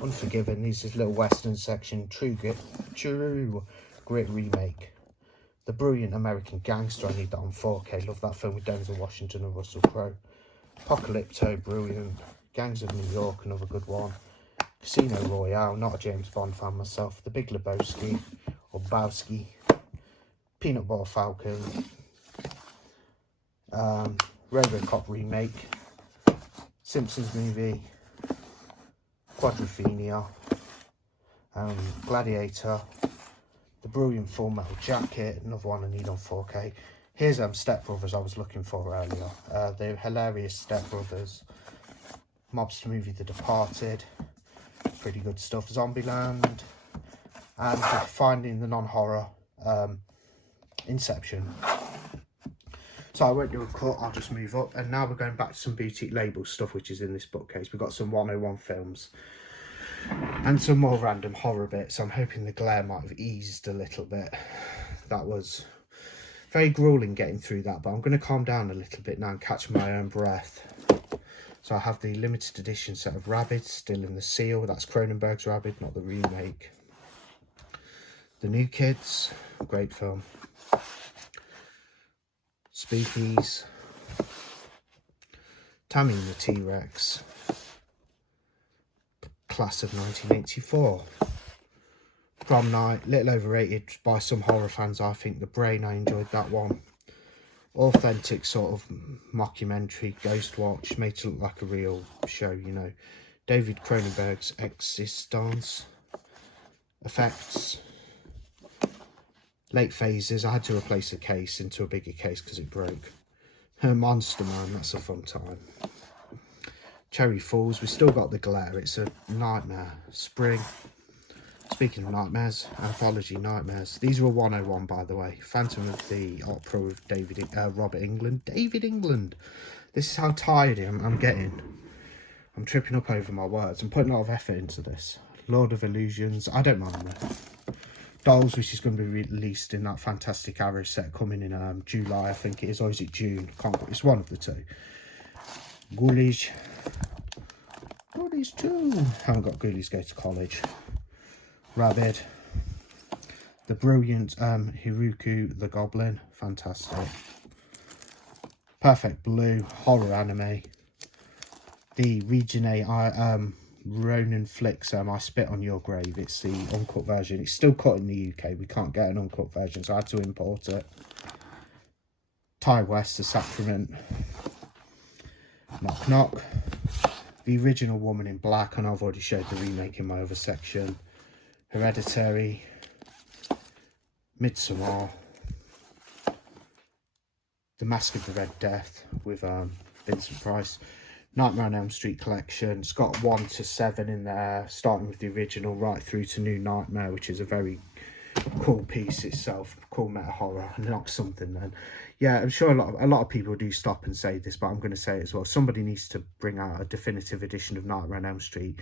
Unforgiven. This is little Western section. True Grit remake. The Brilliant American Gangster. I need that on 4K. Love that film with Denzel Washington and Russell Crowe. Apocalypto. Brilliant. Gangs of New York. Another good one. Casino Royale. Not a James Bond fan myself. The Big Lebowski. Or Bowski. Peanut Butter Falcon. RoboCop remake. Simpsons movie. Quadrophenia. Gladiator, the brilliant Full Metal Jacket, another one I need on 4K. Here's Step Brothers I was looking for earlier. The hilarious Step Brothers. Mobster movie The Departed, pretty good stuff. Zombieland, and finding the non-horror Inception. So I won't do a cut, I'll just move up. And now we're going back to some boutique label stuff which is in this bookcase. We've got some 101 films and some more random horror bits. I'm hoping the glare might have eased a little bit. That was very grueling getting through that, but I'm going to calm down a little bit now and catch my own breath. So I have the limited edition set of Rabid still in the seal. That's Cronenberg's Rabid, not the remake. The New Kids, great film. Spookies. Tammy and the T-Rex. Class of 1984. Prom Night, little overrated by some horror fans, I think. The Brain, I enjoyed that one. Authentic sort of mockumentary, Ghost Watch, made to look like a real show, you know. David Cronenberg's Existence. Effects. Late Phases, I had to replace the case into a bigger case because it broke. Monster Man, that's a fun time. Cherry Falls, we still got the glare, it's a nightmare. Spring. Speaking of nightmares, Anthology Nightmares. These were 101, by the way. Phantom of the Opera with Robert Englund. David England. This is how tired I'm getting. I'm tripping up over my words. I'm putting a lot of effort into this. Lord of Illusions. I don't mind that. Dolls, which is going to be released in that Fantastic Arrow set coming in July, I think it is. Or is it June? It's one of the two. Ghoulies. Ghoulies 2. Haven't got Ghoulies Go to College. Rabid, the brilliant Eureka the Goblin, fantastic. Perfect Blue, horror anime. The Regione Ronin Flicks, I Spit on Your Grave. It's the uncut version. It's still cut in the UK. We can't get an uncut version, so I had to import it. Ty West, The Sacrament. Knock Knock. The original Woman in Black, and I've already showed the remake in my other section. Hereditary, Midsommar, The Mask of the Red Death with Vincent Price, Nightmare on Elm Street collection. It's got 1 to 7 in there, starting with the original right through to New Nightmare, which is a very cool piece itself, cool meta horror, and not something then. Yeah, I'm sure a lot of people do stop and say this, but I'm going to say it as well. Somebody needs to bring out a definitive edition of Nightmare on Elm Street.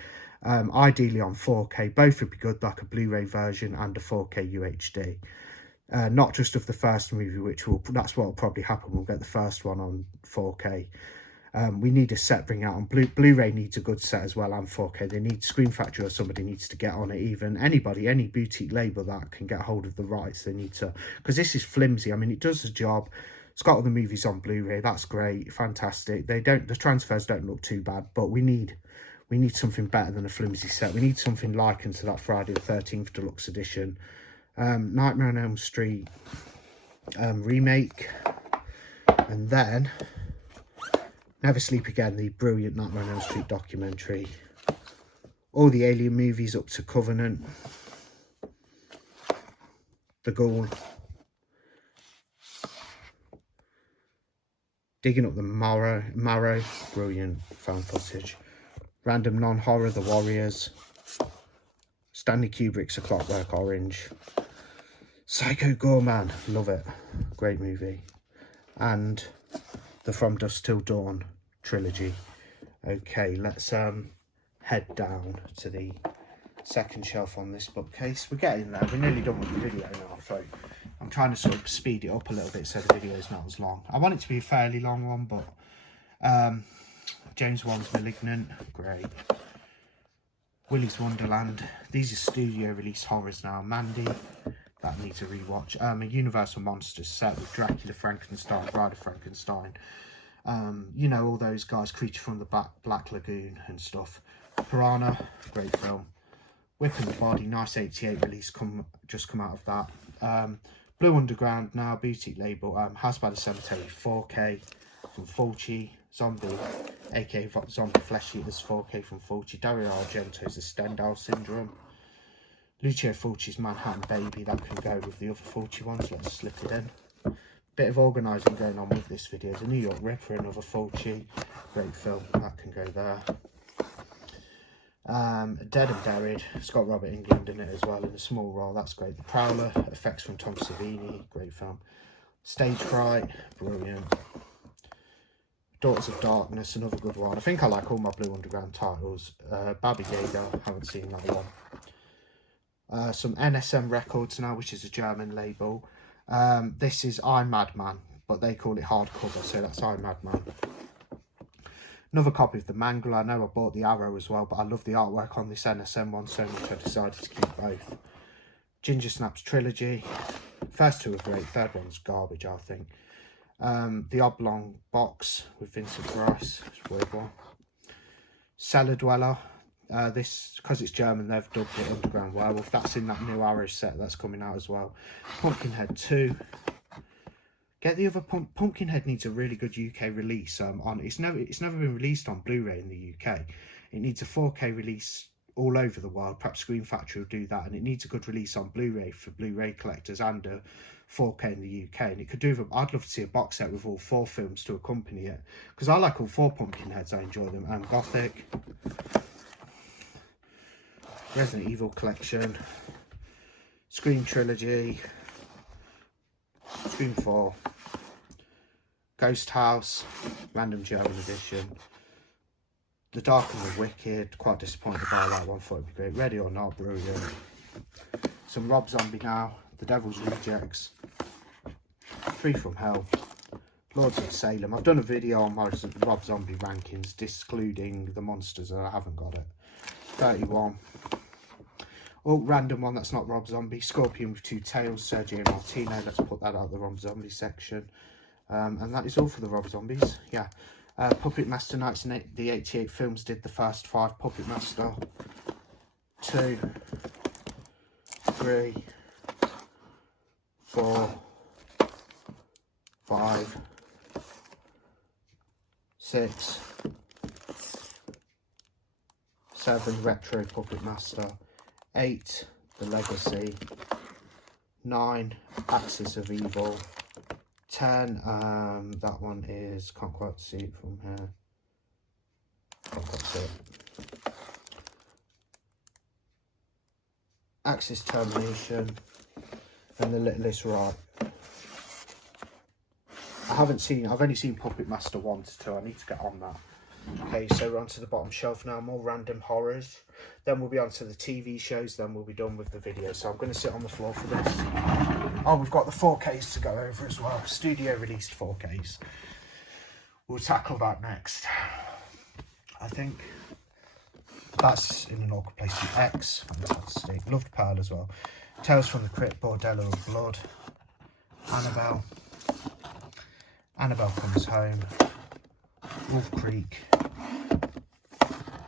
Ideally on 4K, both would be good, like a Blu Ray version and a 4K UHD. Not just of the first movie, that's what will probably happen. We'll get the first one on 4K. We need a set bring out on Blu Ray needs a good set as well, and 4K. They need Screen Factory or somebody needs to get on it. Even anybody, any boutique label that can get hold of the rights, they need to, because this is flimsy. I mean, it does the job. It's got all the movies on Blu Ray. That's great, fantastic. The transfers don't look too bad, but we need something better than a flimsy set. We need something likened to that Friday the 13th Deluxe Edition. Nightmare on Elm Street remake, and then Never Sleep Again, the brilliant Nightmare on Elm Street documentary. All the Alien movies up to Covenant. The Ghoul. Digging Up the Marrow, brilliant found footage. Random non-horror, The Warriors. Stanley Kubrick's A Clockwork Orange. Psycho Gorman, love it, great movie. And the From Dusk Till Dawn trilogy. Okay, let's head down to the second shelf on this bookcase. We're getting there, we're nearly done with the video now, so I'm trying to sort of speed it up a little bit so the video is not as long. I want it to be a fairly long one, but James Wan's Malignant, great. Willy's Wonderland, these are studio release horrors now. Mandy, that needs a rewatch. A Universal Monsters set with Dracula, Frankenstein, Bride of Frankenstein. You know, all those guys, Creature from the Black Lagoon and stuff. Piranha, great film. Whipping the Body, nice 88 release, just come out of that. Blue Underground now, boutique label. House by the Cemetery, 4K from Fulci. Zombie, aka Zombie Flesh Eaters, 4K from Fulci. Dario Argento's The Stendhal Syndrome. Lucio Fulci's Manhattan Baby, that can go with the other Fulci ones. Let's slip it in. Bit of organising going on with this video. The New York Ripper, another Fulci, great film, that can go there. Dead and Buried, it's got Robert Englund in it as well in a small role, that's great. The Prowler, effects from Tom Savini, great film. Stage Fright, brilliant. Daughters of Darkness, another good one. I think I like all my Blue Underground titles. Baba Yaga, haven't seen that one. Some NSM Records now, which is a German label. This is I'm Madman, but they call it hardcover, so that's I'm Madman. Another copy of The Mangle. I know I bought the Arrow as well, but I love the artwork on this NSM one so much I decided to keep both. Ginger Snaps Trilogy. First two are great, third one's garbage, I think. The Oblong Box with Vincent Price, it's a weird one. Cellar Dweller. This, because it's German, they've dubbed it Underground Werewolf. That's in that new Arrow set that's coming out as well. Pumpkinhead 2. Get the other Pumpkinhead needs a really good UK release. It's never been released on Blu Ray in the UK. It needs a 4K release all over the world. Perhaps Screen Factory will do that, and it needs a good release on Blu Ray for Blu Ray collectors and a 4K in the UK. And it could do. I'd love to see a box set with all 4 films to accompany it, because I like all 4 Pumpkinheads. I enjoy them. Gothic, Resident Evil Collection, Scream Trilogy, Scream 4. Ghost House, random German edition. The Dark and the Wicked, quite disappointed by that one, thought it'd be great. Ready or Not, brilliant. Some Rob Zombie now, The Devil's Rejects, Free From Hell, Lords of Salem. I've done a video on my Rob Zombie rankings, excluding the monsters, and I haven't got it. 31. Oh, random one that's not Rob Zombie, Scorpion with Two Tails, Sergio Martino. Let's put that out the Rob Zombie section. And that is all for the Rob Zombies. Yeah. Puppet Master Nights and the 88 films did the first 5. Puppet Master 2, 3, 4, 5, 6, 7, Retro Puppet Master, 8, The Legacy, 9, Axis of Evil, 10, that one is, can't quite see it from here, can't quite see it. Axis Termination, and The Littlest Right. I've only seen Puppet Master 1 to 2, I need to get on that. Okay, so we're on to the bottom shelf now, more random horrors. Then we'll be on to the TV shows, then we'll be done with the video. So I'm going to sit on the floor for this. Oh, we've got the 4Ks to go over as well. Studio released 4Ks. We'll tackle that next. I think that's In an Awkward Place. The X, fantastic. Loved Pearl as well. Tales from the Crypt, Bordello of Blood. Annabelle Comes Home. Wolf Creek.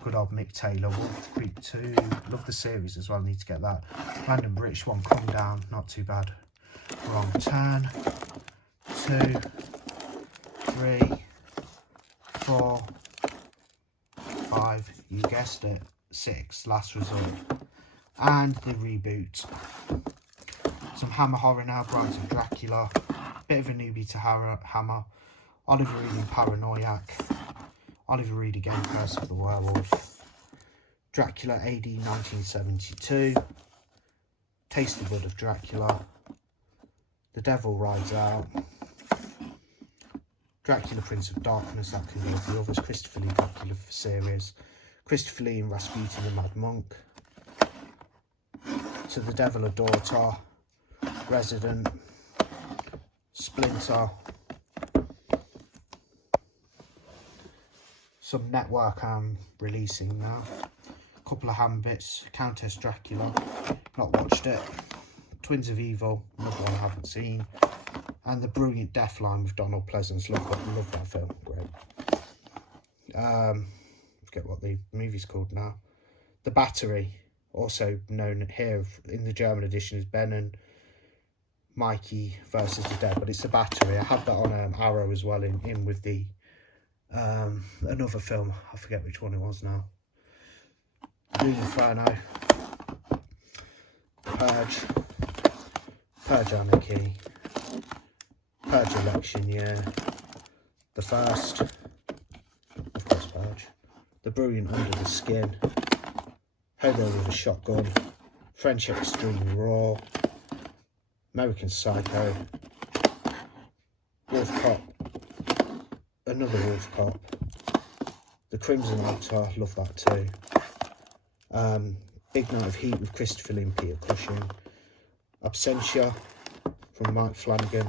Good old Mick Taylor. Wolf Creek 2. Love the series as well, need to get that. Random British one, Come Down, not too bad. Wrong Turn. 2, 3, 4, 5, you guessed it, 6, Last Resort. And the reboot. Some Hammer horror now, Brides of Dracula. Bit of a newbie to Hammer. Oliver Reed in Paranoiac. Oliver Reed again, Curse of the Werewolf. Dracula AD 1972. Taste the Blood of Dracula. The Devil Rides Out. Dracula Prince of Darkness, that can go with the others. Christopher Lee Dracula series. Christopher Lee in Rasputin the Mad Monk. To the Devil a Daughter. Resident. Splinter. Some network I'm releasing now. A couple of Ham bits. Countess Dracula, not watched it. Twins of Evil, another one I haven't seen. And The Brilliant Deathline with Donald Pleasance. Love that film, great. Forget what the movie's called now. The Battery, also known here in the German edition as Ben and Mikey versus the Dead, but it's The Battery. I have that on Arrow as well, in with the another film, I forget which one it was now. Blue Inferno. Purge Anarchy, Purge Election Year, The First, of course Purge, The Brilliant Under the Skin, Hobo with a Shotgun, French Extreme Raw, American Psycho, Wolf Cop, another Wolf Cop, The Crimson Altar, love that too, Big Night of Heat with Christopher Lee and Peter Cushing, Absentia from Mike Flanagan,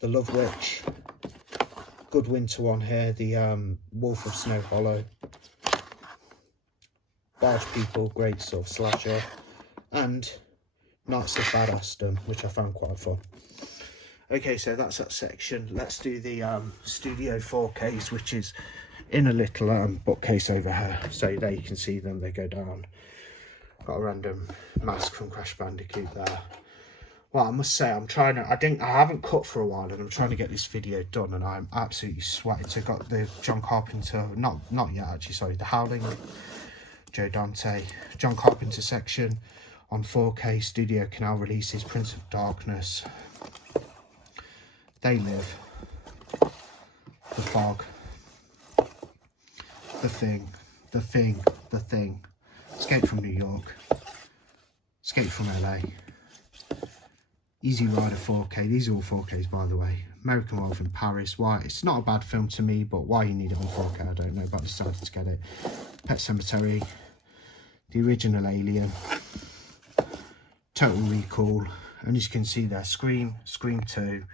The Love Witch, good winter one here, the Wolf of Snow Hollow, Barge People, great sort of slasher, and Knights of Badassdom, which I found quite fun. Okay, so that's that section. Let's do the Studio 4Ks, which is in a little bookcase over here. So there you can see them, they go down. Got a random mask from Crash Bandicoot there. Well, I must say, I haven't cut for a while, and I'm trying to get this video done, and I'm absolutely sweating. So I've got the John Carpenter, not yet actually, sorry, The Howling, Joe Dante, John Carpenter section on 4K, Studio Canal releases, Prince of Darkness, They Live, The Fog, The Thing, Escape from New York, Escape from LA, Easy Rider 4K, these are all 4Ks by the way, American Wolf in Paris, why, it's not a bad film to me, but why you need it on 4K I don't know, but I decided to get it, Pet Sematary, the original Alien, Total Recall, and as you can see there, Scream, Scream 2,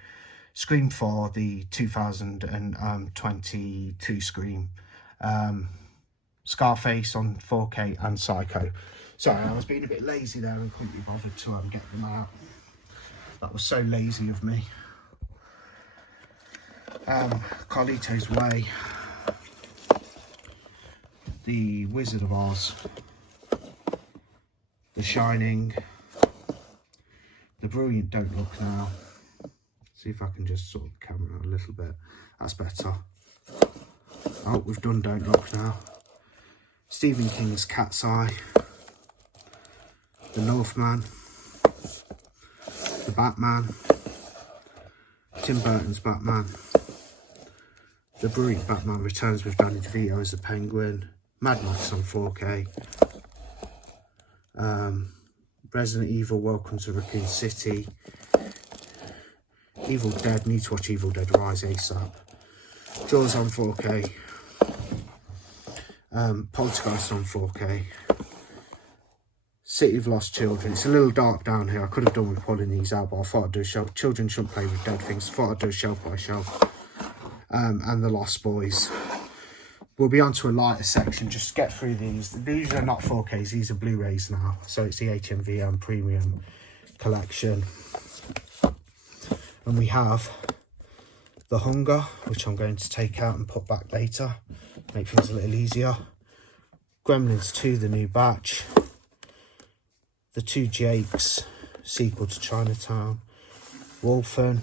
Scream 4, the 2022 Scream, Scarface on 4K, and Psycho. Sorry, I was being a bit lazy there and couldn't be bothered to get them out. That was so lazy of me. Carlito's Way, The Wizard of Oz, The Shining, The Brilliant Don't Look Now. See if I can just sort the camera out a little bit. That's better. Oh, we've done Don't Look Now. Stephen King's Cat's Eye, The Northman, The Batman, Tim Burton's Batman, The Brilliant Batman Returns with Danny DeVito as the Penguin, Mad Max on 4K, Resident Evil Welcome to Raccoon City, Evil Dead, need to watch Evil Dead Rise ASAP, Jaws on 4K, Poltergeist on 4K, City of Lost Children. It's a little dark down here. I could have done with pulling these out, but I thought I'd do a shelf. Children shouldn't play with dead things. I thought I'd do a shelf by shelf. And The Lost Boys. We'll be on to a lighter section. Just get through these. These are not 4Ks. These are Blu Rays now. So it's the HMV Premium Collection. And we have The Hunger, which I'm going to take out and put back later. Make things a little easier. Gremlins 2, The New Batch. The Two Jakes, sequel to Chinatown. Wolfen.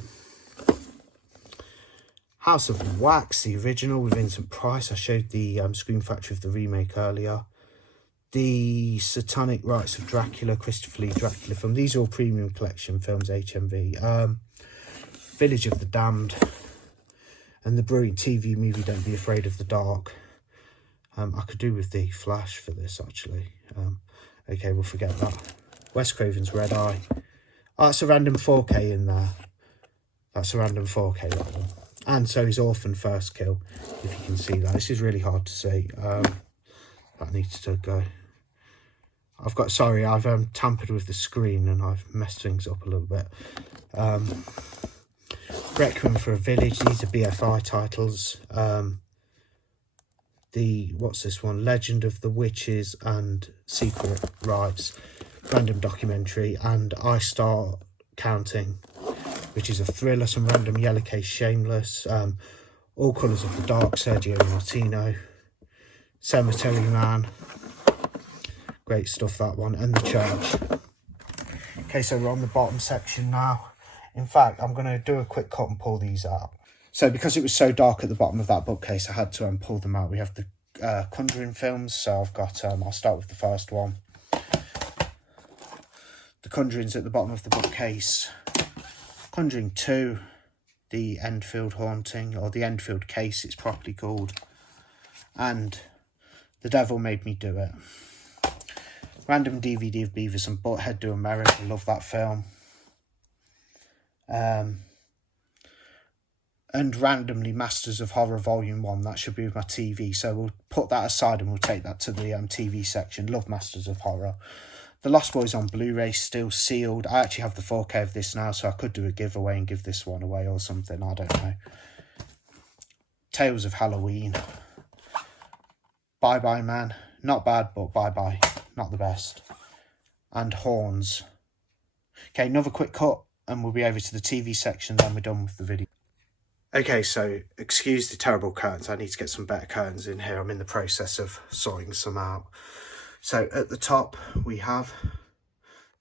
House of Wax, the original with Vincent Price. I showed the Scream Factory of the remake earlier. The Satanic Rites of Dracula, Christopher Lee Dracula film. These are all premium collection films, HMV. Village of the Damned. And the brilliant TV movie Don't Be Afraid of the Dark. I could do with the Flash for this actually. Okay, we'll forget that. Wes Craven's Red Eye. Oh, that's a random 4K in there. That's a random 4K, that one. And so is Orphan First Kill, if you can see that. This is really hard to see. That needs to go. I've tampered with the screen and I've messed things up a little bit. Requiem for a Village. These are BFI titles. What's this one? Legend of the Witches and Secret Rites, random documentary, and I Start Counting, which is a thriller, some random Yellow Case Shameless, All Colours of the Dark, Sergio Martino, Cemetery Man, great stuff that one, and The Church. Okay, so we're on the bottom section now. In fact, I'm going to do a quick cut and pull these out. So because it was so dark at the bottom of that bookcase, I had to pull them out. We have the Conjuring films. So I've got, I'll start with the first one. The The Conjuring's at the bottom of the bookcase. Conjuring 2, the Enfield Haunting, or the Enfield Case it's properly called. And The Devil Made Me Do It. Random DVD of Beavis and Butthead Do America. Love that film. And randomly Masters of Horror Volume 1. That should be with my TV. So we'll put that aside and we'll take that to the TV section. Love Masters of Horror. The Lost Boys on Blu Ray, still sealed. I actually have the 4K of this now, so I could do a giveaway and give this one away or something. I don't know. Tales of Halloween. Bye Bye Man. Not bad, but Bye Bye. Not the best. And Horns. Okay, another quick cut and we'll be over to the TV section, then we're done with the video. Okay, so excuse the terrible curtains. I need to get some better curtains in here. I'm in the process of sorting some out. So at the top we have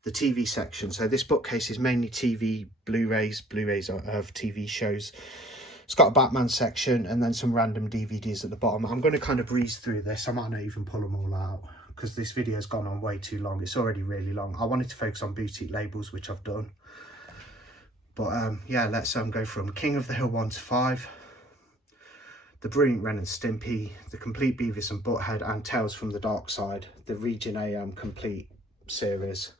the TV section. So this bookcase is mainly TV, Blu-rays of TV shows. It's got a Batman section and then some random DVDs at the bottom. I'm going to kind of breeze through this. I might not even pull them all out because this video has gone on way too long. It's already really long. I wanted to focus on boutique labels, which I've done. But yeah, let's go from King of the Hill 1 to 5. The Brilliant Ren and Stimpy, The Complete Beavis and Butthead, and Tales from the Dark Side, the Region A complete series.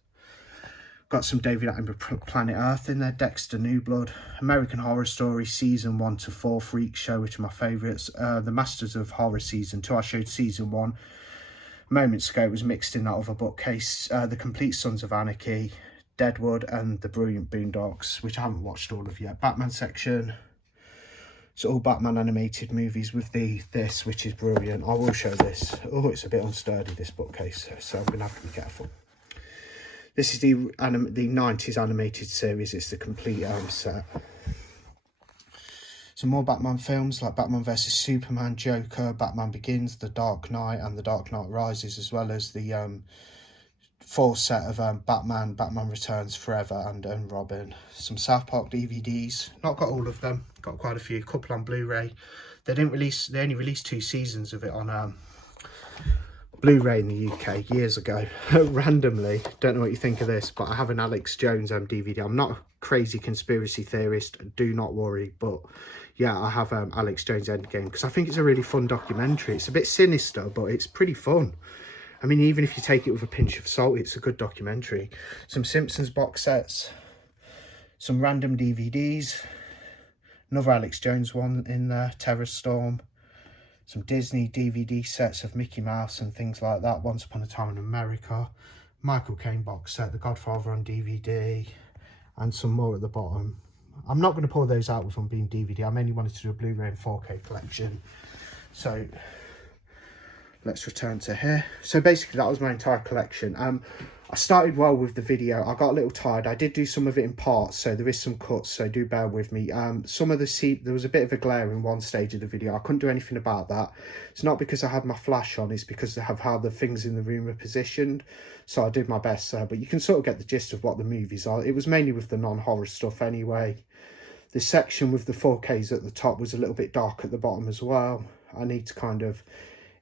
Got some David Attenborough Planet Earth in there, Dexter New Blood, American Horror Story Season 1 to 4, Freak Show, which are my favourites. The Masters of Horror Season 2, I showed Season 1 moments ago. It was mixed in that other bookcase. The Complete Sons of Anarchy, Deadwood, and The Brilliant Boondocks, which I haven't watched all of yet. Batman section. It's all Batman animated movies with this, which is brilliant. I will show this. Oh, it's a bit unsturdy, this bookcase, so I'm going to have to be careful. This is the 90s animated series. It's the complete set. Some more Batman films like Batman vs Superman, Joker, Batman Begins, The Dark Knight, and The Dark Knight Rises, as well as the full set of Batman Returns Forever, and Robin. Some South Park DVDs. Not got all of them. Got quite a few. Couple on Blu-ray. They only released 2 seasons of it on Blu-ray in the UK years ago. Randomly. Don't know what you think of this, but I have an Alex Jones DVD. I'm not a crazy conspiracy theorist. Do not worry. But yeah, I have Alex Jones Endgame because I think it's a really fun documentary. It's a bit sinister, but it's pretty fun. I mean, even if you take it with a pinch of salt, it's a good documentary. Some Simpsons box sets, some random DVDs, another Alex Jones one in there, Terror Storm, some Disney DVD sets of Mickey Mouse and things like that, Once Upon a Time in America, Michael Caine box set, The Godfather on DVD, and some more at the bottom. I'm not going to pull those out with them being DVD. I mainly wanted to do a Blu-ray and 4K collection. So let's return to here. So basically that was my entire collection. I started well with the video. I got a little tired. I did do some of it in parts, so there is some cuts, so do bear with me. Some of the there was a bit of a glare in one stage of the video. I couldn't do anything about that. It's not because I had my flash on, it's because of how the things in the room are positioned. So I did my best there, but you can sort of get the gist of what the movies are. It was mainly with the non-horror stuff anyway. The section with the 4Ks at the top was a little bit dark at the bottom as well. I need to kind of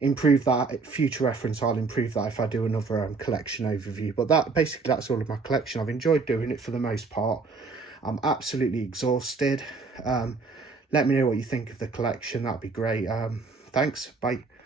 improve that. Future reference, I'll improve that if I do another collection overview. But that's all of my collection. I've enjoyed doing it for the most part. I'm absolutely exhausted. Let me know what you think of the collection. That'd be great. Thanks. Bye.